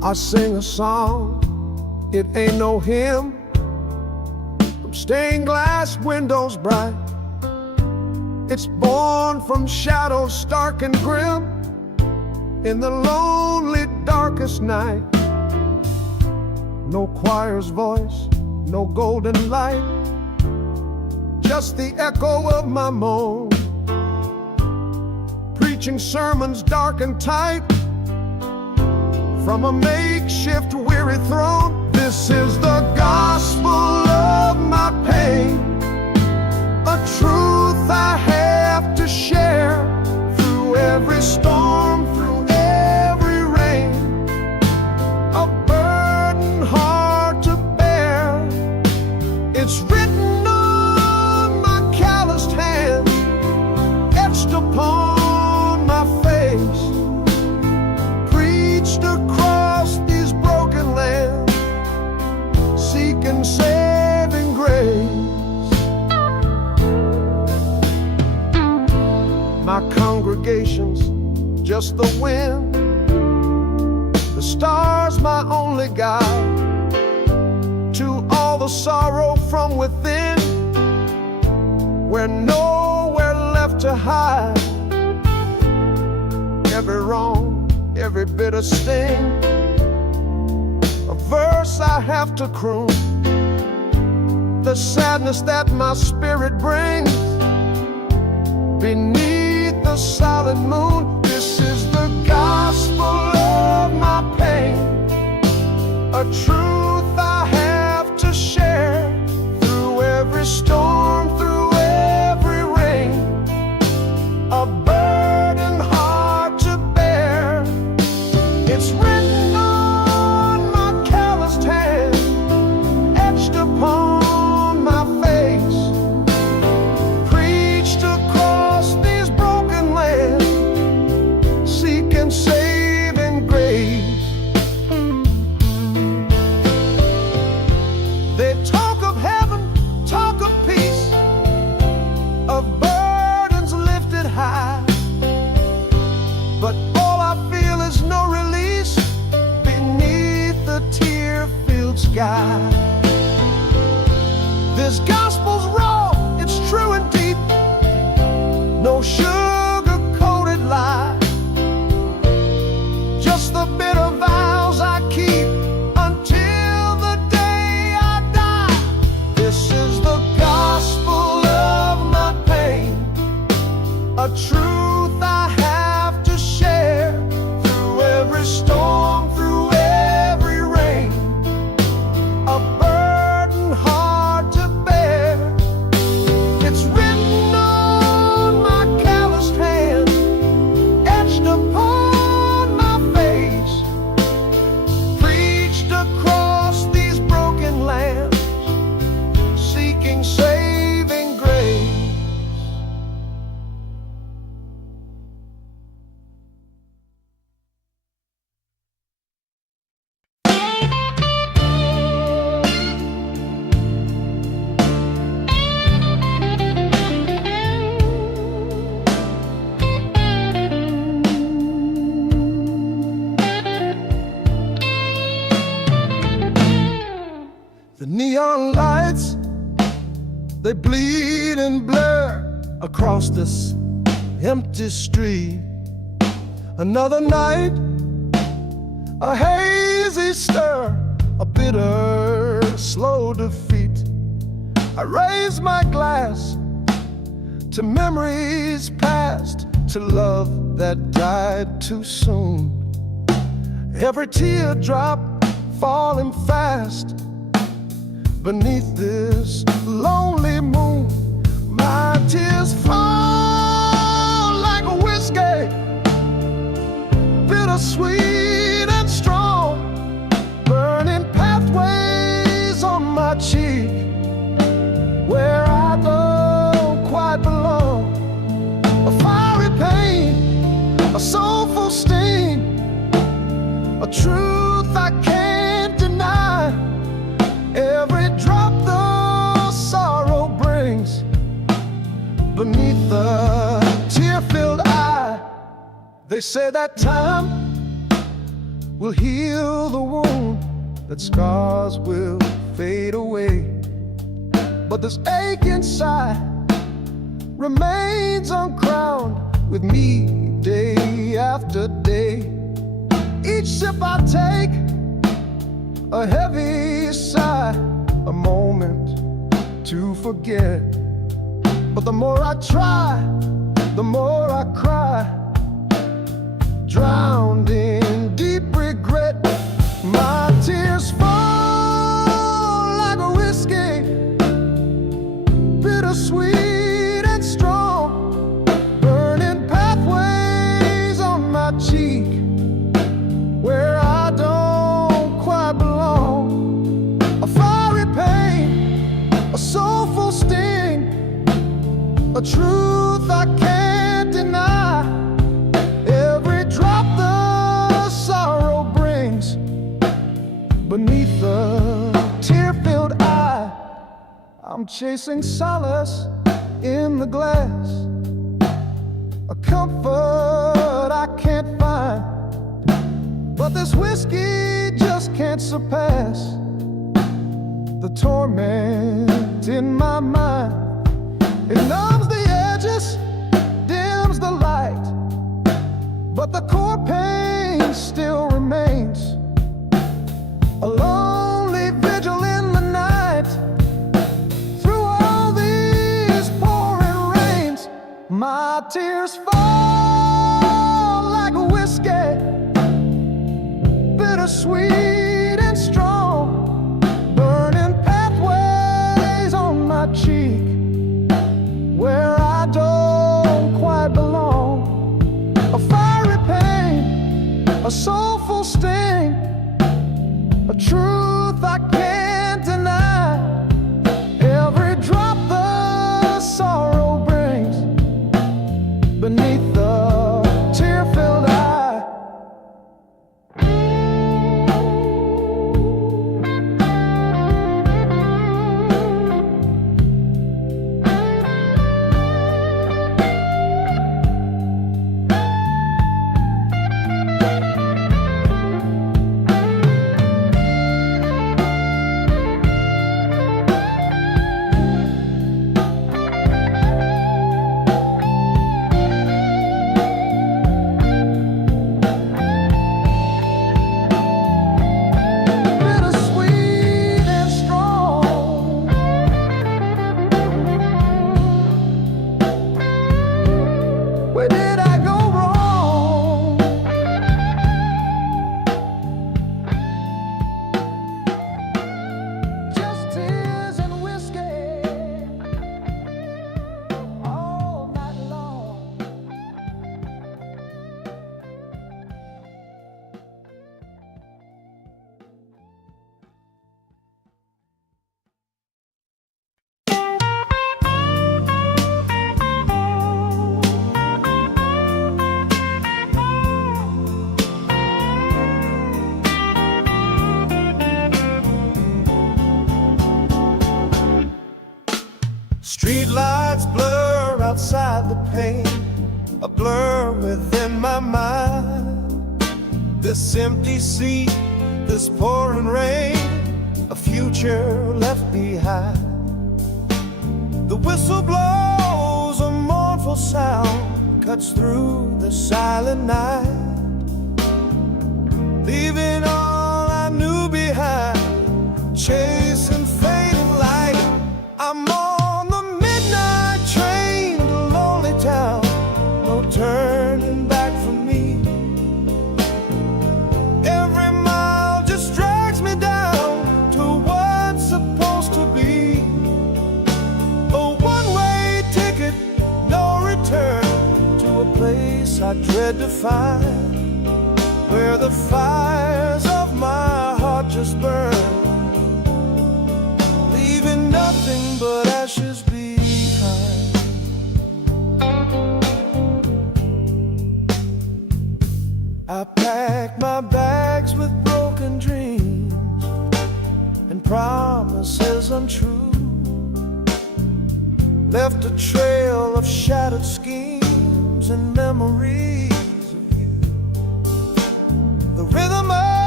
I sing a song, it ain't no hymn, from stained glass windows bright. It's born from shadows stark and grim, in the lonely darkest night. No choir's voice, no golden light, just the echo of my moan, preaching sermons dark and tight from a makeshift weary throne. This is the gospel of my pain, a truth I have to share through every storm, through every rain, a burden hard to bear. It's written on my calloused hands, etched upon my face, preached across these broken lands, seeking saving grace. My congregation's just the wind, the stars my only guide to all the sorrow from within, where nowhere left to hide. Every wrong, every bitter sting, a verse I have to croon, the sadness that my spirit brings beneath the silent moon. This is the gospel of my pain, a truth I have to share through every storm, through every rain, a burden hard to bear. It's written on my calloused hand, etched upon my face, preached across these broken lands, seeking saving grace. They talk of heaven, talk of peace, of burdens lifted high, but all I feel is no release beneath the tear-filled sky. This gospel's raw, it's true and deep, no sugar-coated lie, just the bitter vows I keep until the day I die. This is the gospel of my pain, a truth I have to share through every storm, through every rain, a burden hard to bear. It's written on my calloused hand, etched upon my face, preached across these broken lands, seeking saving grace. The neon lights, they bleed and blur across this empty street. Another night, a hazy stir, a bitter, slow defeat. I raise my glass to memories past, to love that died too soon. Every teardrop falling fast beneath this lonely moon. My tears fall like whiskey, bittersweet and strong, burning pathways on my cheek where I don't quite belong. A fiery pain, a soulful sting, a truth I can't deny. Every drop the sorrow brings beneath the tear-filled eye. They say that time will heal the wound, that scars will fade away. But this ache inside remains uncrowned with me day after day. Each sip I take, a heavy sigh, a moment to forget. But the more I try, the more I cry, drowned in deep regret. My tears fall like a whiskey, bittersweet and strong, burning pathways on my cheek where I don't quite belong. A fiery pain, a soulful sting, a truth I can't deny. Every drop the sorrow brings beneath the tear-filled eye. I'm chasing solace in the glass, a comfort I can't find. But this whiskey just can't surpass the torment in my mind. It numbs the edges, dims the light, but the core pain still remains. A lonely vigil in the night, through all these pouring rains. My tears fall like a whiskey, bittersweet and strong, burning pathways on my cheek where I don't quite belong. A fiery pain, a soulful sting, a truth I can't deny. Every drop the sorrow brings beneath the tear-filled eye. Street lights blur outside the pane, a blur within my mind. This empty seat, this pouring rain, a future left behind. The whistle blows, a mournful sound cuts through the silent night, leaving all I knew behind, chasing fading light. I'm on the midnight train to lonely town, no turning back for me. Every mile just drags me down to what's supposed to be a one-way ticket, no return, to a place I dread to find, where the fires of my heart just burn, leaving nothing but ashes behind. I packed my bags with broken dreams and promises untrue, left a trail of shattered schemes and memories of you. The rhythm of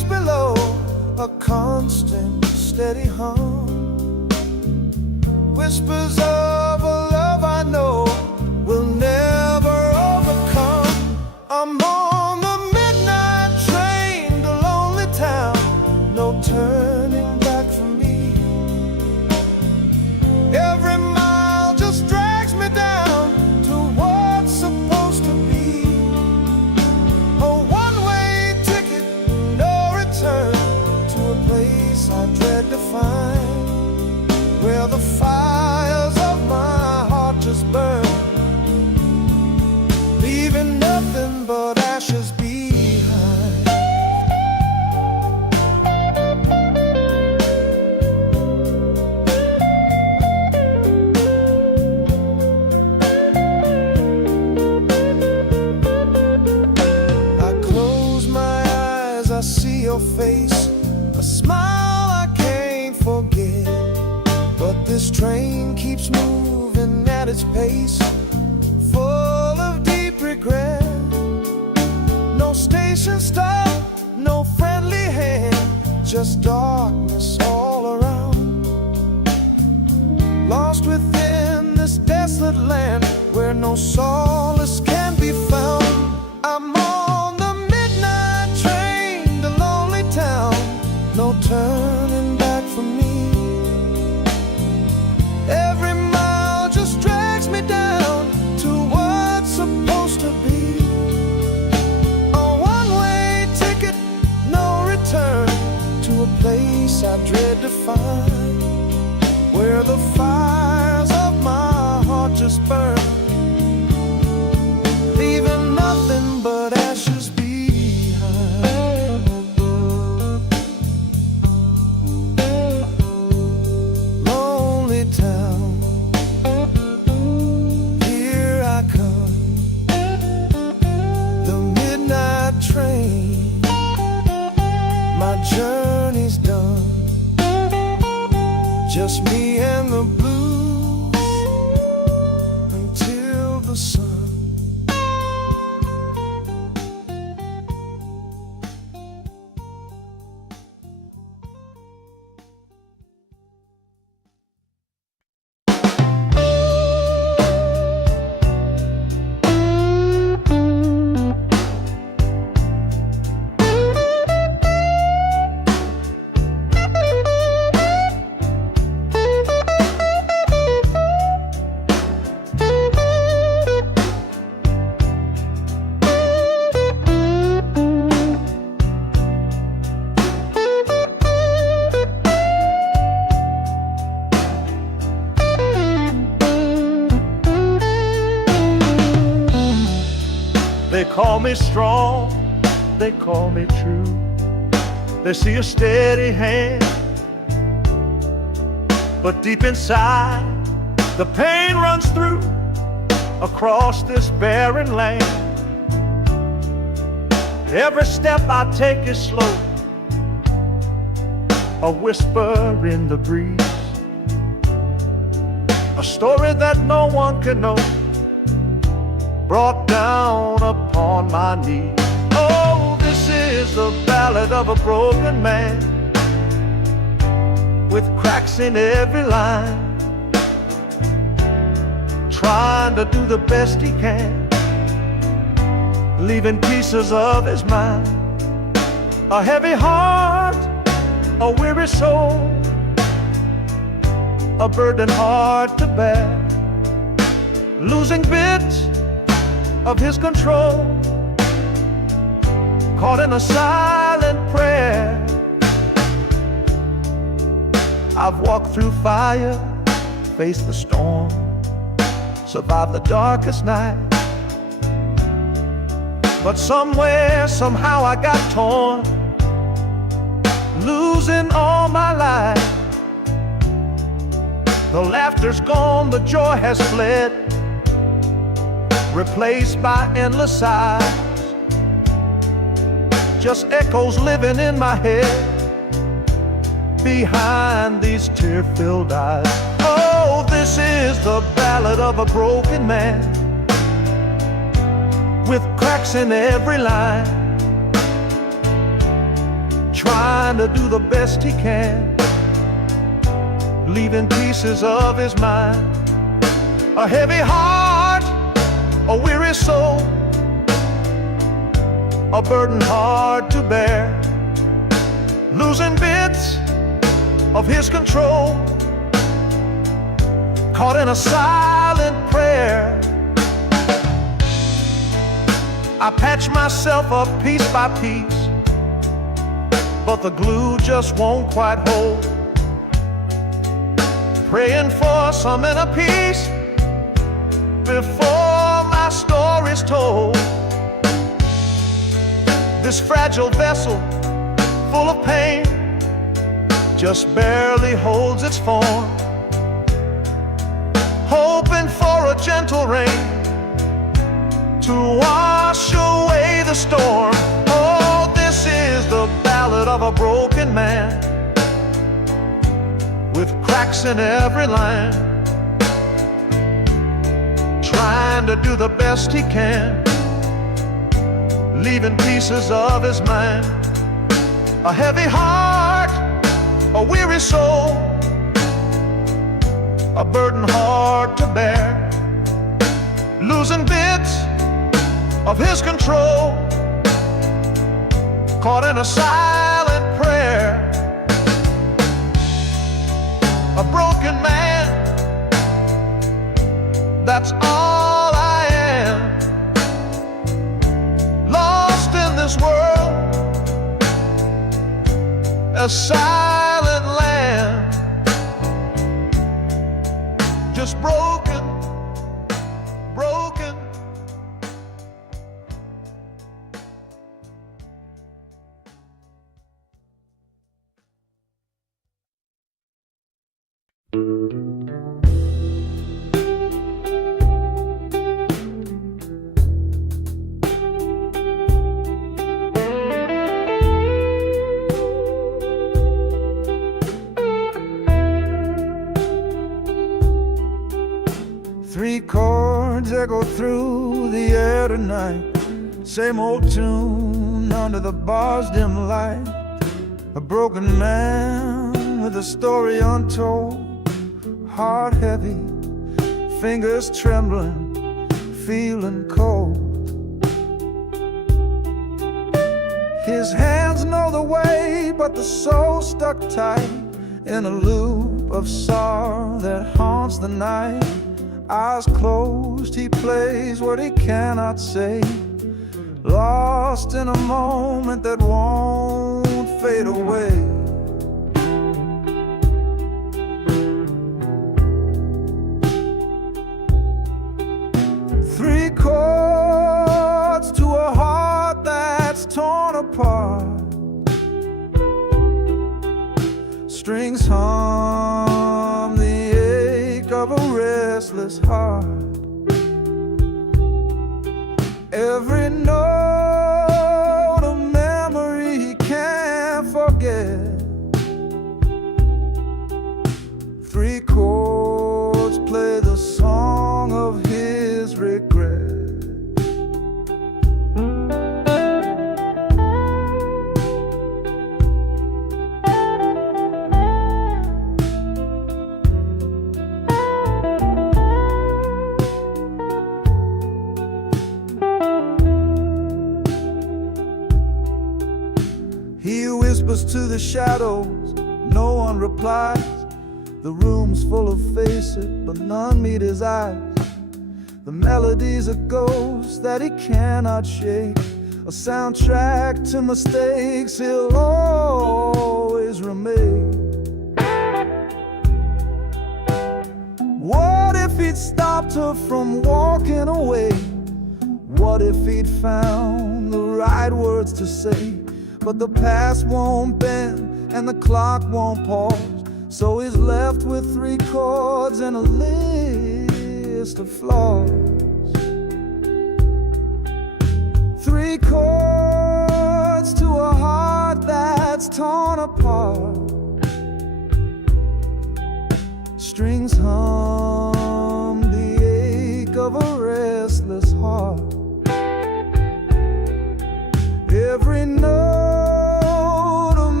a constant, steady hum. Whispers of a love I know will never overcome. I'm on the midnight train to lonely town, no turning back for me. Every mile just drags me down to what's supposed to be. A one-way ticket, no return, to a place I dread to find, where the fires of my heart just burn, leaving nothing but ashes behind. I close my eyes, I see your face, a smile I can't forget. But this train keeps moving at its pace, full of deep regret. No station stop, no friendly hand, just darkness all around. Lost within this desolate land where no solace can be found. I'm on the midnight train to lonely town, no turning back for me. Every mile just drags me down to what's supposed to be. A one-way ticket, no return, to a place I dread to find, where the fires of my heart just burn, leaving nothing but ashes behind. Lonely town, here I come, the midnight train, my journey's done, just me and the blues until the sun. They call me strong, they call me true. They see a steady hand, but deep inside the pain runs through across this barren land. Every step I take is slow, a whisper in the breeze, a story that no one can know, brought down upon my knees. Oh, this is the ballad of a broken man, with cracks in every line, trying to do the best he can, leaving pieces of his mind. A heavy heart, a weary soul, a burden hard to bear, losing bits of his control, caught in a silent prayer. I've walked through fire, faced the storm, survived the darkest night, but somewhere, somehow I got torn, losing all my life. The laughter's gone, the joy has fled, replaced by endless sighs, just echoes living in my head behind these tear-filled eyes. Oh, this is the ballad of a broken man, with cracks in every line, trying to do the best he can, leaving pieces of his mind. A heavy heart, a weary soul, a burden hard to bear, losing bits of his control, caught in a silent prayer. I patch myself up piece by piece, but the glue just won't quite hold. Praying for some inner peace before my story's told. This fragile vessel, full of pain, just barely holds its form, hoping for a gentle rain to wash away the storm. Oh, this is the ballad of a broken man, with cracks in every line, trying to do the best he can, leaving pieces of his mind. A heavy heart, a weary soul, a burden hard to bear, losing bits of his control, caught in a silent prayer. A broken man, that's all I am, lost in this world, a silent land, just broken, broken. Three chords echo through the air tonight, same old tune under the bar's dim light. A broken man with a story untold, heart heavy, fingers trembling, feeling cold. His hands know the way, but the soul stuck tight in a loop of sorrow that haunts the night. Eyes closed, he plays what he cannot say, lost in a moment that won't fade away. Three chords to a heart that's torn apart, strings hum the ache of a restless heart. Every note a memory he can't forget. Three chords play the song of his regret. He whispers to the shadows, no one replies. The room's full of faces, but none meet his eyes. The melody's a ghost that he cannot shake, a soundtrack to mistakes he'll always remake. What if he'd stopped her from walking away? What if he'd found the right words to say? But the past won't bend and the clock won't pause, so he's left with three chords and a list of flaws. Three chords to a heart that's torn apart, strings hum the ache of a restless heart. Every note a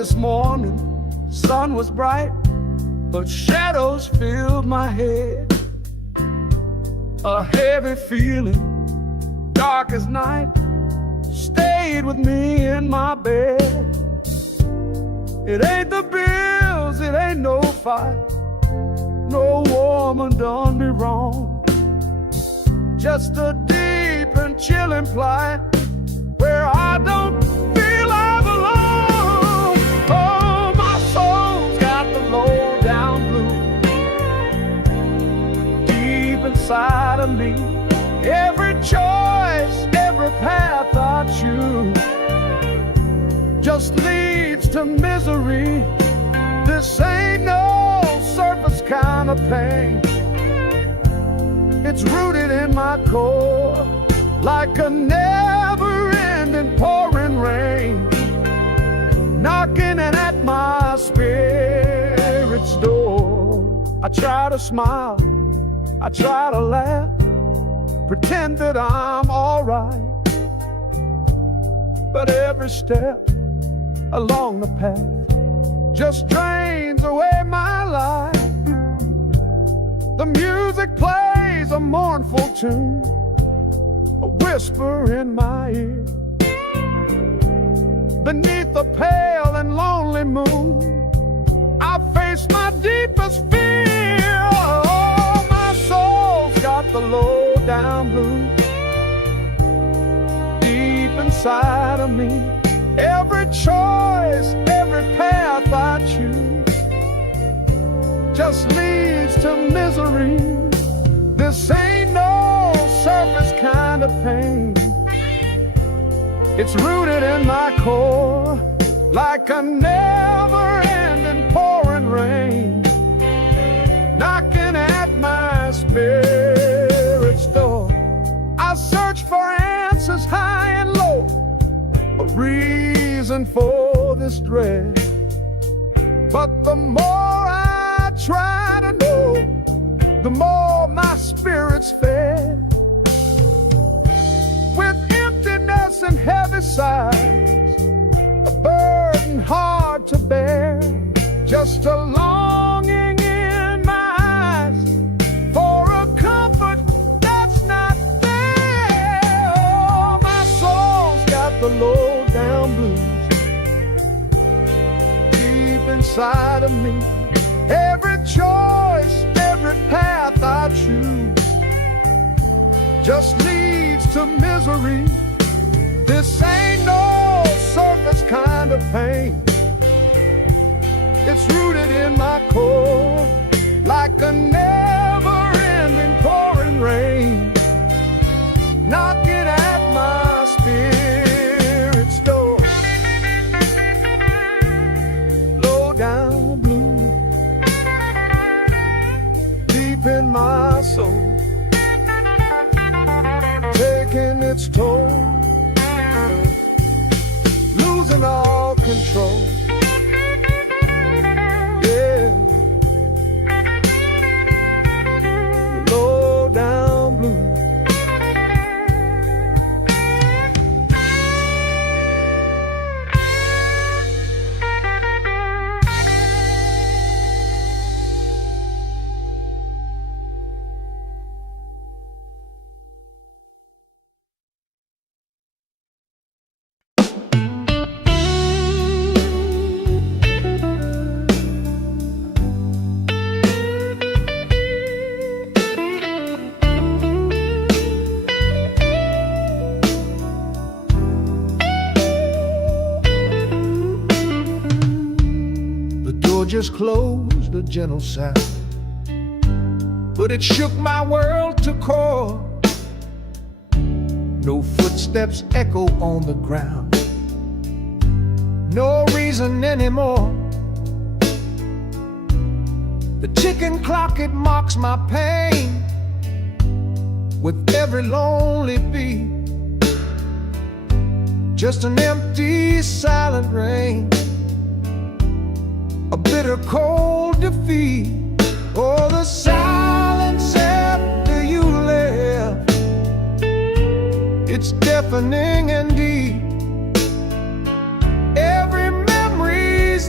this morning. Sun was bright, but shadows filled my head. A heavy feeling, dark as night, stayed with me in my bed. It ain't the bills, it ain't no fight, no woman done me wrong. Just a deep and chilling plight where I don't feel I belong. Oh, my soul's got the low down blues deep inside of me. Every choice, every path I choose just leads to misery. This ain't no surface kind of pain. It's rooted in my core like a never-ending pouring rain, knocking at my spirit's door. I try to smile, I try to laugh, pretend that I'm alright, but every step along the path just drains away my life. The music plays a mournful tune, a whisper in my ear. Beneath the pale and lonely moon, I face my deepest fear. Oh, my soul's got the low down blues deep inside of me. Every choice, every path I choose just leads to misery. This ain't no surface kind of pain. It's rooted in my core like a never-ending pouring rain, knocking at my spirit's door. I search for answers high and low, a reason for this dread, but the more I try to know, the more my spirit's fed. With emptiness and heavy sighs, a burden hard to bear, just a longing in my eyes for a comfort that's not there. Oh, my soul's got the low down blues deep inside of me. Every choice, every path I choose just leads to misery. This ain't no surface kind of pain. It's rooted in my core like a never-ending pouring rain, knocking at my spirit's door. Low down blue deep in my soul, taking its toll, losing all control. Yeah, low down blue. Just closed, a gentle sound, but it shook my world to core. No footsteps echo on the ground, no reason anymore. The ticking clock, it mocks my pain with every lonely beat. Just an empty, silent rain, a bitter cold defeat. Oh, the silence after you left, it's deafening and deep. Every memory's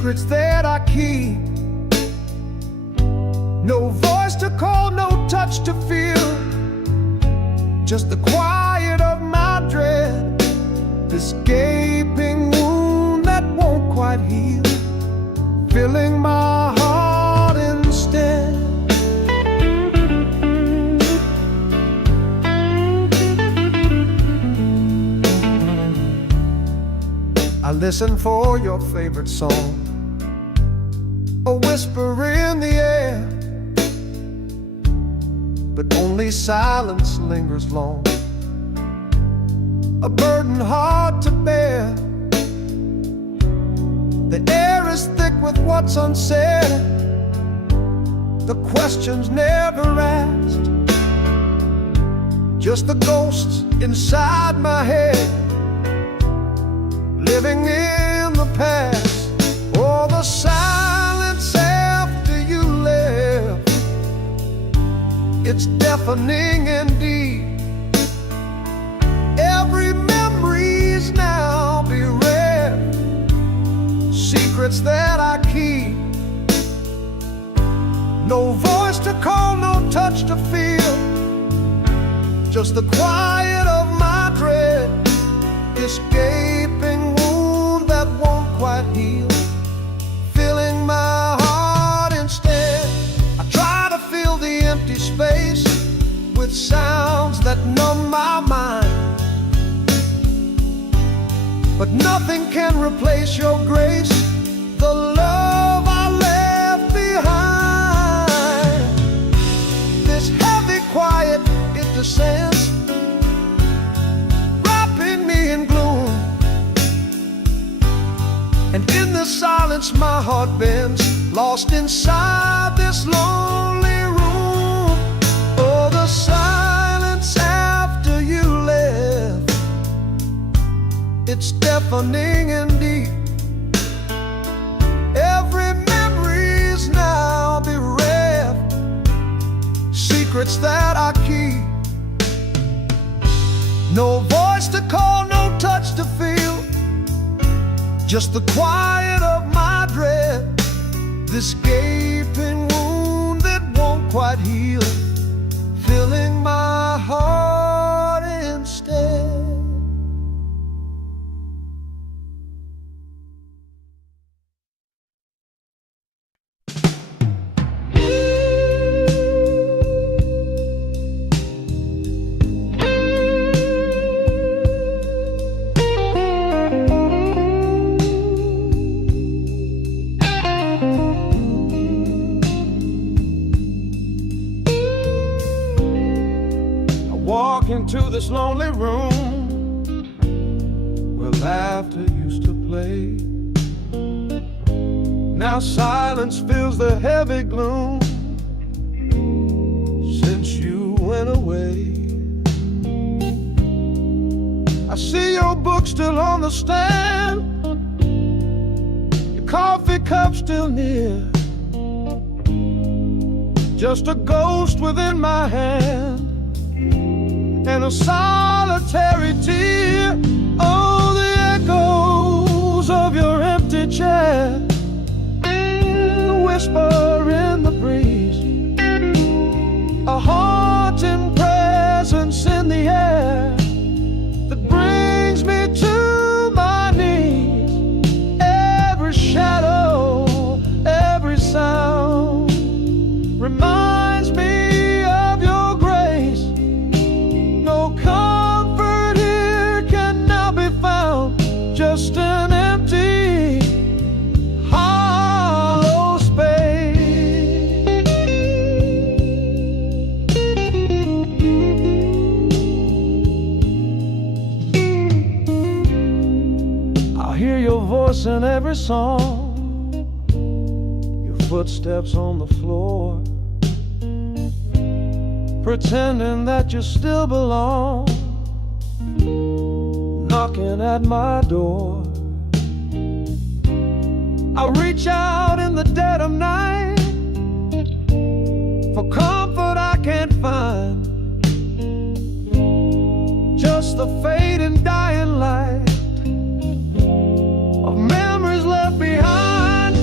secrets that I keep. No voice to call, no touch to feel, just the quiet of my dread, this gaping wound that won't quite heal, filling my heart instead. I listen for your favorite song, a whisper in the air, but only silence lingers long, a burden hard to bear. The air is thick with what's unsaid, the questions never asked, just the ghosts inside my head, living in the past. Oh, the silence after you left, it's deafening indeed. Every memory's now bereft, secrets that I keep. No voice to call, no touch to feel, just the quiet of my dread, this gaping wound that won't quite heal, filling my heart instead. I try to fill the empty space with sounds that numb my mind, but nothing can replace your grace, the love I left behind. This heavy quiet, it descends, wrapping me in gloom, and in the silence my heart bends, lost inside this lonely room. Oh, the silence after you left, it's deafening indeed. Every memory's now bereft, secrets that I keep. No voice to call, no touch to feel, just the quiet of my dread, this gaping wound that won't quite heal, filling my heart instead. Walk into this lonely room where laughter used to play. Now silence fills the heavy gloom since you went away. I see your book still on the stand, your coffee cup still near, just a ghost within my hand and a solitary tear. Oh, the echoes of your empty chair, the whisper in the breeze, a haunting presence in the air that brings me to my knees. Every shadow, every sound reminds me of your grace. No comfort here can now be found, just an empty, hollow space. I hear your voice in every song, your footsteps on the floor, pretending that you still belong, knocking at my door. I reach out in the dead of night for comfort I can't find, just the fading dying light of memories left behind.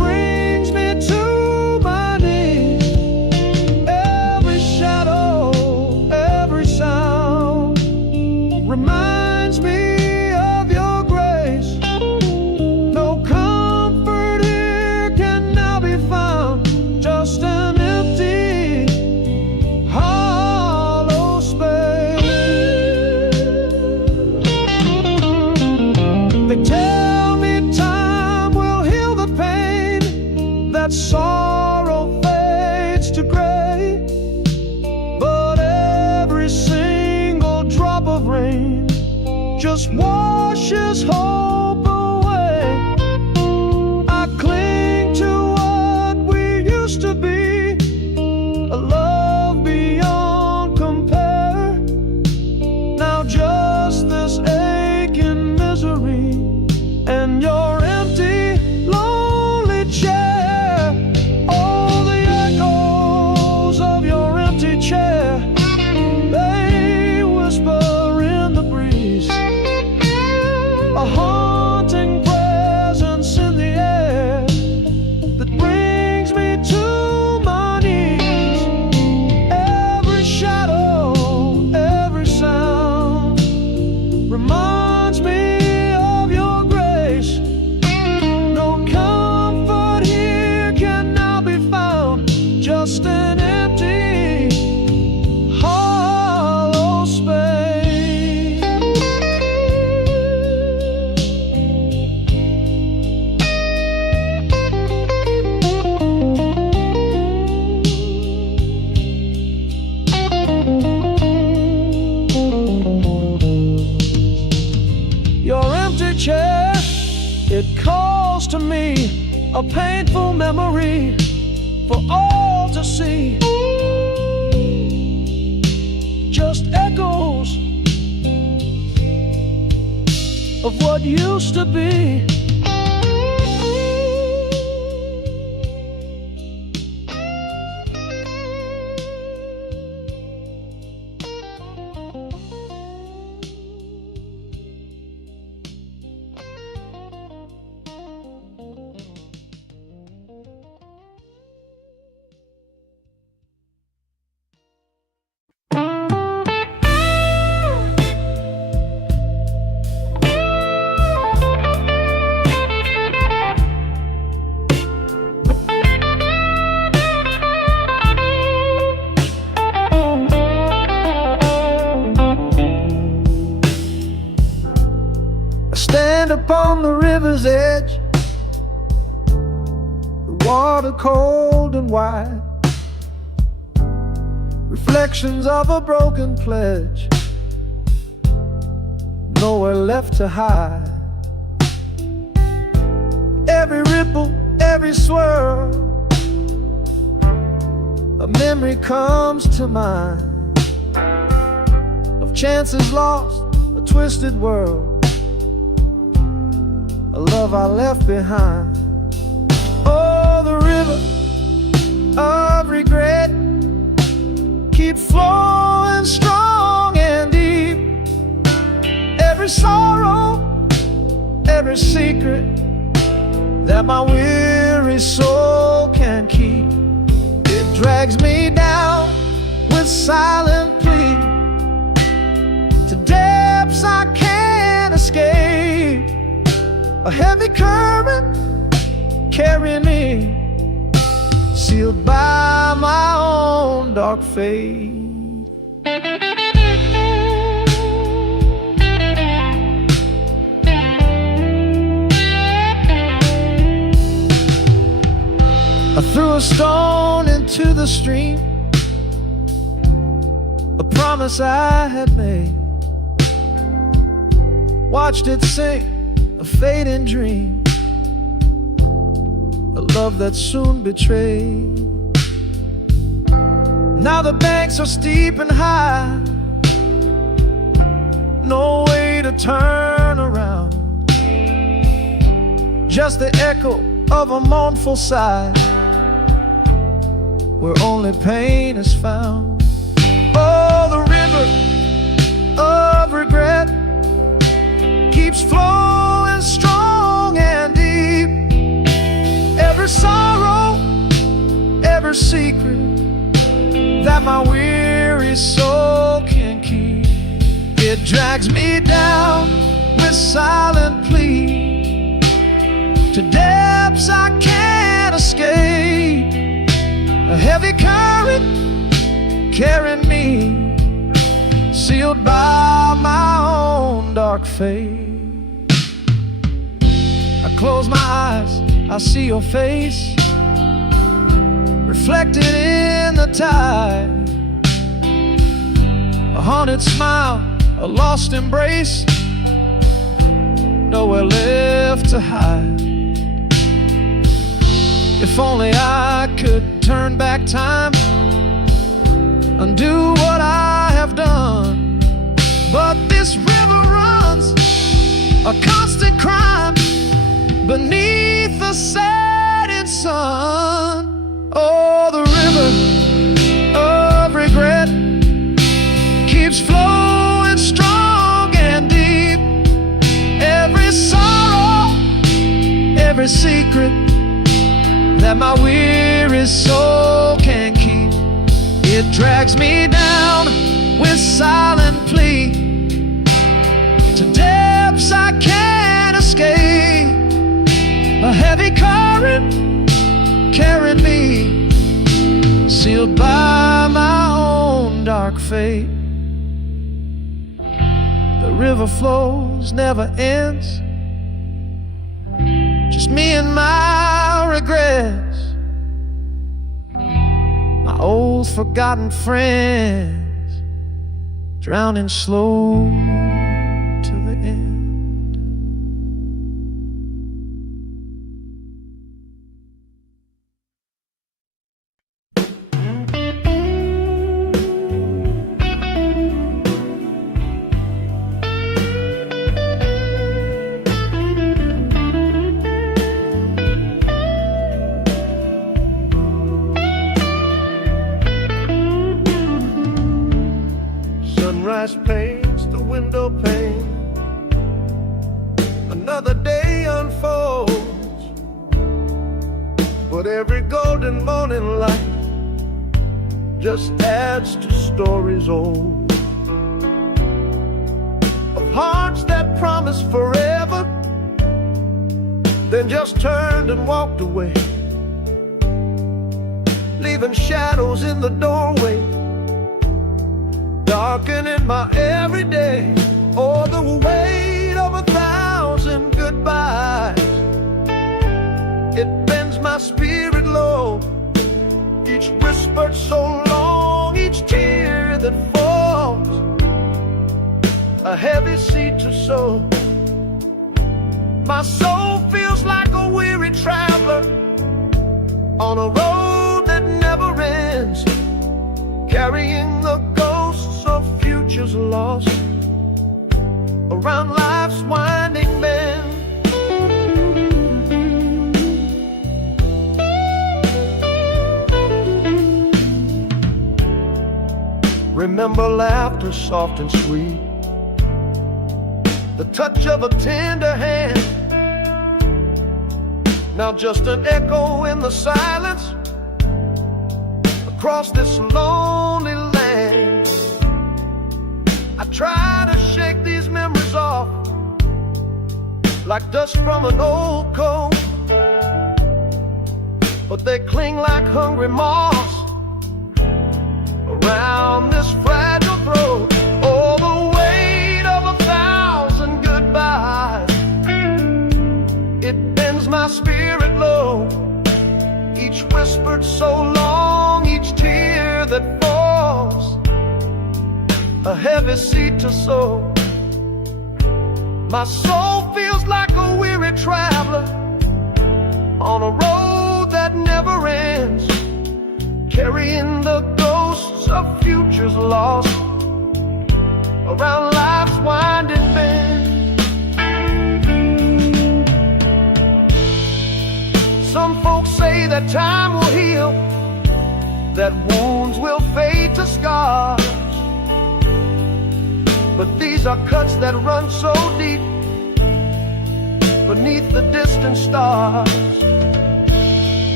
brings me to my knees. Every shadow, every sound reminds me of your grace. No comfort here can now be found, just an empty, hollow space. They tell me time will heal the pain, that sorrow fades to gray, but every single drop of rain just washes hope away. I cling to what we used to be, a love beyond compare. Now just this aching misery and your empty, lonely chair. All the echoes of your empty chair, they whisper in the breeze, a haunting presence in the air that brings me to my knees. Every shadow, every sound reminds me of your grace. No comfort here can now be found, just an empty, hollow space. Your empty chair, it calls to me, a painful memory for all to see. Just echoes of what used to be. I stand upon the river's edge, the water cold and wide, reflections of a broken pledge, nowhere left to hide. Every ripple, every swirl, a memory comes to mind of chances lost, a twisted world, a love I left behind. Oh, the river of regret keeps flowing strong and deep. Every sorrow, every secret that my weary soul can keep, it drags me down with silent plea to depths I can't escape. A heavy current carrying me, sealed by my own dark fate. I threw a stone into the stream, a promise I had made, watched it sink, a fading dream, a love that soon betrayed. Now the banks are steep and high, no way to turn around, just the echo of a mournful sigh, where only pain is found. Oh, the river of regret keeps flowing strong and deep. Every every sorrow, every secret that my weary soul can keep. It drags me down with silent plea to depths I can't escape. A heavy current carrying me, sealed by my own dark fate. I close my eyes, I see your face reflected in the tide. A haunted smile, a lost embrace, nowhere left to hide. If only I could turn back time, undo what I have done. But this river runs a constant crime beneath the setting sun. Oh, the river of regret keeps flowing strong and deep. Every sorrow, every secret that my weary soul can keep, it drags me down with silent plea to depths I can't escape. A heavy current carried me, sealed by my own dark fate. The river flows, never ends, just me and my regrets, my old forgotten friends, drowning slow to the end. Sunrise paints the window pane, another day unfolds, but every golden morning light just adds to stories old, of hearts that promised forever, then just turned and walked away, leaving shadows in the doorway, darkening my everyday. Oh, the weight of 1,000 goodbyes, it bends my spirit low. Each whispered so long, each tear that falls, a heavy seed to sow. My soul feels like a weary traveler on a road that never ends, carrying the ghosts of futures lost around life's winding bend. Remember laughter soft and sweet, the touch of a tender hand, now just an echo in the silence across this lonely land. I try to shake these memories off like dust from an old coat, but they cling like hungry moths around this fragile throat. Oh, the weight of 1,000 goodbyes, it bends my spirit low. Each whispered so long, each tear that falls, a heavy seed to sow. My soul feels like a weary traveler on a road that never ends, carrying the ghosts of futures lost around life's winding bend. Some folks say that time will heal, that wounds will fade to scars, but these are cuts that run so deep beneath the distant stars.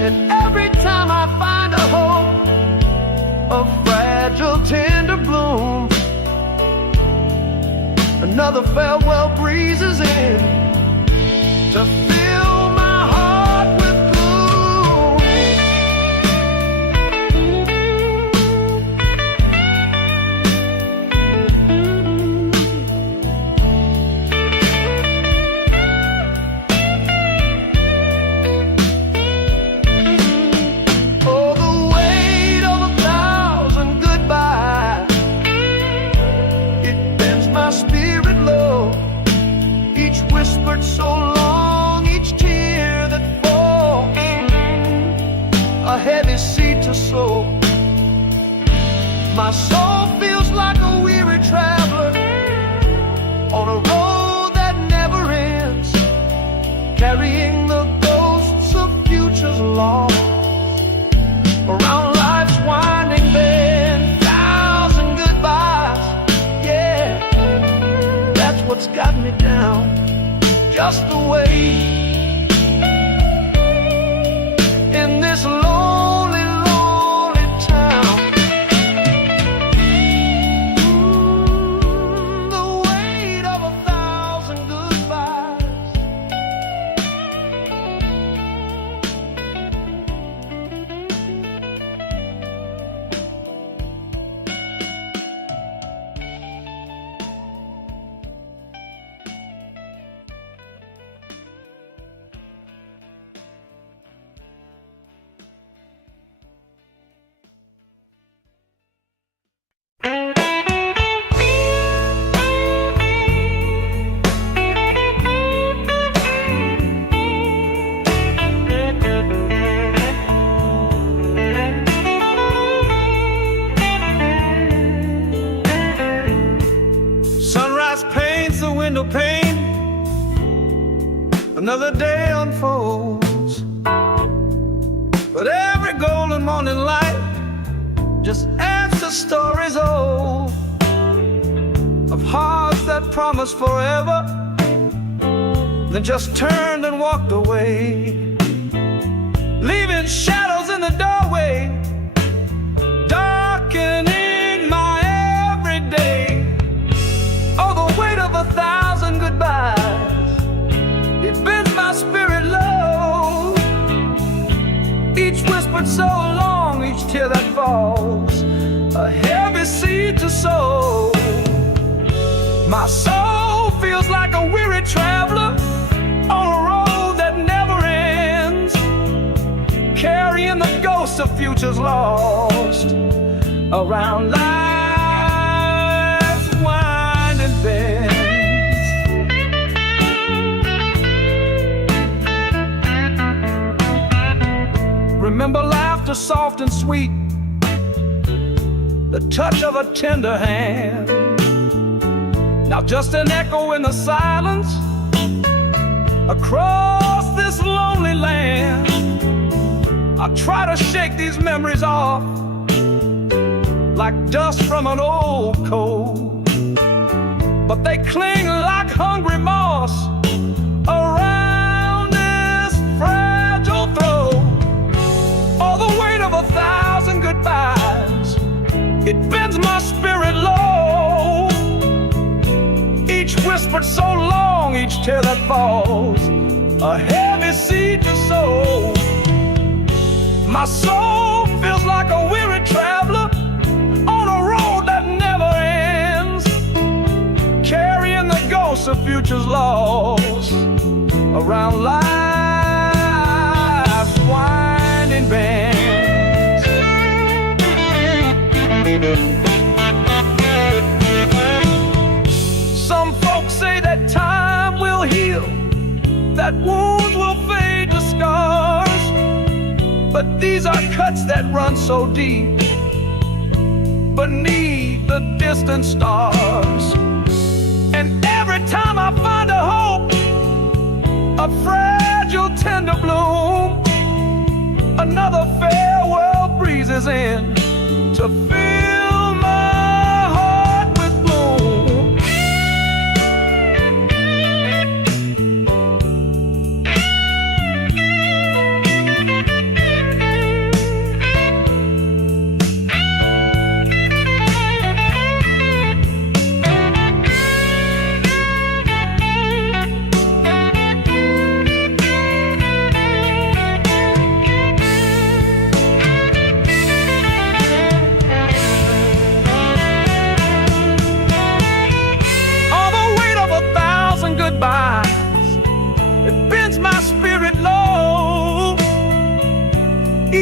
And every time I find a hope, a fragile, tender bloom, another farewell breezes in to fill my heart with gloom. Oh, the weight of 1,000 goodbyes, it bends my spirit low. Each whispered so long, each tear that falls, a heavy seed to sow. My soul feels like a weary traveler on a road that never ends, carrying the ghosts of futures lost around life's winding bend. 1,000 goodbyes, yeah, that's what's got me down. Just the way in this lonely, lonely town. The weight of 1,000 goodbyes. Sunrise paints the window pane, another day unfolds, but every golden morning light just adds to stories old of hearts that promised forever, then just turned and walked away, leaving shadows in the doorway, darkening my everyday. Oh, the weight of 1,000 goodbyes, it bends my spirit low. Each whispered so long, each tear that falls, a heavy seed to sow. My soul feels like a weary traveler on a road that never ends, carrying the ghosts of futures lost around life's winding bends. Remember laughter soft and sweet, the touch of a tender hand. Now just an echo in the silence across this lonely land. I try to shake these memories off like dust from an old coat, but they cling like hungry moss around this fragile throat. Oh, the weight of 1,000 goodbyes, it bends my spirit low. Each whispered so long, each tear that falls, a heavy seed to sow. My soul feels like a weary traveler on a road that never ends, carrying the ghosts of futures lost around life's winding bends. Some folks say that time will heal, that wounds will fade to scars, but these are cuts that run so deep beneath the distant stars. And every time I find a hope, a fragile tender bloom, another farewell breezes in to fill my heart with gloom.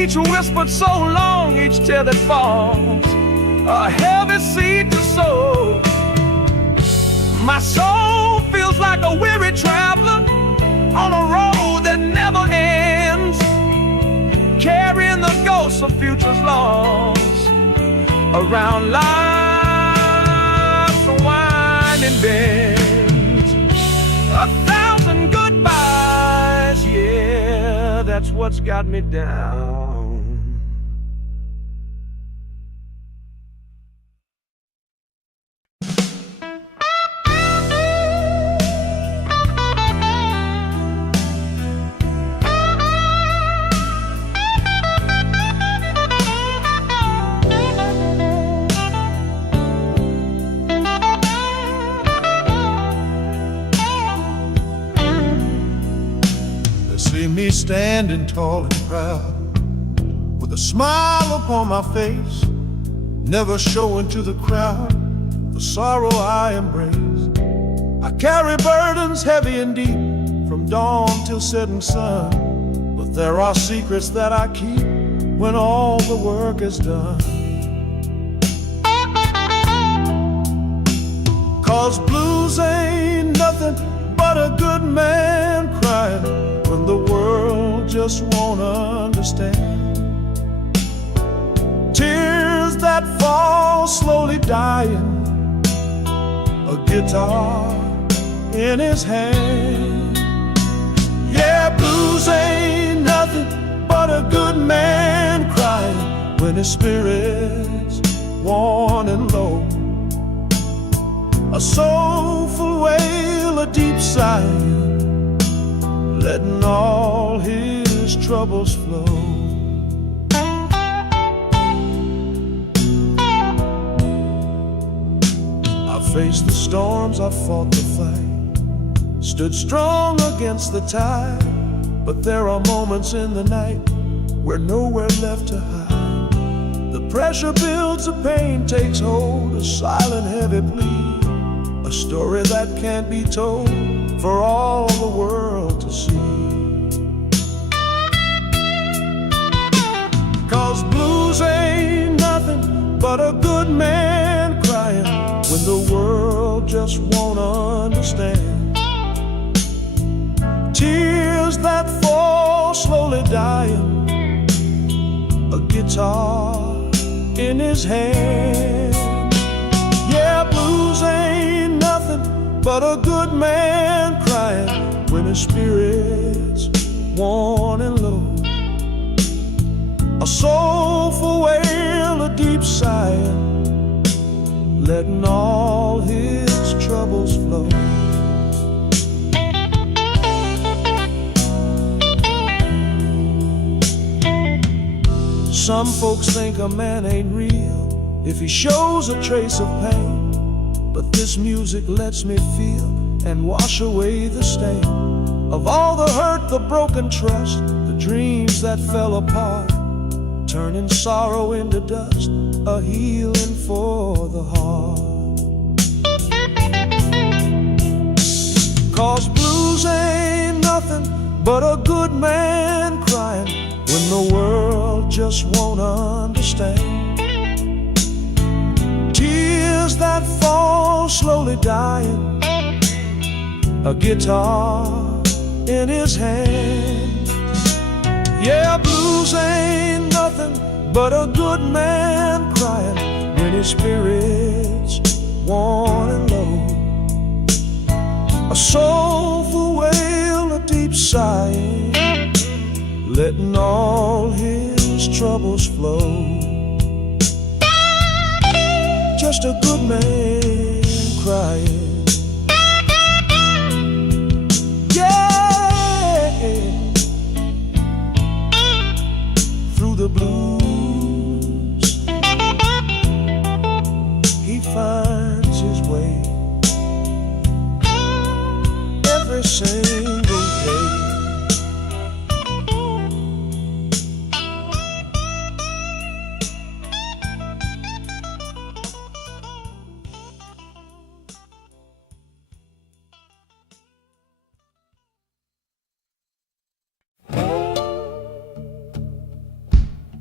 Each whispered so long, each tear that falls, a heavy seed to sow. My soul feels like a weary traveler on a road that never ends, carrying the ghosts of futures lost around life's winding bends. 1,000 goodbyes, yeah, that's what's got me down. See me standing tall and proud, with a smile upon my face, never showing to the crowd the sorrow I embrace. I carry burdens heavy and deep, from dawn till setting sun, but there are secrets that I keep when all the work is done. 'Cause blues ain't nothing but a good man crying when the world just won't understand. Tears that fall slowly dying, a guitar in his hand. Yeah, blues ain't nothing but a good man crying when his spirit's worn and low. A soulful wail, a deep sigh, letting all his troubles flow. I faced the storms, I fought the fight, stood strong against the tide, but there are moments in the night where nowhere left to hide. The pressure builds, the pain takes hold, a silent heavy plea, a story that can't be told for all the world to see. 'Cause blues ain't nothing but a good man crying when the world just won't understand. Tears that fall slowly dying, a guitar in his hand. Yeah, blues ain't nothing but a good man crying when his spirit's worn and low. A soulful wail, a deep sigh, letting all his troubles flow. Some folks think a man ain't real if he shows a trace of pain, but this music lets me feel and wash away the stain of all the hurt, the broken trust, the dreams that fell apart, turning sorrow into dust, a healing for the heart. 'Cause blues ain't nothing but a good man crying when the world just won't understand. Tears that fall slowly dying, a guitar in his hand. Yeah, blues ain't nothing but a good man crying when his spirit's worn and low. A soulful wail, a deep sigh, letting all his troubles flow. Just a good man crying. Yeah, through the blues he finds his way every single day.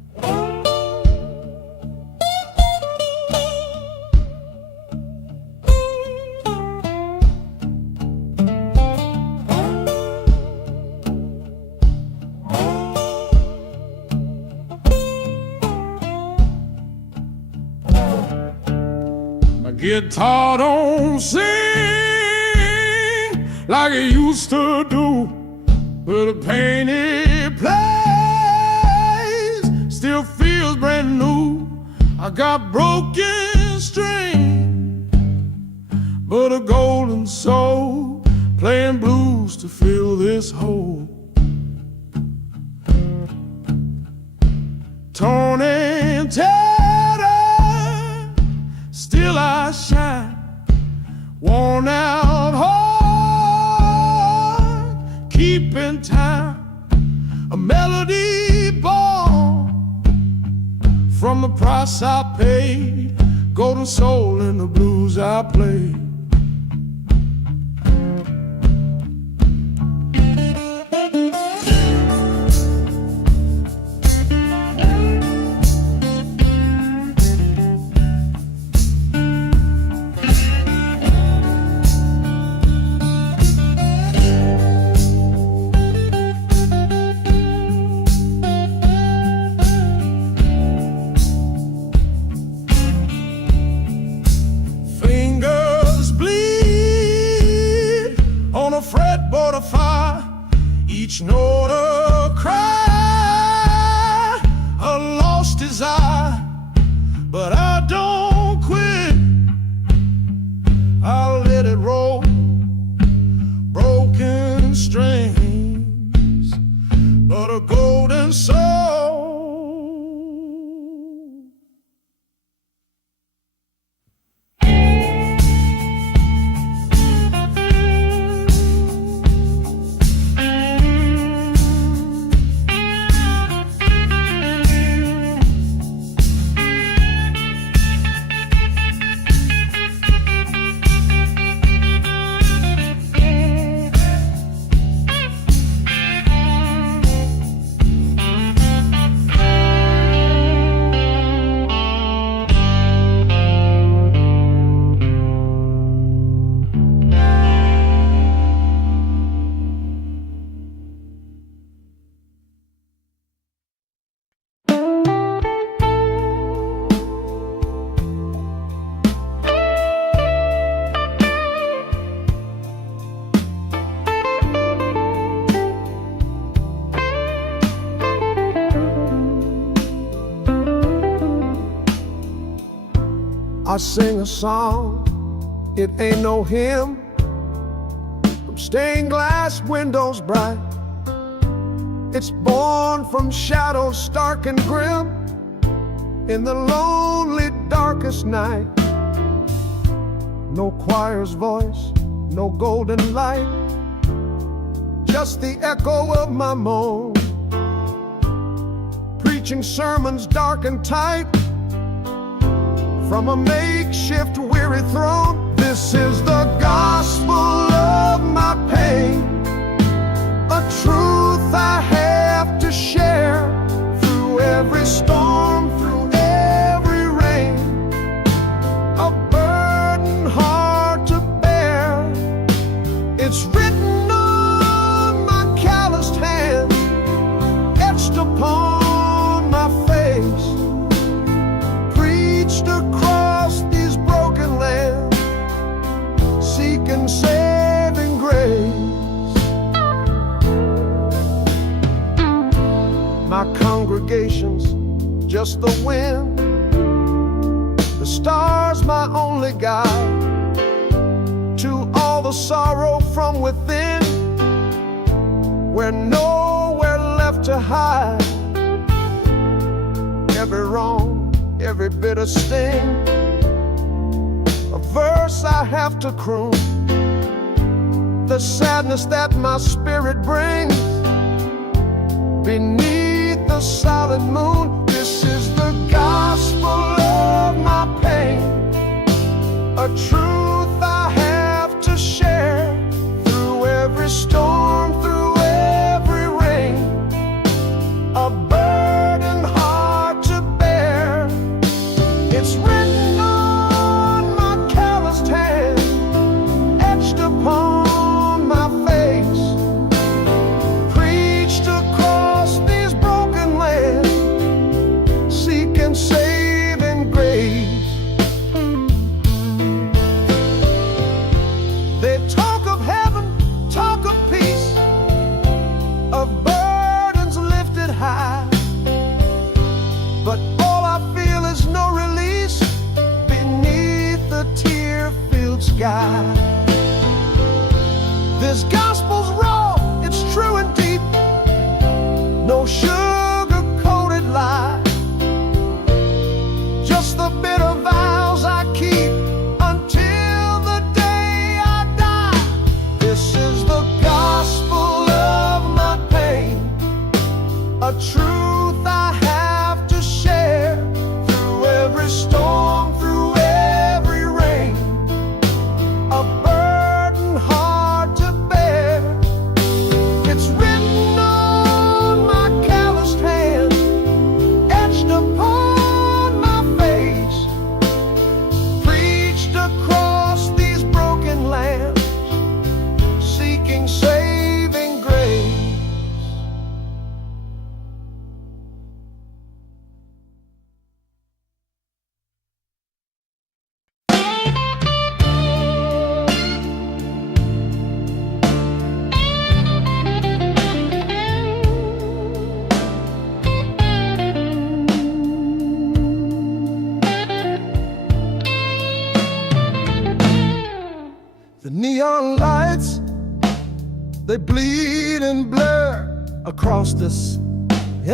guitar don't sing like it used to do, but the pain it plays still feels brand new. I got broken strings, but a golden soul playing blues to fill this hole. Torn and tattered, still I shine. Worn out heart, keeping time. A melody born from the price I paid. Golden soul in the blues I played. Fretboard of fire, each note a cry, a lost desire, but I don't quit. I'll let it roll, broken strings, but a golden soul. I sing a song, it ain't no hymn, from stained glass windows bright. It's born from shadows stark and grim, in the lonely darkest night. No choir's voice, no golden light, just the echo of my moan, preaching sermons dark and tight from a makeshift weary throne. This is the gospel of my pain, a truth I have to share through every storm, through every rain, a burden hard to bear. It's written on my calloused hand, etched upon my face, across these broken lands, seeking saving grace. My congregation's just the wind, the stars my only guide to all the sorrow from within, where nowhere left to hide. Every wrong, every bitter sting, a verse I have to croon, the sadness that my spirit brings beneath the solid moon. This is the gospel of my pain, a truth I have to share through every storm, through every rain, a burden hard to bear. It's written on my calloused hand, etched upon my face, preached across these broken lands, seeking saving grace.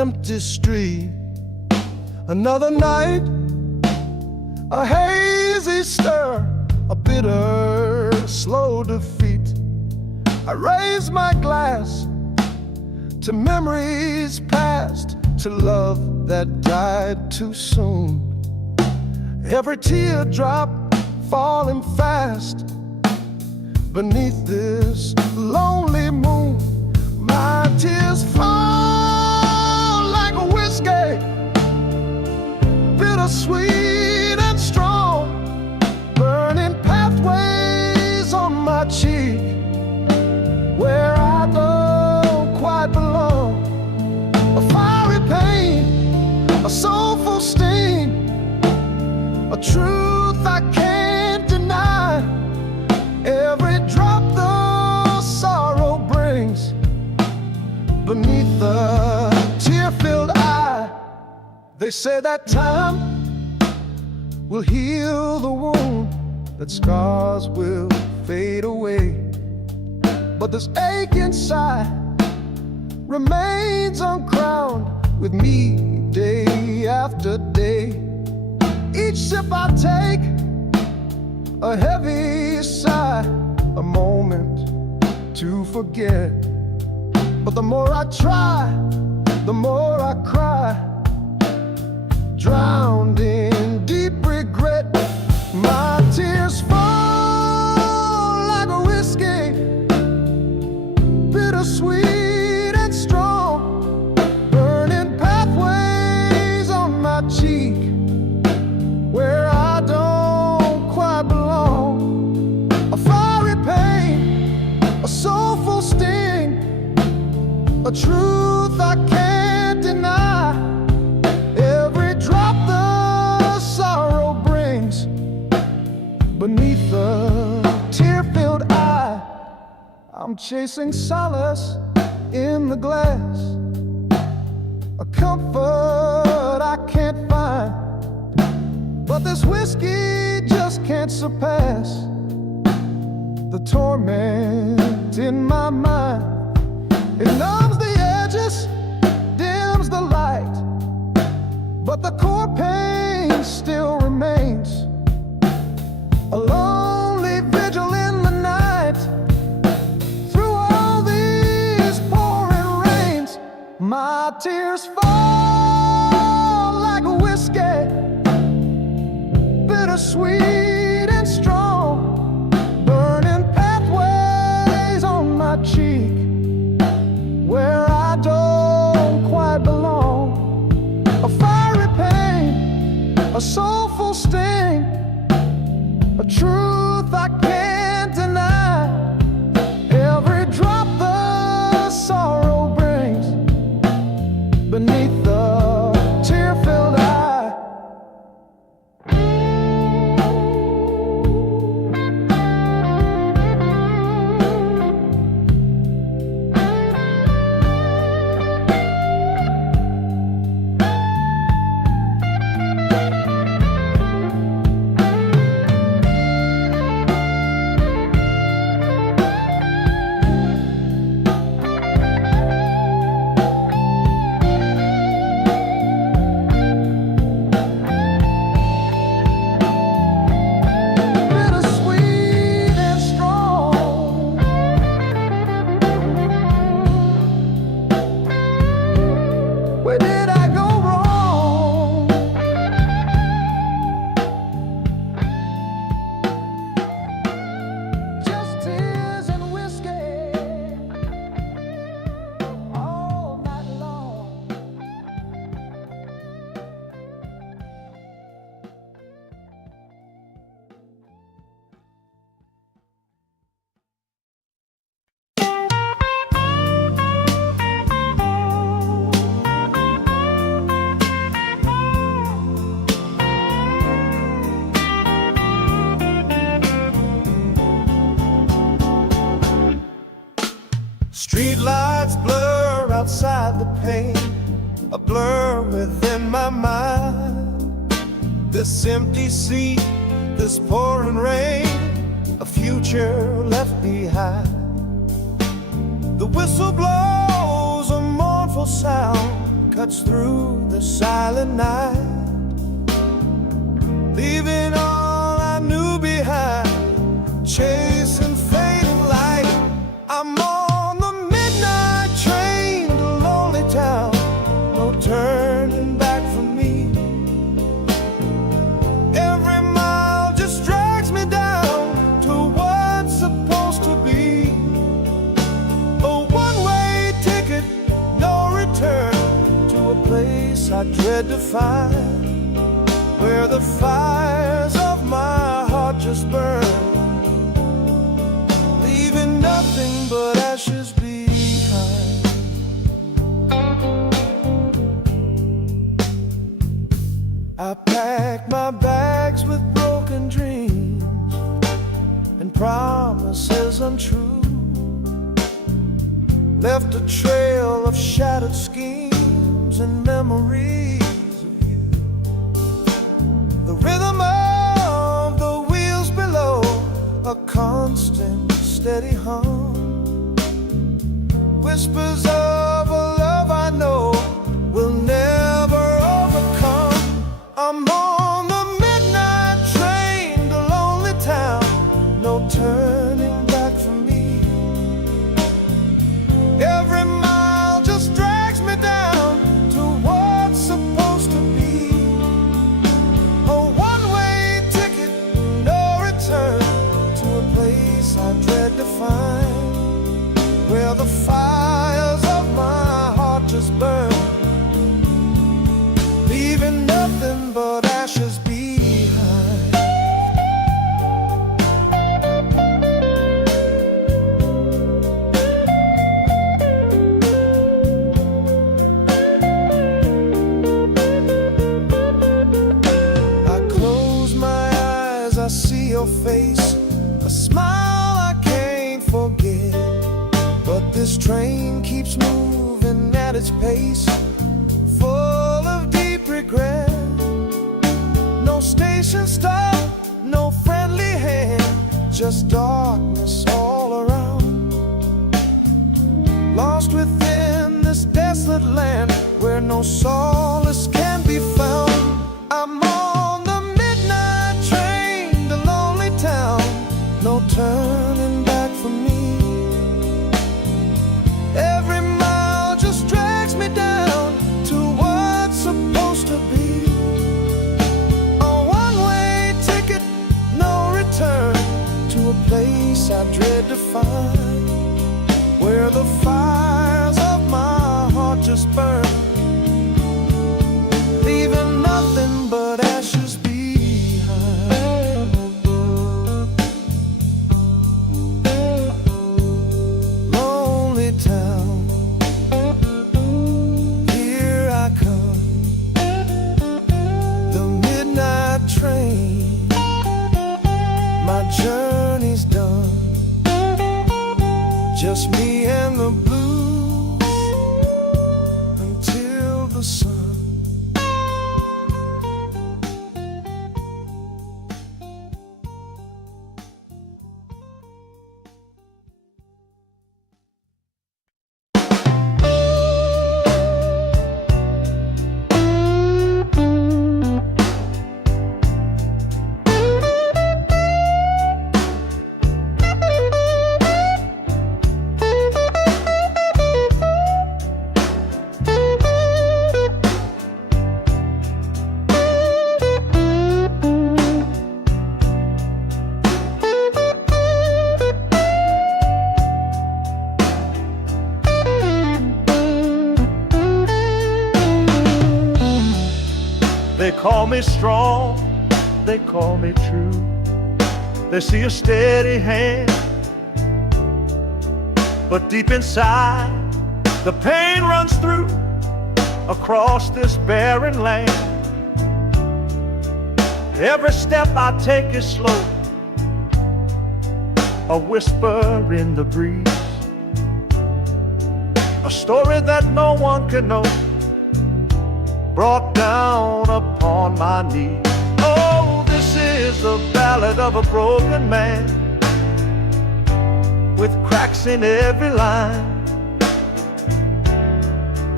empty street. Another night, a hazy stir, a bitter, slow defeat. I raise my glass to memories past, to love that died too soon. Every teardrop falling fast beneath this lonely moon. My tears fall like a whiskey, bittersweet and strong, burning pathways on my cheek where I don't quite belong. A fiery pain, a soulful sting, a truth I can't deny. Every drop the sorrow brings beneath the tear-filled eye. They say that time will heal the wound, that scars will fade away, but this ache inside remains uncrowned with me day after day. Each sip I take, a heavy sigh, a moment to forget. But the more I try, the more I cry, drowned in deep regret. My tears fall like a whiskey, bittersweet and strong, burning pathways on my cheek where I don't quite belong. A fiery pain, a soulful sting, a truth I can't deny. Every drop the sorrow brings beneath the tear-filled eye. I'm chasing solace in the glass, a comfort I can't find, but this whiskey just can't surpass the torment in my mind. It numbs the edges, dims the light, but the core pain still remains. A lonely vigil in the night, through all these pouring rains. My tears fall like a whiskey, bittersweet and strong, burning pathways on my cheek where I don't quite belong. A fiery pain, a soulful sting, a truth I can't deny. Every drop the sorrow brings beneath the tear-filled eye. Streetlights blur outside the pane, a blur within my mind. This empty seat, this pouring rain, a future left behind. The whistle blows a mournful sound, cuts through the silent night, leaving all I knew behind, chasing fading light. I'm on the midnight train to lonely town, no turning back for me. Every mile just drags me down to what's supposed to be a one-way ticket, no return, to a place I dread to find, where the fires of my heart just burn, leaving nothing but ashes behind. I packed my bags with broken dreams and promises untrue, left a trail of shattered schemes and memories of you. The rhythm of the wheels below, a constant steady hum, whispers of a love I know will never overcome. I'm on the midnight train to lonely town, no turning back for me. Every mile just drags me down to what's supposed to be a one-way ticket, no return, to a place I dread to find, where the fires of my heart just burn, leaving nothing but ashes behind. I close my eyes, I see your face, a smile I can't forget. But this train keeps moving at its pace, full of deep regret. No station stop, no friendly hand, just darkness all around. Lost within this desolate land, where no solace can be found. I'm on the midnight train to lonely town, no turning back for me. Every mile just drags me down to what's supposed to be a one-way ticket, no return, to a place I dread to find, where the fires of my heart just burn, leaving nothing but ashes behind. Lonely town, here I come, the midnight train, my journey's done, just me and the blues until the sun. They call me strong, they call me true. They see a steady hand, but deep inside the pain runs through across this barren land. Every step I take is slow, a whisper in the breeze, a story that no one can know, brought down upon my knees. Oh, this is the ballad of a broken man, with cracks in every line,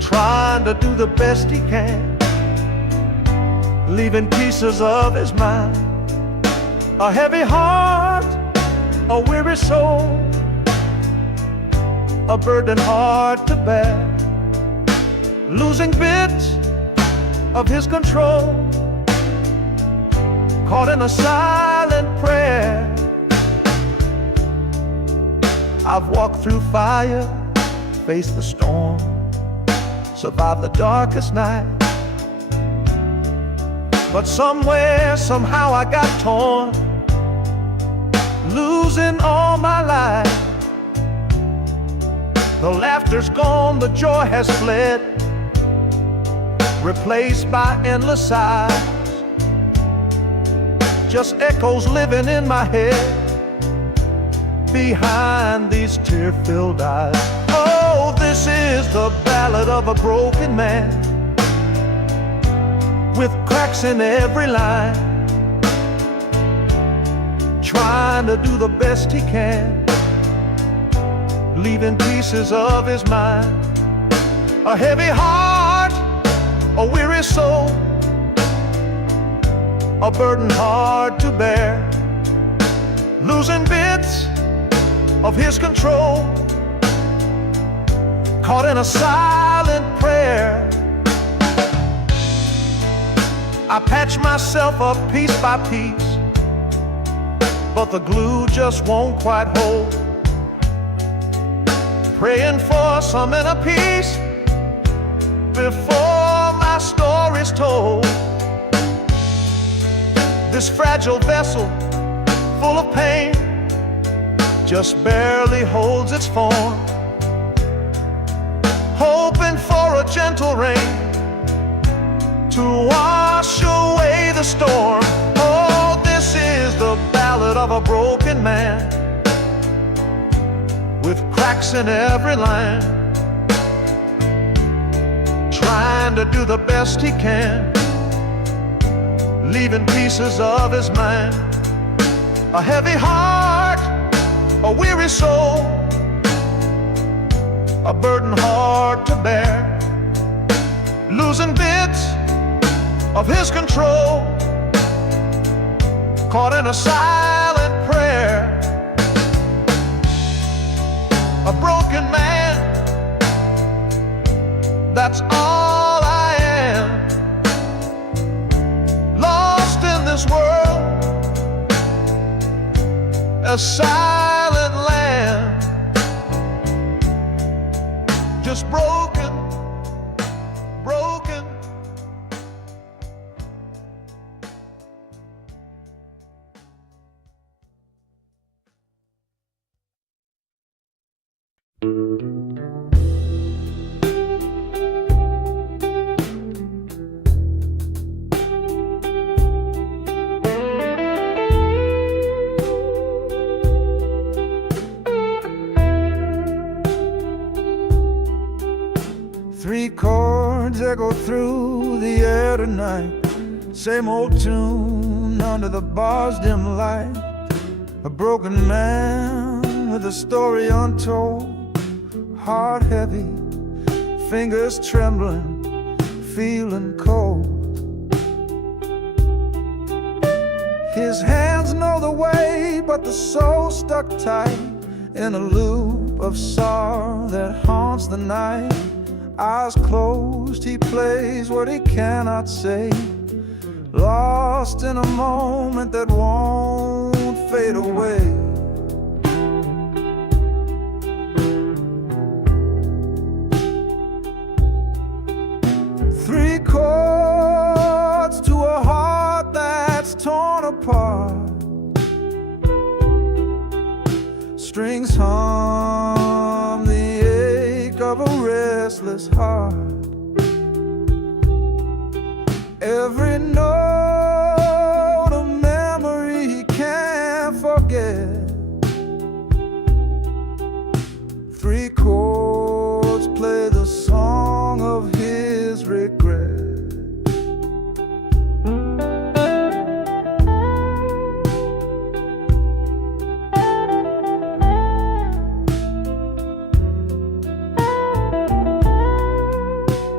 trying to do the best he can, leaving pieces of his mind. A heavy heart, a weary soul, a burden hard to bear, losing bits of his control, caught in a silent prayer. I've walked through fire, faced the storm, survived the darkest night. But somewhere, somehow I got torn, losing all my life. The laughter's gone, the joy has fled, replaced by endless sighs. Just echoes living in my head, behind these tear-filled eyes. Oh, this is the ballad of a broken man, with cracks in every line, trying to do the best he can, leaving pieces of his mind. A heavy heart, a weary soul, a burden hard to bear, losing bits of his control, caught in a silent prayer. I patch myself up piece by piece, but the glue just won't quite hold. Praying for some inner peace before my story's told. This fragile vessel, full of pain, just barely holds its form, hoping for a gentle rain to wash away the storm. Oh, this is the ballad of a broken man, with cracks in every line, trying to do the best he can, leaving pieces of his mind. A heavy heart, a weary soul, a burden hard to bear, losing bits of his control, caught in a silent prayer. A broken man, that's all I am, lost in this world, a silent land, just broken, broken. Three chords echo through the air tonight, same old tune under the bar's dim light. A broken man with a story untold, heart heavy, fingers trembling, feeling cold. His hands know the way, but the soul stuck tight in a loop of sorrow that haunts the night. Eyes closed, he plays what he cannot say, lost in a moment that won't fade away. Three chords to a heart that's torn apart, strings hum the ache of a restless heart. Every note a memory he can't forget. Three chords play the song of his regret.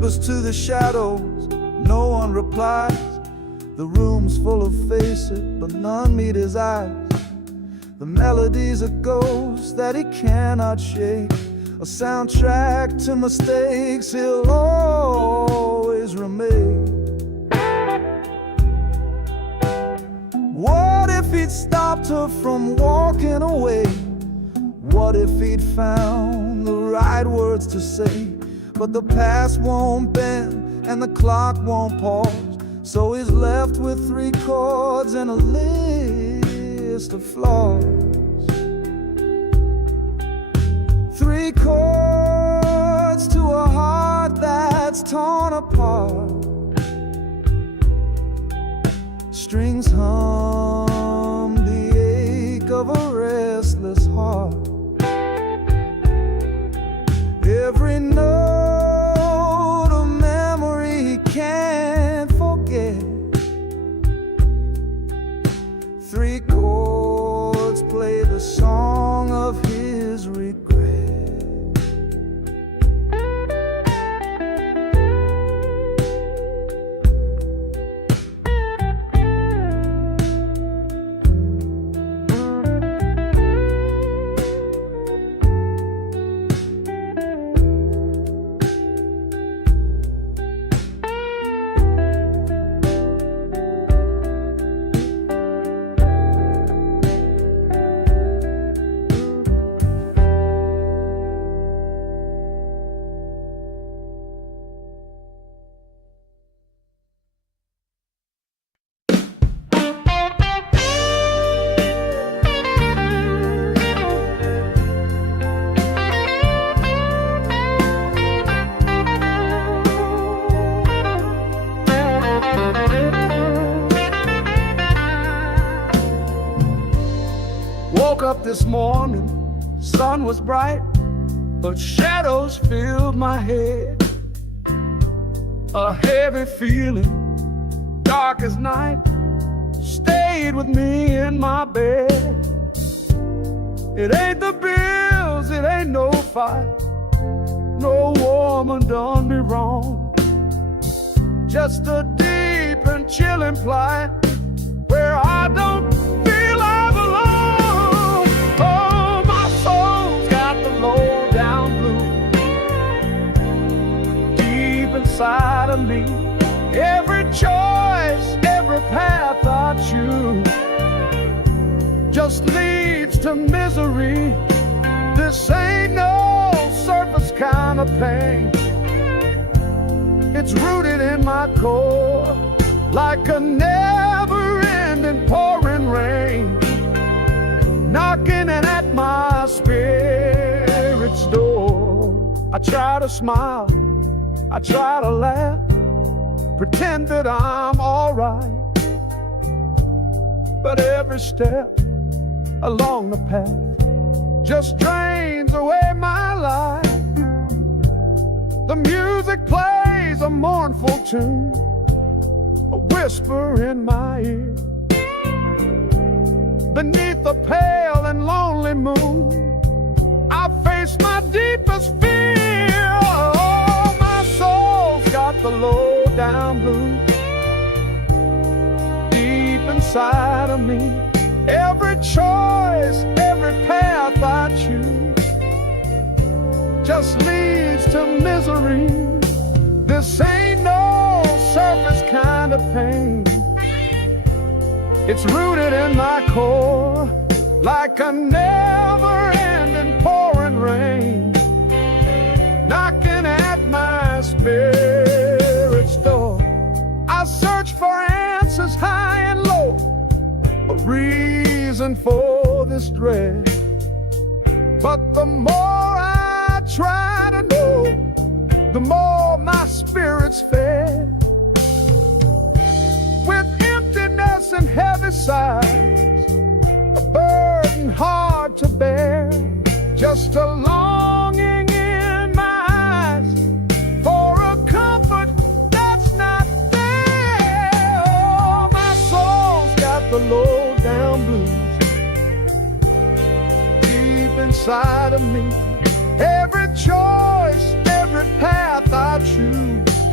whispers to the shadows, no one replies. The room's full of faces, but none meet his eyes. The melody's a ghost that he cannot shake, a soundtrack to mistakes he'll always remain. What if he'd stopped her from walking away? What if he'd found the right words to say? But the past won't bend and the clock won't pause, so he's left with 3 chords and a list of flaws. 3 chords to a heart that's torn apart. Strings hum the ache of a restless heart. Every note a memory he can't forget. 3 chords play the song of his regret. Woke up this morning, sun was bright, but shadows filled my head. A heavy feeling, dark as night, stayed with me in my bed. It ain't the bills, it ain't no fight, no woman done me wrong. Just a deep and chilling plight where I don't feel I belong. Oh, my soul's got the low down blues deep inside of me. Every choice, every path I choose just leads to misery. This ain't no surface kind of pain. It's rooted in my core, like a never-ending pouring rain, knocking at my spirit's door. I try to smile, I try to laugh, pretend that I'm all right, but every step along the path just drains away my life. The music plays a mournful tune, a whisper in my ear. Beneath the pale and lonely moon, I face my deepest fear. Oh, my soul's got the low down blues deep inside of me. Every choice, every path I choose just leads to misery. This ain't no surface kind of pain. It's rooted in my core, like a never-ending pouring rain, knocking at my spirit's door. I search for answers high and low, a reason for this dread, but the more I try to know, the more my spirit's fed. With emptiness and heavy sighs, a burden hard to bear, just a longing in my eyes for a comfort that's not there. Oh, my soul's got the low down blues deep inside of me. Every choice, every path I choose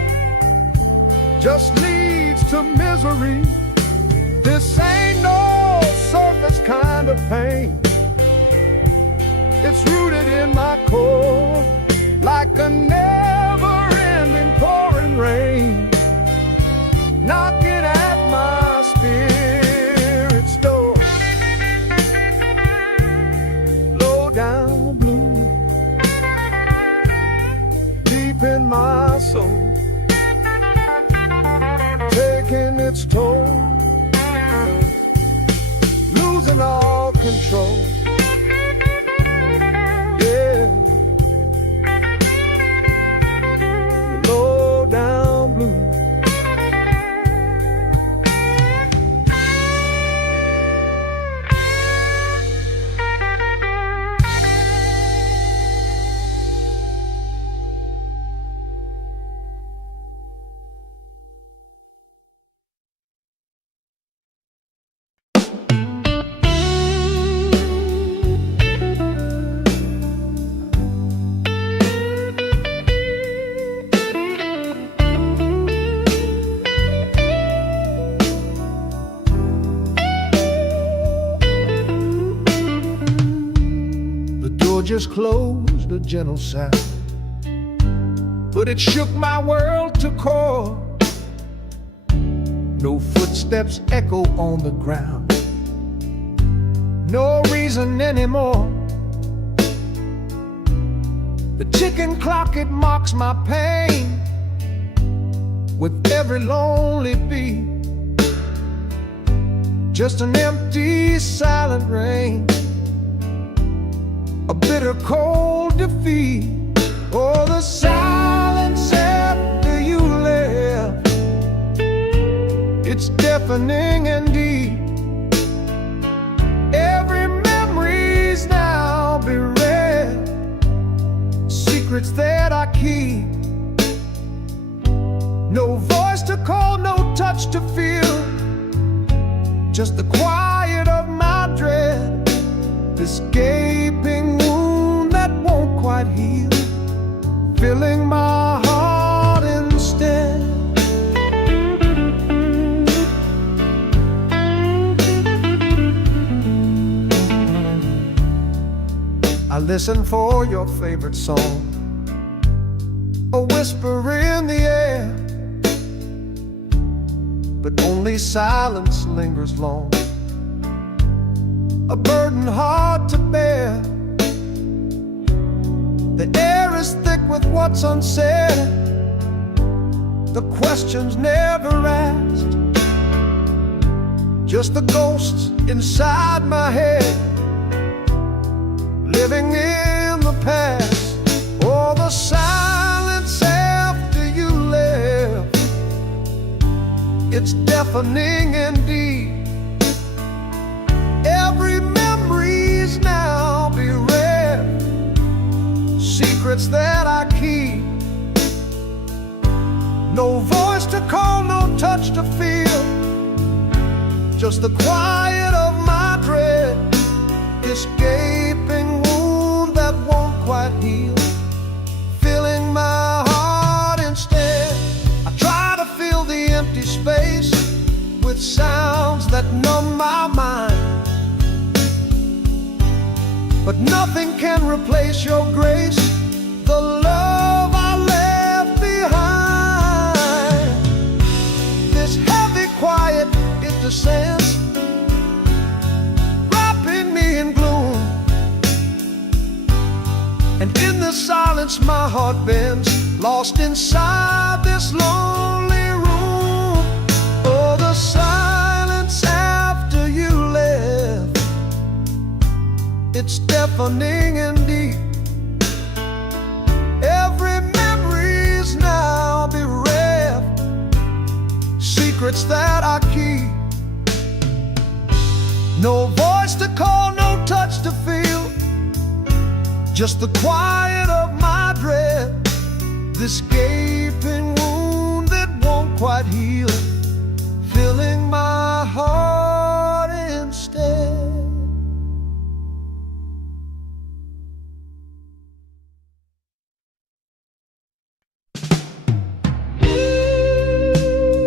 just leads to misery. This ain't no surface kind of pain. It's rooted in my core, like a never-ending pouring rain, knocking at my spirit's door. Low down blue, deep in my soul, taking its toll, losing all control. Yeah, low down blue. Just closed, a gentle sound, but it shook my world to core. No footsteps echo on the ground, no reason anymore. The ticking clock, it mocks my pain with every lonely beat. Just an empty, silent rain, a bitter cold defeat. Oh, the silence after you left, it's deafening and deep. Every memory's now bereft, secrets that I keep. No voice to call, no touch to feel, just the quiet of my dread. This gaping wound that won't quite heal, filling my heart instead. I listen for your favorite song, a whisper in the air, but only silence lingers long, a burden hard to bear. The air is thick with what's unsaid, the questions never asked, just the ghosts inside my head, living in the past. Oh, the silence after you left, it's deafening indeed. Every memory's now bereft, secrets that I keep. No voice to call, no touch to feel, just the quiet of my dread. This gaping wound that won't quite heal, filling my heart instead. I try to fill the empty space with sounds that numb my mind, but nothing can replace your grace, the love I left behind. This heavy quiet, it descends, wrapping me in gloom, and in the silence my heart bends, lost inside this lonely room. Oh, the silence after you left, it's deafening and deep. Every memory's now bereft, secrets that I keep. No voice to call, no touch to feel, just the quiet of my dread. This gaping wound that won't quite heal, filling my heart instead.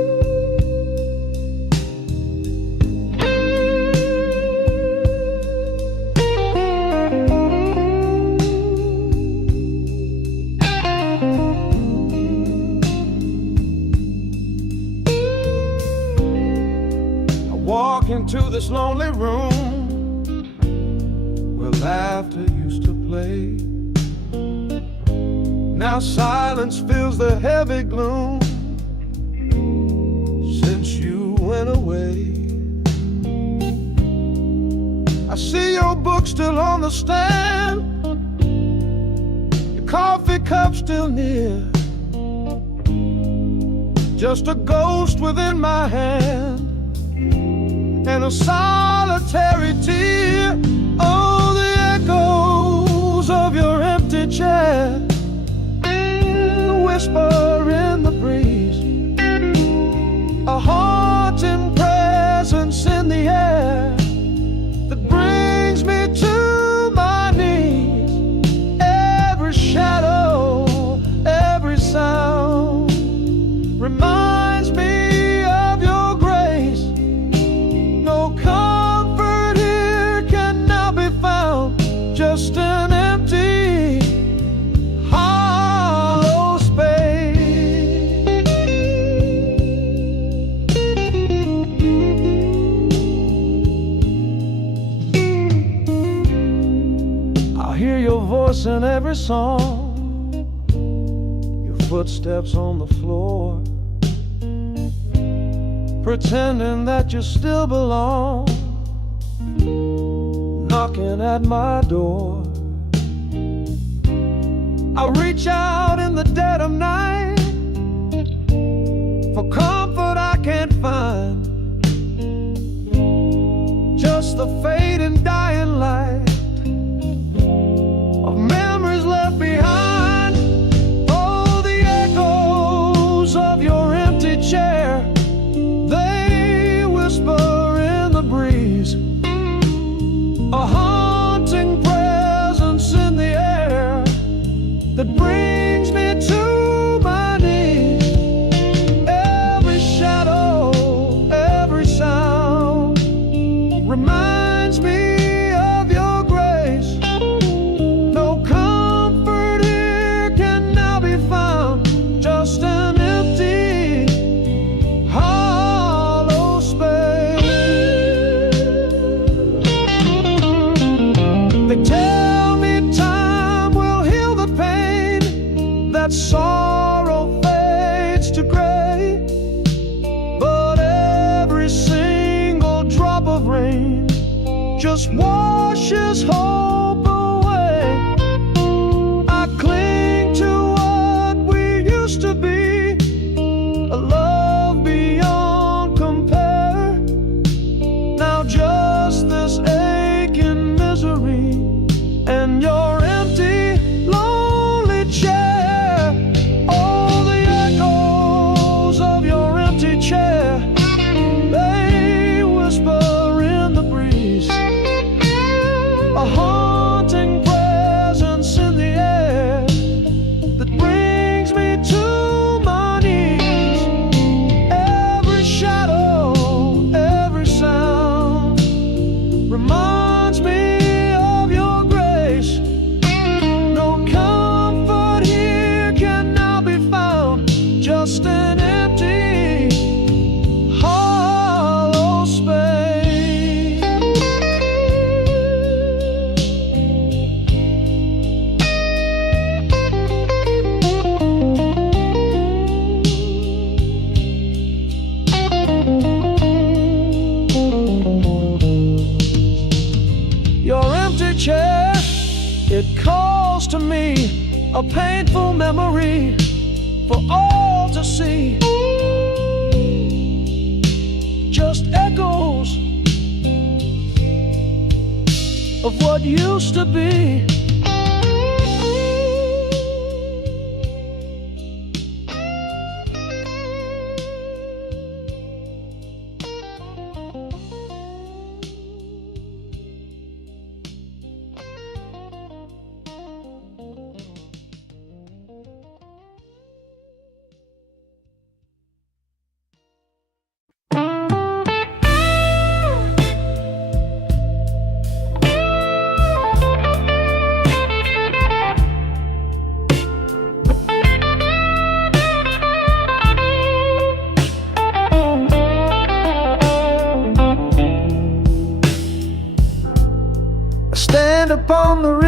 this lonely room where laughter used to play. Now silence fills the heavy gloom since you went away. I see your book still on the stand, your coffee cup still near, just a ghost within my hand and a solitary tear. Oh, the echoes of your empty chair, the whisper in the breeze, a haunting presence in the air that brings me to my knees. Every shadow, every sound reminds me of your grace. No comfort here can now be found, just an empty, hollow space. I hear your voice in every song, your footsteps on the floor, pretending that you still belong, knocking at my door. I reach out in the dead of night for comfort I can't find, just the fading dying light of memories left behind. Oh, the echoes of your empty chair, they whisper in the breeze, a haunting presence in the air that brings me to my knees. Every shadow, every sound reminds me of your grace. No comfort here can now be found, just an empty, hollow space. They tell me time will heal the pain, that sorrow fades to gray, but every single drop of rain just washes hope away. I cling to what we used to be, a love beyond compare. Now just this aching misery and your empty, lonely chair. Oh, the echoes of your empty chair, they whisper in the breeze, a haunting presence in the air that brings me to my knees. Every shadow, every sound reminds me of your grace. No comfort here can now be found, just an empty, hollow space. Your empty chair, it calls to me, a painful memory for all to see. Just echoes of what used to be.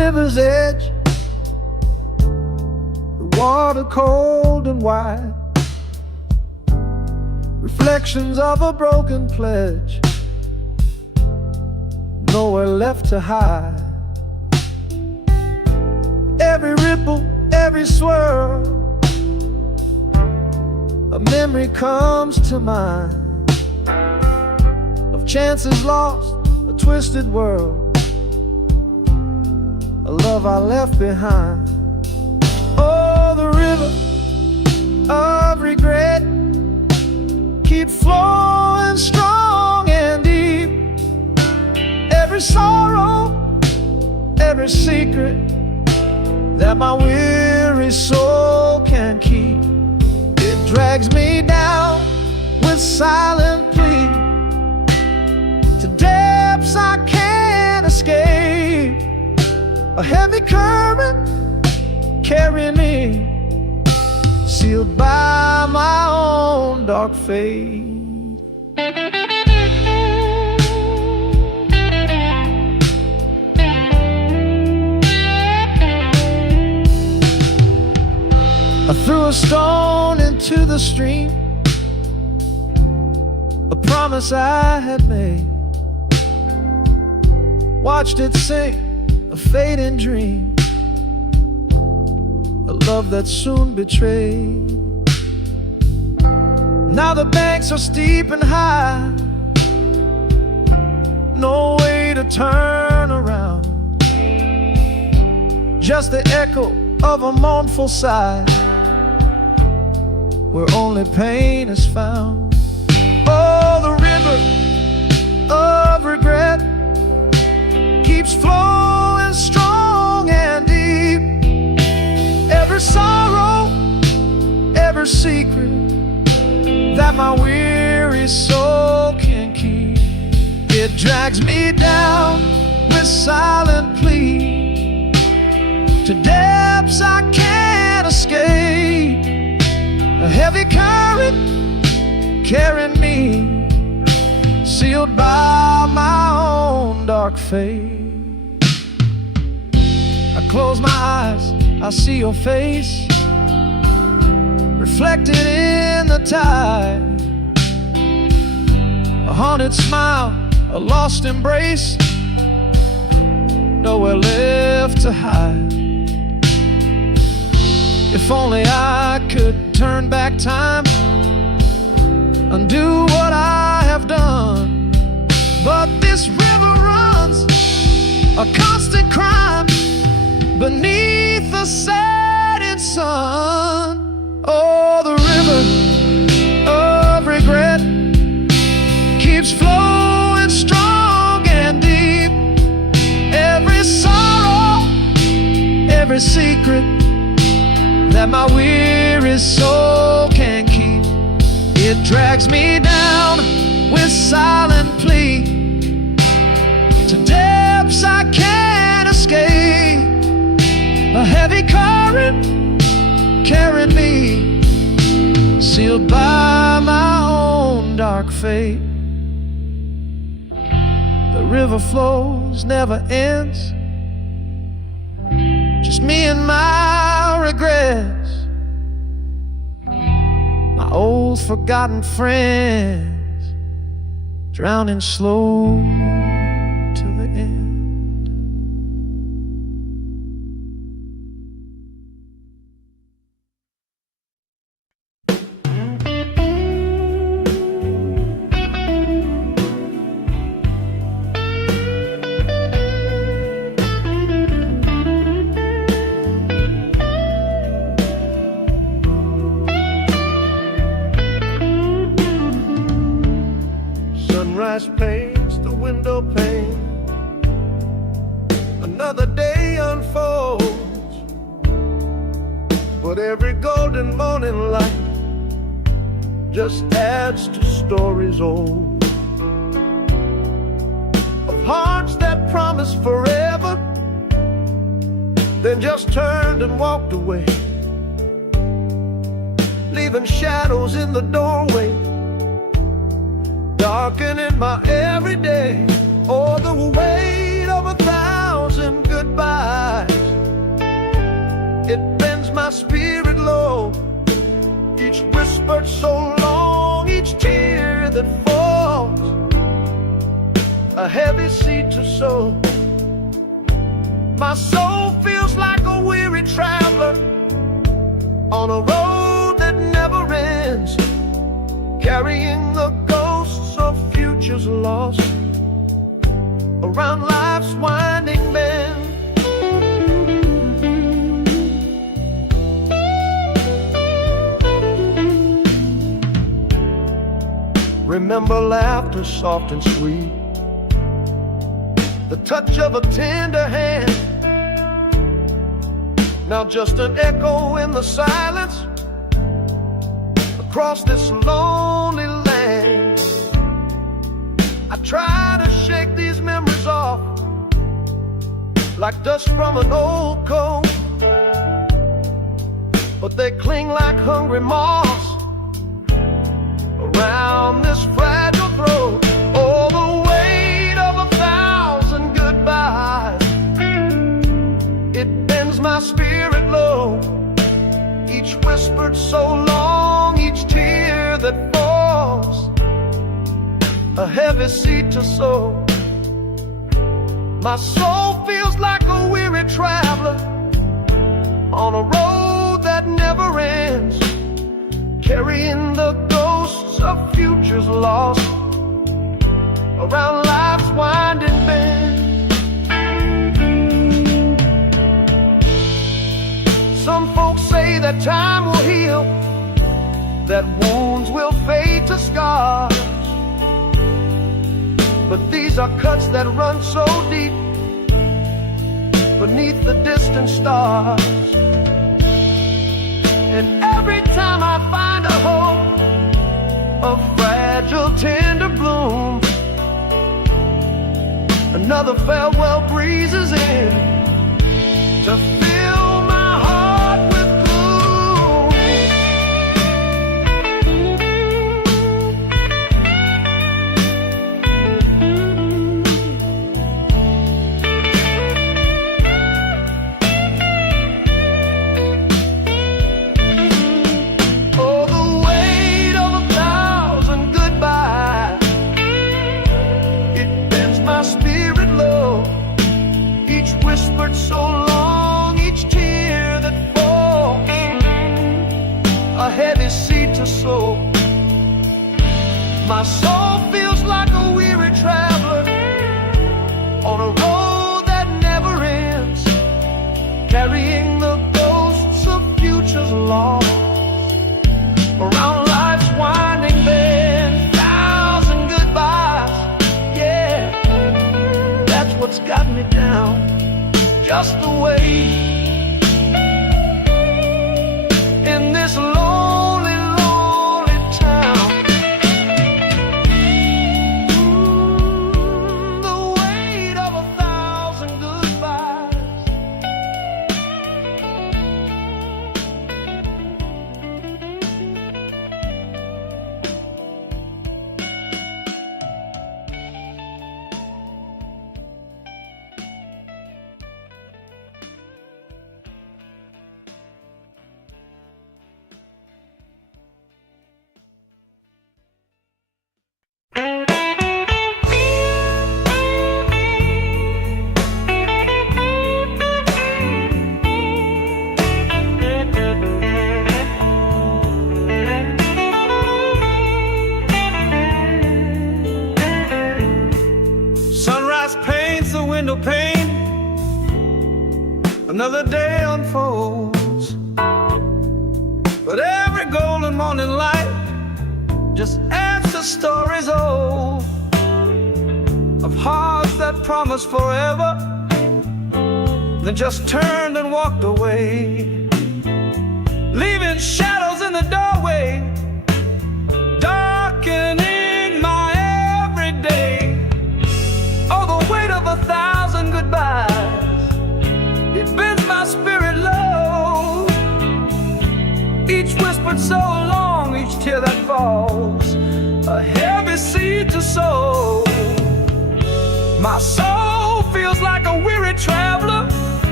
river's edge, the water cold and wide, reflections of a broken pledge, nowhere left to hide. Every ripple, every swirl, a memory comes to mind of chances lost, a twisted world, a love I left behind. Oh, the river of regret keeps flowing strong and deep. Every sorrow, every secret that my weary soul can keep, it drags me down with silent plea to depths I can't escape. A heavy current carrying me, sealed by my own dark fate. I threw a stone into the stream, a promise I had made, watched it sink, a fading dream, a love that soon betrayed. Now the banks are steep and high, no way to turn around, just the echo of a mournful sigh, where only pain is found. Oh, the river of regret keeps flowing strong and deep. Every sorrow, every secret that my weary soul can keep, it drags me down with silent plea to depths I can't escape. A heavy current carrying me, sealed by my own dark fate. I close my eyes, I see your face reflected in the tide, a haunted smile, a lost embrace, nowhere left to hide. If only I could turn back time, undo what I have done, but this river runs a constant crime beneath the setting sun. Oh, the river of regret keeps flowing strong and deep. Every sorrow, every secret that my weary soul can keep, it drags me down with silent plea to depths I can't escape. A heavy current carrying me, sealed by my own dark fate. The river flows, never ends, just me and my regrets, my old forgotten friends, drowning slow till the end. Sunrise paints the window pane, another day unfolds, but every golden morning light just adds to stories old, of hearts that promised forever, then just turned and walked away, leaving shadows in the doorway, darkening my everyday. Oh, the weight of 1,000 goodbyes goodbyes. It bends my spirit low, each whispered so long, each tear that falls, a heavy seed to sow. My soul feels like a weary traveler on a road that never ends, carrying the ghosts of futures lost around life's winding bend. Remember laughter soft and sweet, the touch of a tender hand. Now just an echo in the silence across this lonely land. I try to shake these memories off like dust from an old coat, but they cling like hungry moths around this fragile throat. Oh, the weight of 1,000 goodbyes, it bends my spirit low, each whispered so long, each tear that falls, a heavy seed to sow. My soul feels like a weary traveler on a road that never ends, carrying the ghosts of futures lost around life's winding bend. Some folks say that time will heal, that wounds will fade to scars, but these are cuts that run so deep beneath the distant stars. And every time I find a hope, a fragile tender bloom, another farewell breezes in to fill my heart with so long, each tear that falls, a heavy seed to sow. My soul feels like a weary traveler on a road that never ends, carrying the ghosts of futures lost around life's winding bend. 1,000 goodbyes, yeah, that's what's got me down. Just the way in this lonely, lonely town. The weight of 1,000 goodbyes. Window pane, another day unfolds, but every golden morning light just adds to stories old of hearts that promised forever, then just turned and walked away, leaving shadows in the doorway, darkening my everyday. Oh, the weight of 1,000 goodbyes, it bends my spirit low, each whispered so long, each tear that falls, a heavy seed to sow. My soul feels like a weary traveler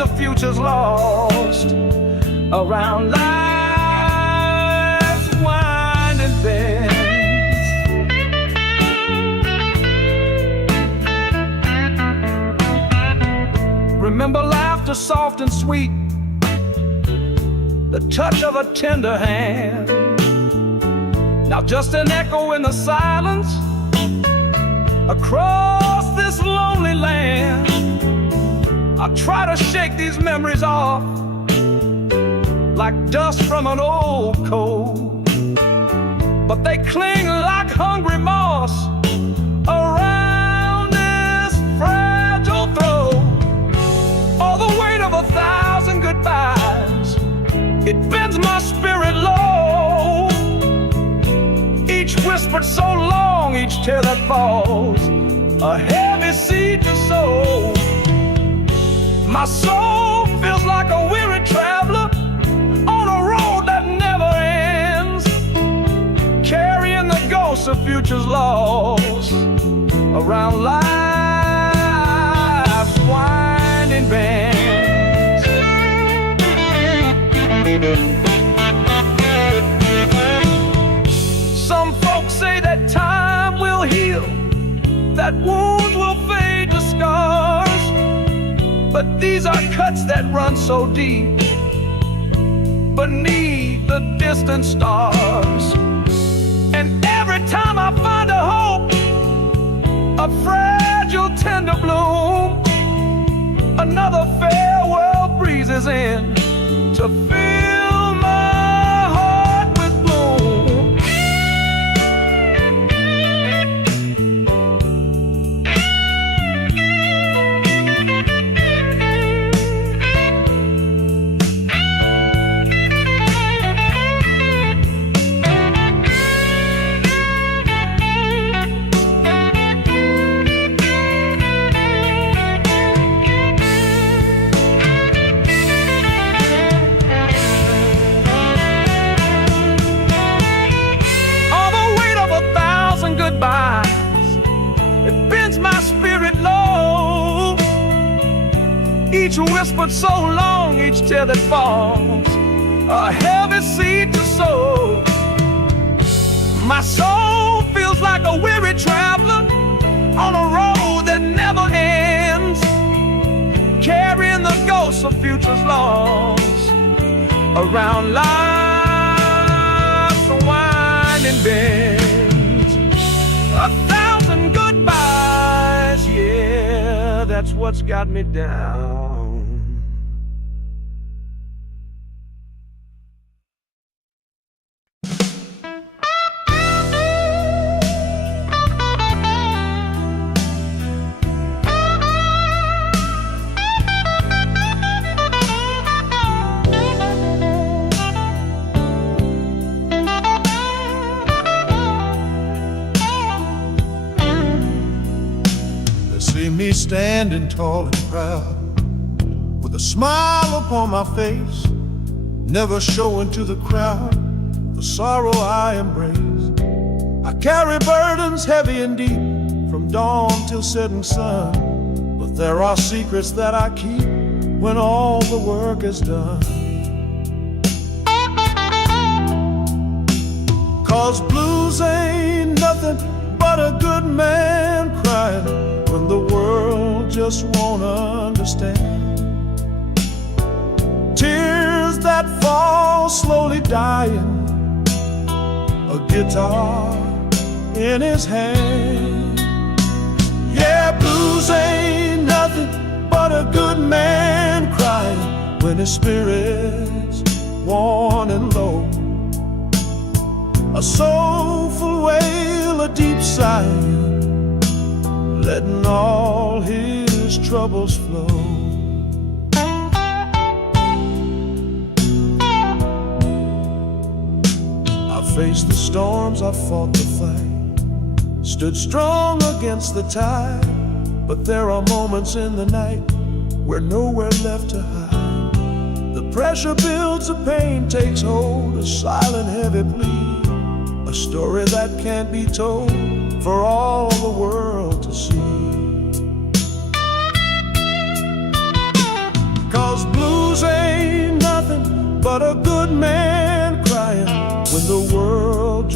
of futures lost around life's winding bends. Remember laughter soft and sweet, the touch of a tender hand. Now just an echo in the silence across this lonely land. I try to shake these memories off like dust from an old coat, but they cling like hungry moss around this fragile throat. All the weight of 1,000 goodbyes, it bends my spirit low. Each whispered so long, each tear that falls, a heavy seed to sow. My soul feels like a weary traveler on a road that never ends, carrying the ghosts of futures lost around life's winding bends. Some folks say that time will heal, that wounds will fade to scars, but these are cuts that run so deep beneath the distant stars. And every time I find a hope, a fragile tender bloom, another farewell breezes in to fill my heart with gloom. It bends my spirit low. Each whispered so long, each tear that falls, a heavy seed to sow. My soul feels like a weary traveler on a road that never ends, carrying the ghosts of futures lost around life's winding bend. 1,000 goodbyes, yeah, that's what's got me down. Me standing tall and proud, with a smile upon my face, never showing to the crowd the sorrow I embrace. I carry burdens heavy and deep, from dawn till setting sun, but there are secrets that I keep when all the work is done. 'Cause blues ain't nothing but a good man crying when the world just won't understand. Tears that fall slowly dying, a guitar in his hand. Yeah, blues ain't nothing but a good man crying when his spirit's worn and low. A soulful wail, a deep sigh, letting all his troubles flow. I faced the storms, I fought the fight, stood strong against the tide, but there are moments in the night where nowhere left to hide. The pressure builds, the pain takes hold, a silent heavy plea, a story that can't be told for all the world to see. 'Cause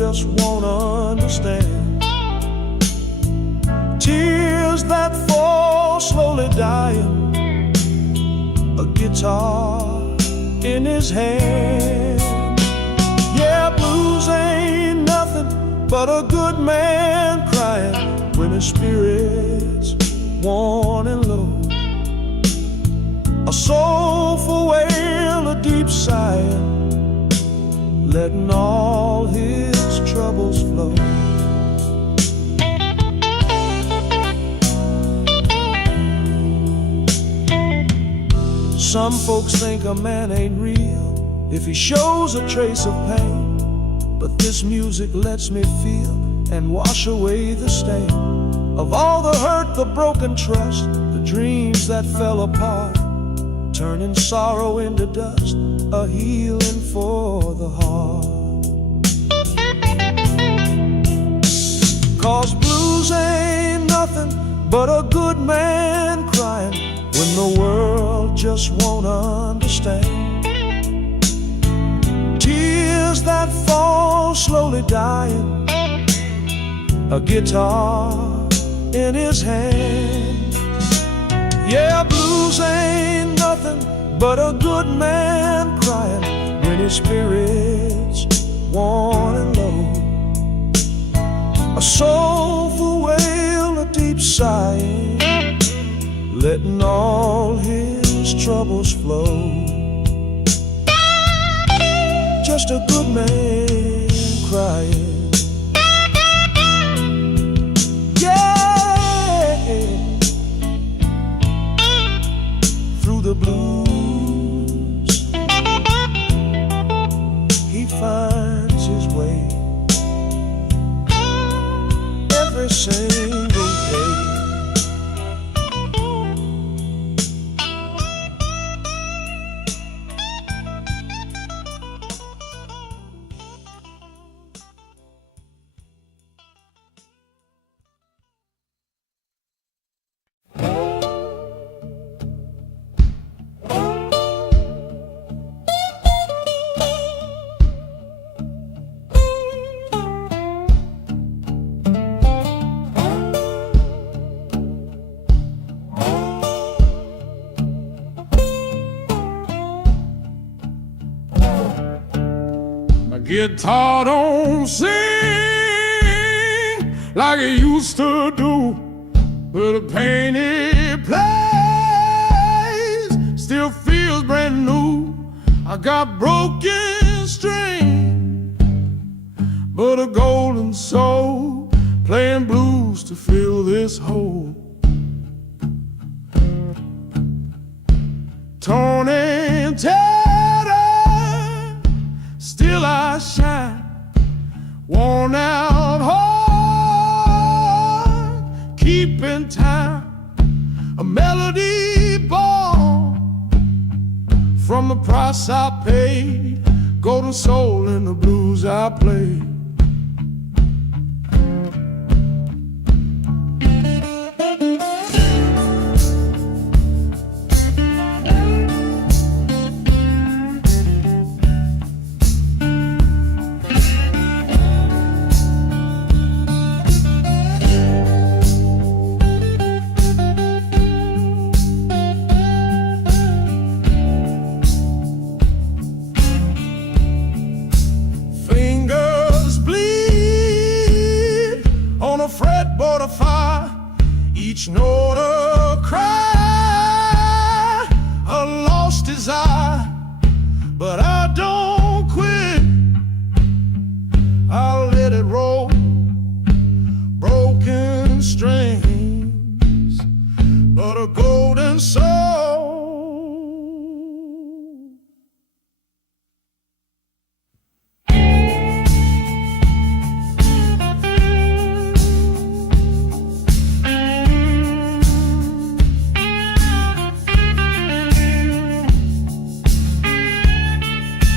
just won't understand. Tears that fall slowly dying, a guitar in his hand. Yeah, blues ain't nothing but a good man crying when his spirit's worn and low. A soulful wail, a deep sigh, letting all his troubles flow. Some folks think a man ain't real if he shows a trace of pain, but this music lets me feel and wash away the stain of all the hurt, the broken trust, the dreams that fell apart, turning sorrow into dust, a healing for the heart. 'Cause blues ain't nothing but a good man crying when the world just won't understand. Tears that fall slowly dying, a guitar in his hand. Yeah, blues ain't nothing but a good man crying when his spirit's worn and low. A soulful wail, a deep sigh, letting all his troubles flow. Just a good man crying. Yeah, through the blues he finds his way every single day. Guitar don't sing like it used to do, but the pain it plays still feels brand new. I got broken string, but a golden soul playing blues to fill this hole. Torn and tattered, still I shine, worn out heart, keeping time, a melody born from the price I paid, golden soul in the blues I played. Fretboard of fire, each note a cry, a lost desire, but I don't quit. I'll let it roll, broken strings, but a golden soul.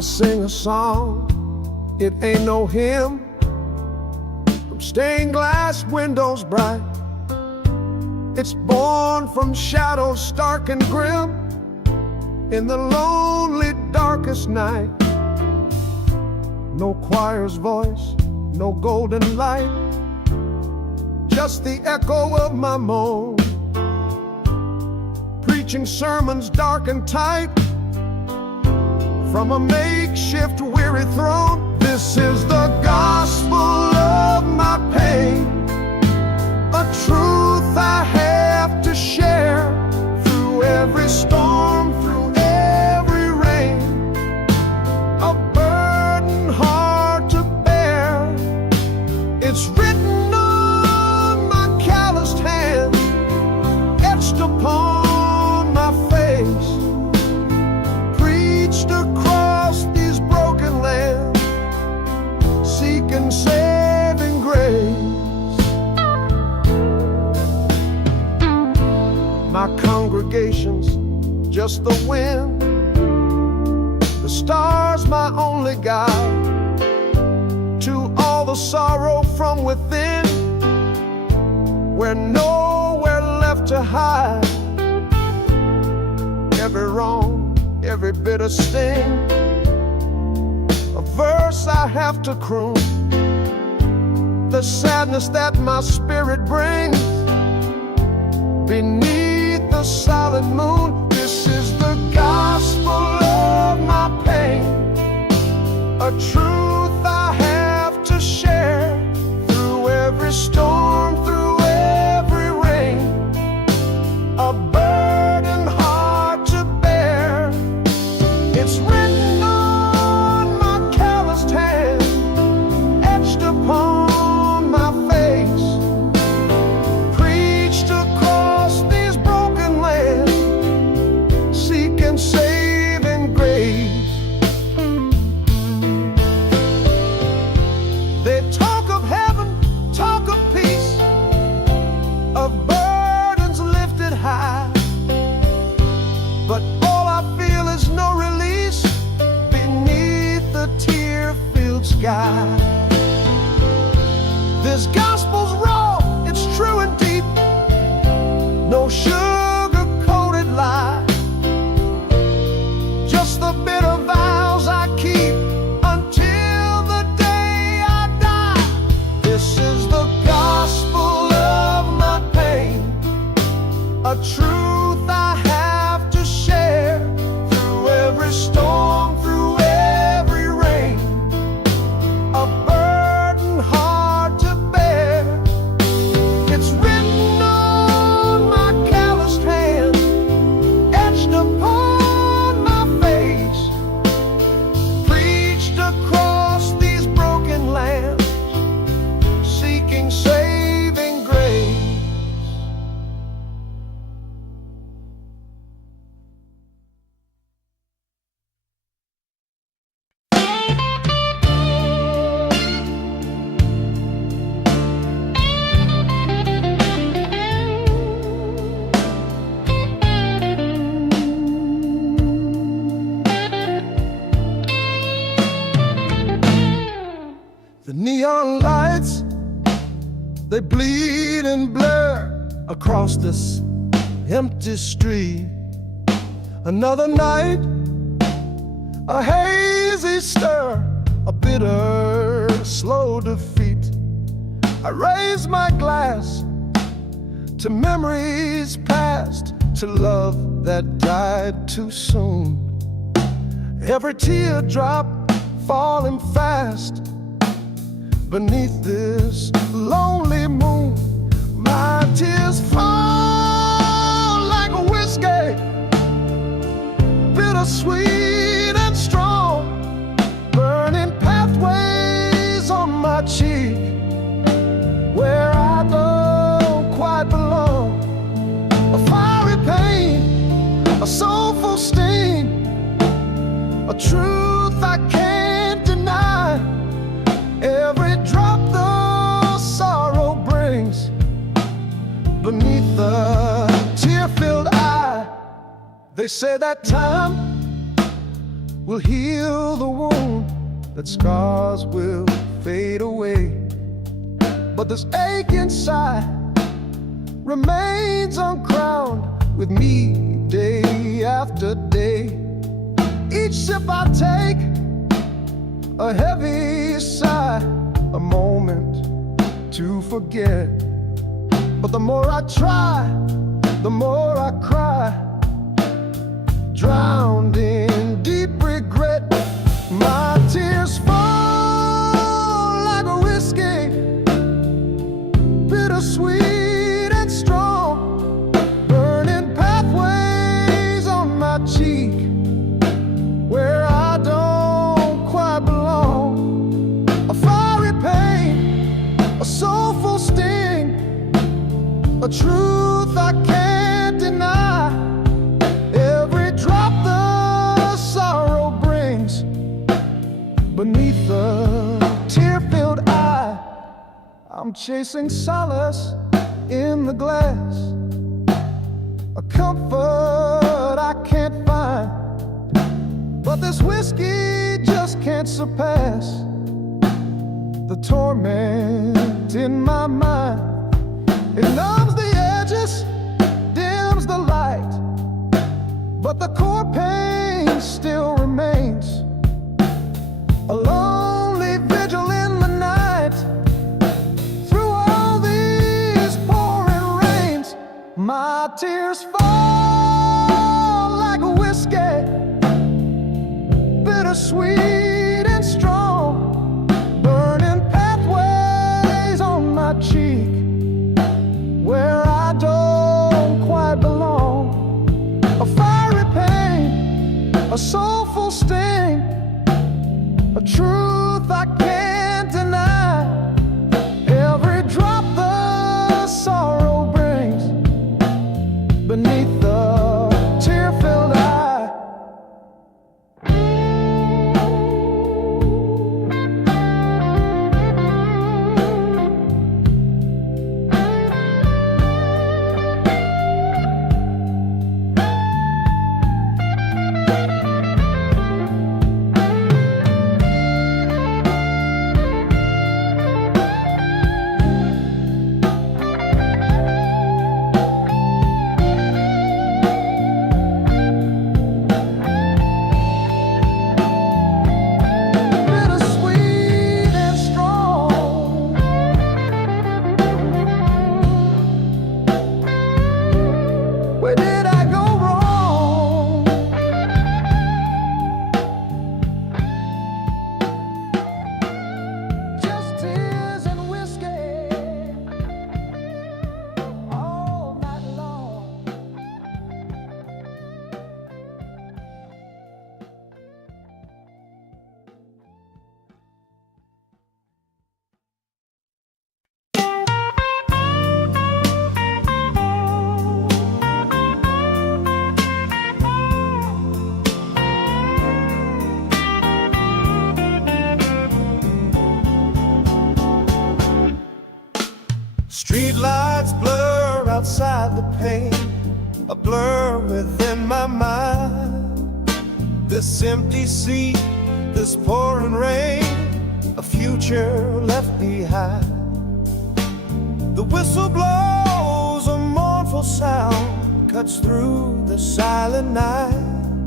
sing a song, it ain't no hymn, from stained glass windows bright. It's born from shadows stark and grim, in the lonely darkest night. No choir's voice, no golden light, just the echo of my moan, preaching sermons dark and tight from a makeshift weary throne. This is the gospel of my pain, a truth I have to share through every storm, through every rain, a burden hard to bear. It's written on my calloused hand, etched upon my face, preached across these broken lands, seeking saving grace. My congregation's just the wind, the stars my only guide to all the sorrow from within, where nowhere left to hide. Every wrong, every bitter sting, a verse I have to croon, the sadness that my spirit brings beneath the silent moon. This is the gospel of my pain, a truth I have to share through every storm, through every rain, a burden hard to bear. It's written on my calloused hand, etched upon my face, preached across these broken lands, seeking saving grace. They talk of heaven, talk of peace, of burdens lifted high, but all I feel is no release beneath the tear-filled sky. This gospel's raw, it's true and deep, no sugar-coated lie, just the bitter vows I keep until the day I die. This is the gospel of my pain, a truth I have to share through every storm, through every rain, a burden hard to bear. It's written on my calloused hand, etched upon my face, preached across these broken lands, seeking saving grace. The neon lights, they bleed and blur across this empty street. Another night, a hazy stir, a bitter, slow defeat. I raise my glass to memories past, to love that died too soon. Every teardrop falling fast beneath this lonely moon. My tears fall like whiskey, bittersweet and strong, burning pathways on my cheek where I don't quite belong. A fiery pain, a soulful sting, a truth I can't deny. Every drop the sorrow brings beneath the tear-filled eye. They say that time will heal the wound, that scars will fade away. But this ache inside remains uncrowned with me day after day. Each sip I take, a heavy sigh, a moment to forget. But the more I try, the more I cry, drowned in deep regret. My tears fall like a whiskey, bittersweet and strong, burning pathways on my cheek where I don't quite belong. A fiery pain, a soulful sting, a truth I can't deny. Every drop the sorrow brings beneath the tear-filled eye. I'm chasing solace in the glass, a comfort I can't find. But this whiskey just can't surpass the torment in my mind. It numbs the edges, dims the light, but the core pain still remains. A lonely vigil in the night, through all these pouring rains. My tears fall like a whiskey, bittersweet and strong, burning pathways on my cheek where I don't quite belong. A fiery pain, a soulful sting, a truth I can't deny. Every drop the sorrow brings beneath the tear-filled eye. Street lights blur outside the pane, a blur within my mind. This empty seat, this pouring rain, a future left behind. The whistle blows, a mournful sound cuts through the silent night.